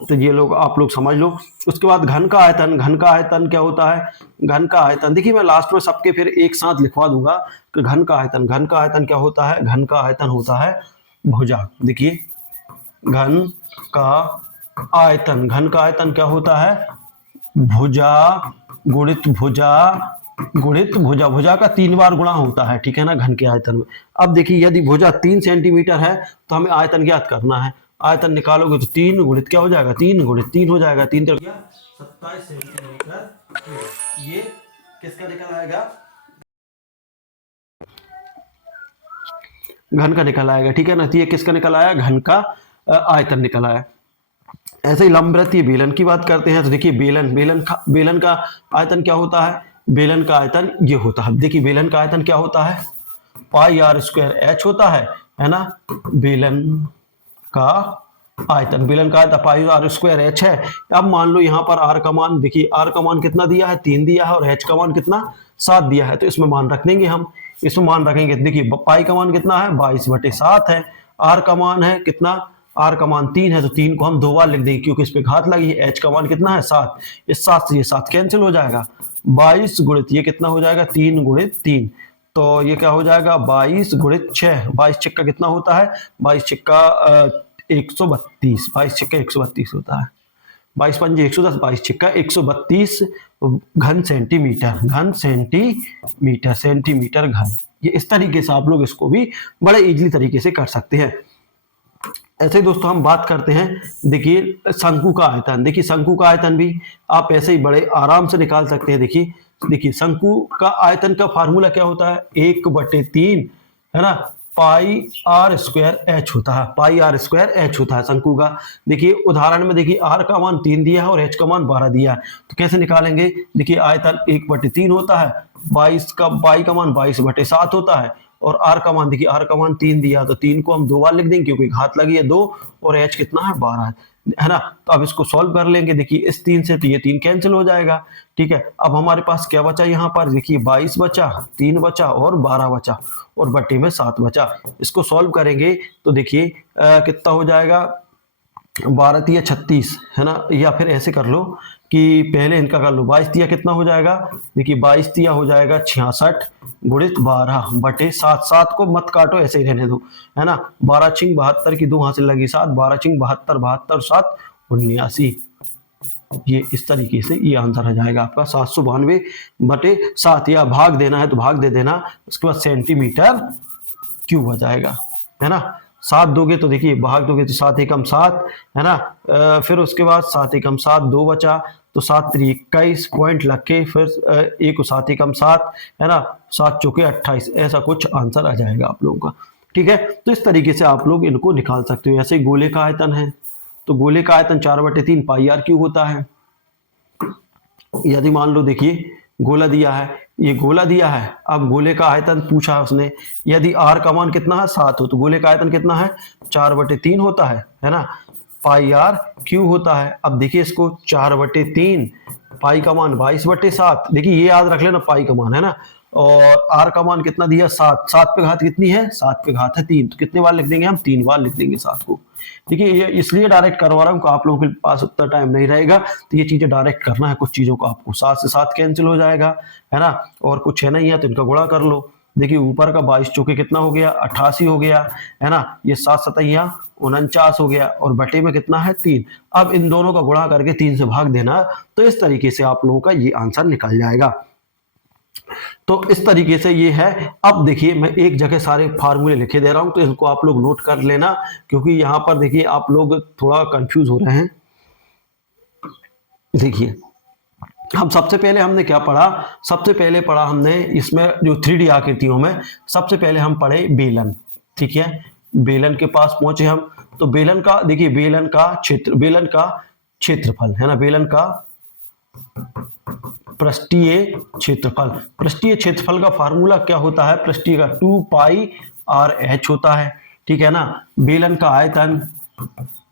तो ये लोग आप लोग समझ लो। उसके बाद घन का आयतन। घन का आयतन क्या होता है? घन का आयतन देखिए मैं लास्ट में सबके फिर एक साथ लिखवा दूंगा कि घन का आयतन। घन का आयतन क्या होता है? घन का आयतन होता है भुजा। देखिए घन का आयतन, घन का आयतन क्या होता है? भुजा गुणित भुजा गुणित भुजा। भुजा का 3 बार गुणा होता है, ठीक है ना, घन के आयतन में। अब देखिए यदि भुजा 3 सेंटीमीटर है तो हमें आयतन ज्ञात करना है। आयतन निकालोगे तो 3 गुणित क्या हो जाएगा? 3 गुणित 3 हो जाएगा, 3 तो 27 सेंटीमीटर। ये किसका निकल आएगा? घन का निकल आएगा, ठीक है ना। तो ये किसका निकल आया? घन का आयतन निकल आया। ऐसे ही लंबवृत्तीय बेलन की बात करते हैं। तो देखिए बेलन का आयतन क्या होता है? बेलन का आयतन ये होता है। देखिए बेलन का आयतन क्या होता है? पाई आर स्क्वायर एच होता है ना। बेलन का आयतन, बेलन का आयतन पाई आर स्क्वायर एच है। अब मान लो यहाँ पर आर का मान, देखिए आर का मान कितना दिया है? 3 दिया है, और एच का मान कितना? 7 दिया है। तो इसमें मान रख देंगे हम, इसमें मान रखेंगे। देखिए पाई का मान कितना है? 22/7 है। आर का मान है कितना? आर का मान 3 है, तो 3 को हम 2 बार लिख देंगे क्योंकि इस पे घात लगी है। एच का मान कितना है? 7। इस 7 से ये 7 कैंसिल हो जाएगा। 22 गुणित ये कितना हो जाएगा? 3 गुणित 3, तो ये क्या हो जाएगा? 22 गुणित 6। 22 छिक्का कितना होता है? 22 छिक्का 132, 22 छिक्का 132 होता है। 22 पंजे 110, 22 छिक्का 132 घन सेंटीमीटर घन। ये इस तरीके से आप लोग इसको भी बड़े इजीली तरीके से कर सकते हैं। ऐसे ही दोस्तों हम बात करते हैं, देखिए शंकु का आयतन। देखिए शंकु का आयतन भी आप ऐसे ही बड़े आराम से निकाल सकते हैं। देखिए शंकु का आयतन का फार्मूला क्या होता है, 1/3 है ना, पाई आर स्क्वायर एच होता है, पाई आर स्क्वायर एच होता है शंकु का। देखिए उदाहरण में देखिए आर का मान 3 दिया है और एच का मान 12 दिया है, तो कैसे निकालेंगे। देखिए आयतन 1/3 होता है, 22 का बाई का मान 22/7 होता है, और आर का मान देखिए आर का मान 3 दिया, तो 3 को हम 2 बार लिख देंगे क्योंकि घात लगी है 2, और एच कितना है 12 है ना। तो अब इसको सॉल्व कर लेंगे। देखिए इस 3 से तो ये 3 कैंसिल हो जाएगा, ठीक है। अब हमारे पास क्या बचा यहाँ पर, देखिए 22 बचा, 3 बचा और 12 बचा, और बट्टी में 7 बचा। इसको सॉल्व करेंगे तो देखिए कितना हो जाएगा, 12 × 36 है ना, या फिर ऐसे कर लो कि पहले इनका कर लो, 22 दिया कितना हो जाएगा, देखिए 22 दिया हो जाएगा 66 गुणित 12/7। 7 को मत काटो, ऐसे ही रहने दो, है ना। 12 छिंग 72 की 2 हासिल लगी 7, 12 छिंग 72, 72 7 79। ये इस तरीके से ये आंसर आ जाएगा आपका 792/7, या भाग देना है तो भाग दे देना, उसके बाद सेंटीमीटर क्यूब आ जाएगा, है ना। 7 दोगे तो देखिए भाग दोगे तो 7 एकम 7 है ना, फिर उसके बाद 7 एकम 7 2 बचा, तो 7 × 21 पॉइंट लग के फिर 1 को 7 एकम 7 है ना, 7 चौके 28, ऐसा कुछ आंसर आ जाएगा आप लोगों का, ठीक है। तो इस तरीके से आप लोग इनको निकाल सकते हो। ऐसे गोले का आयतन है, तो गोले का आयतन 4/3 पाई आर क्यूब होता है। यदि मान लो देखिए गोला दिया है, ये गोला दिया है, अब गोले का आयतन पूछा है उसने, यदि आर का मान कितना है 7 हो, तो गोले का आयतन कितना है 4/3 होता है ना, पाई आर क्यूब होता है। अब देखिए इसको 4/3, पाई का मान 22/7, देखिए ये याद रख लेना पाई का मान है ना, और आर का मान कितना दिया 7, 7 पे घात कितनी है, 7 पे घात है 3, तो कितने बार लिख देंगे हम, 3 बार लिख देंगे 7 को। देखिए ये इसलिए डायरेक्ट करवा रहा हूँ कि आप लोगों के पास उतना टाइम नहीं रहेगा, तो ये चीजें डायरेक्ट करना है। कुछ चीजों को आपको 7 से 7 कैंसिल हो जाएगा, है ना, और कुछ है नहीं है तो इनका गुणा कर लो। देखिए ऊपर का 22 चौके कितना हो गया 88 हो गया, है ना, ये 7 सतैया 49 हो गया, और बटे में कितना है 3। अब इन दोनों का गुणा करके 3 से भाग देना, तो इस तरीके से आप लोगों का ये आंसर निकल जाएगा। तो इस तरीके से ये है। अब देखिए मैं एक जगह सारे फार्मूले लिखे दे रहा हूं, तो इनको आप लोग नोट कर लेना, क्योंकि यहां पर देखिए आप लोग थोड़ा कंफ्यूज हो रहे हैं। देखिए हम सबसे पहले हमने क्या पढ़ा, सबसे पहले पढ़ा हमने इसमें जो 3D आकृतियों में सबसे पहले हम पढ़े बेलन, ठीक है। बेलन के पास पहुंचे हम, तो बेलन का देखिए बेलन का क्षेत्रफल है ना, बेलन का पृष्ठीय क्षेत्रफल, पृष्ठीय क्षेत्रफल का फार्मूला क्या होता है, पृष्ठीय का 2 पाई आर एच होता है, ठीक है ना। बेलन का आयतन,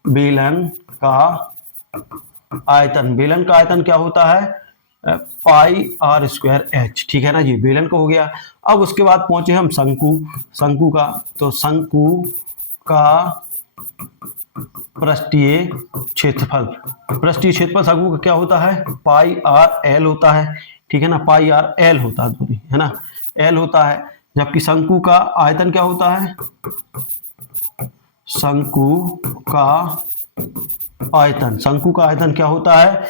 बेलन का आयतन क्या होता है, पाई आर स्क्वायर एच, ठीक है ना जी, बेलन का हो गया। अब उसके बाद पहुंचे हम शंकु का, तो शंकु का पृष्ठीय क्षेत्रफल शंकु का क्या होता है, पाई आर एल होता है, ठीक है ना, पाई आर एल होता है दूरी, है ना, एल होता है। जबकि शंकु का आयतन क्या होता है, शंकु का आयतन क्या होता है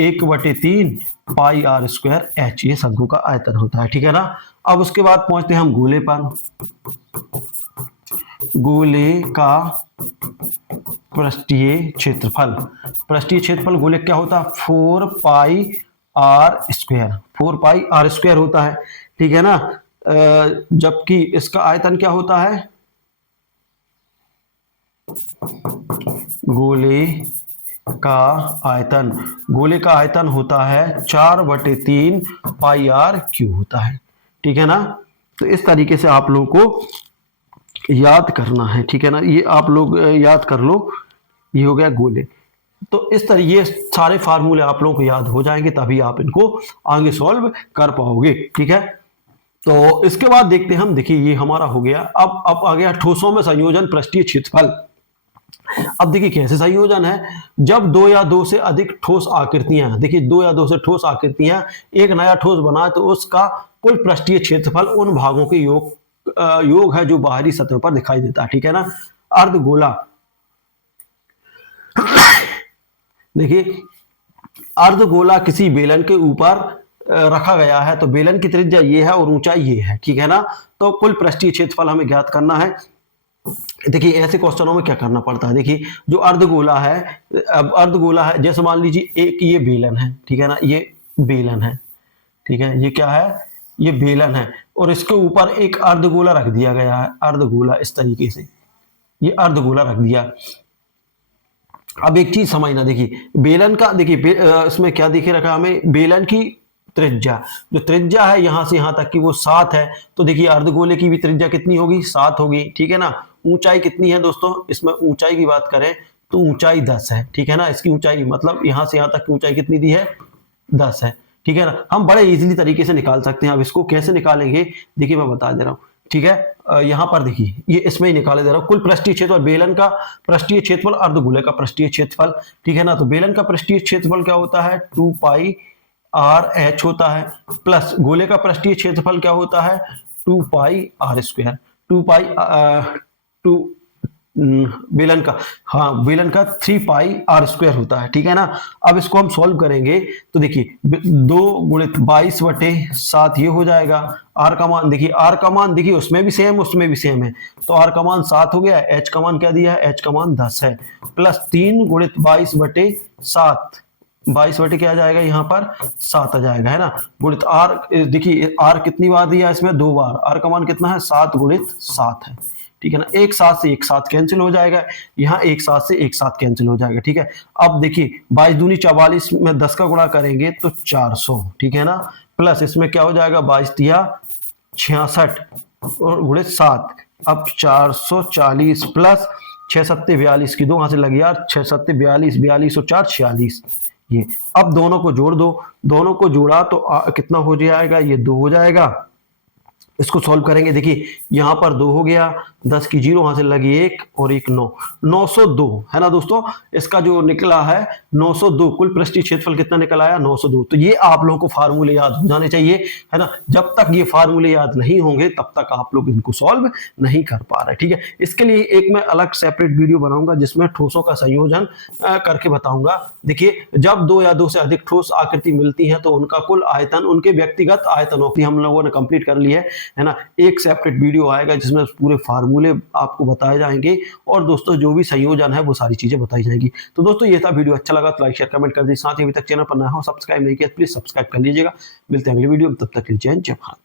1/3 पाई आर स्क्वायर एच, ये शंकु का आयतन होता है, ठीक है ना। अब उसके बाद पहुंचते हैं हम गोले पर, गोले का पृष्ठीय क्षेत्रफल गोले क्या होता है 4 पाई आर स्क्वायर होता है, ठीक है ना। जबकि इसका आयतन क्या होता है, गोले का आयतन होता है 4/3 पाई आर क्यूब होता है, ठीक है ना। तो इस तरीके से आप लोगों को याद करना है, ठीक है ना, ये आप लोग याद कर लो। ये हो गया गोले। तो इस तरह ये सारे फार्मूले आप लोगों को याद हो जाएंगे, तभी आप इनको आगे सॉल्व कर पाओगे, ठीक है। तो इसके बाद देखते हैं हम, देखिए ये हमारा हो गया। अब आ गया ठोसों में संयोजन पृष्ठीय क्षेत्रफल। अब देखिए कैसे संयोजन है, जब 2 या 2 से अधिक ठोस आकृतियां, देखिए 2 या 2 से ठोस आकृतियां एक नया ठोस बनाए, तो उसका कुल पृष्ठीय क्षेत्रफल उन भागों के योग है जो बाहरी सतह पर दिखाई देता है, ठीक है ना। अर्धगोला देखिए अर्धगोला किसी बेलन के ऊपर रखा गया है, तो बेलन की त्रिज्या ये है और ऊंचाई ये है, ठीक है ना। तो कुल पृष्ठीय क्षेत्रफल हमें ज्ञात करना है। देखिए ऐसे क्वेश्चनों में क्या करना पड़ता है, देखिए जो अर्धगोला है, अब अर्धगोला है, जैसे मान लीजिए एक ये बेलन है, ठीक है ना, ये बेलन है, ठीक है, ये क्या है, ये बेलन है, और इसके ऊपर एक अर्धगोला रख दिया गया है, अर्धगोला इस तरीके से, ये अर्धगोला रख दिया। अब एक चीज समझना, देखिए बेलन का, देखिए इसमें क्या दिखे रखा हमें, बेलन की त्रिज्या, जो त्रिज्या है यहां से यहां तक की वो 7 है, तो देखिए अर्धगोले की भी त्रिज्या कितनी होगी, 7 होगी, ठीक है ना। ऊंचाई कितनी है दोस्तों, इसमें ऊंचाई की बात करें तो ऊंचाई 10 है, ठीक है ना, इसकी ऊंचाई मतलब यहां से यहां तक की ऊंचाई कितनी दी है, 10 है, ठीक है ना। हम बड़े इजीली तरीके से निकाल सकते हैं। अब इसको कैसे निकालेंगे, देखिए मैं बता दे रहा हूं, ठीक है। यहां पर देखिए ये इसमें ही निकाले दे रहा हूं, कुल पृष्ठीय क्षेत्रफल बेलन का पृष्ठीय क्षेत्रफल, अर्धगोले का पृष्ठीय क्षेत्रफल, ठीक है ना। तो बेलन का पृष्ठीय क्षेत्रफल क्या होता है, 2 पाई आर एच होता है, प्लस गोले का पृष्ठीय क्षेत्रफल क्या होता है, 2 पाई आर स्क्वायर, 2 पाई टू बेलन का, हाँ बेलन का 3 पाई आर स्क्वायर होता है, ठीक है ना। अब इसको हम सॉल्व करेंगे तो देखिए 2 गुणित 22/7 ये हो जाएगा। आर का मान देखिए, आर का मान देखिए उसमें भी सेम उसमें भी सेम है, तो आर का मान 7 हो गया, एच का मान क्या दिया है, एच का मान 10 है, प्लस 3 गुणित 22/7, 22 बटे क्या आ जाएगा, यहाँ पर 7 आ जाएगा, है ना, गुणित आर, देखिए आर कितनी बार दिया इसमें, 2 बार, आर का मान कितना है, 7 गुणित 7 है, ठीक है ना। एक साथ से एक साथ कैंसिल हो जाएगा, यहाँ एक साथ से एक साथ कैंसिल हो जाएगा, ठीक है। अब देखिए 22 दूनी 44 में 10 का गुणा करेंगे तो 400, ठीक है ना, प्लस इसमें क्या हो जाएगा, 22 दिया 66 और गुणित 7, अब 440 प्लस 6 सत्ते 42 की 2 वहां से लग गया, 6 सत्ते 42, 42 और 4 46, ये अब दोनों को जोड़ दो, दोनों को जोड़ा तो कितना हो जाएगा, ये 2 हो जाएगा। इसको सॉल्व करेंगे, देखिए यहां पर 2 हो गया, 10 की 0 वहां से लगी 1 और 1 9, 902 है ना दोस्तों। इसका जो निकला है 902, कुल पृष्ठीय क्षेत्रफल कितना निकल आया, 902। तो ये आप लोगों को फार्मूले याद हो जाने चाहिए, है ना। जब तक ये फार्मूले याद नहीं होंगे तब तक आप लोग इनको सॉल्व नहीं कर पा रहे, ठीक है। इसके लिए एक मैं अलग सेपरेट वीडियो बनाऊंगा जिसमें ठोसों का संयोजन करके बताऊंगा। देखिए जब 2 या 2 से अधिक ठोस आकृति मिलती है तो उनका कुल आयतन उनके व्यक्तिगत आयतनों की हम लोगों ने कंप्लीट कर ली है ना। एक सेपरेट वीडियो आएगा जिसमें पूरे फार्मूले आपको बताए जाएंगे और दोस्तों जो भी संयोजन है वो सारी चीजें बताई जाएंगी। तो दोस्तों ये था वीडियो, अच्छा लगा तो लाइक शेयर कमेंट कर दीजिए, साथ ही अभी तक चैनल पर नया हो सब्सक्राइब नहीं किया प्लीज सब्सक्राइब कर लीजिएगा। मिलते हैं अगली वीडियो में, तब तक के लिए जय हिंद जय भारत।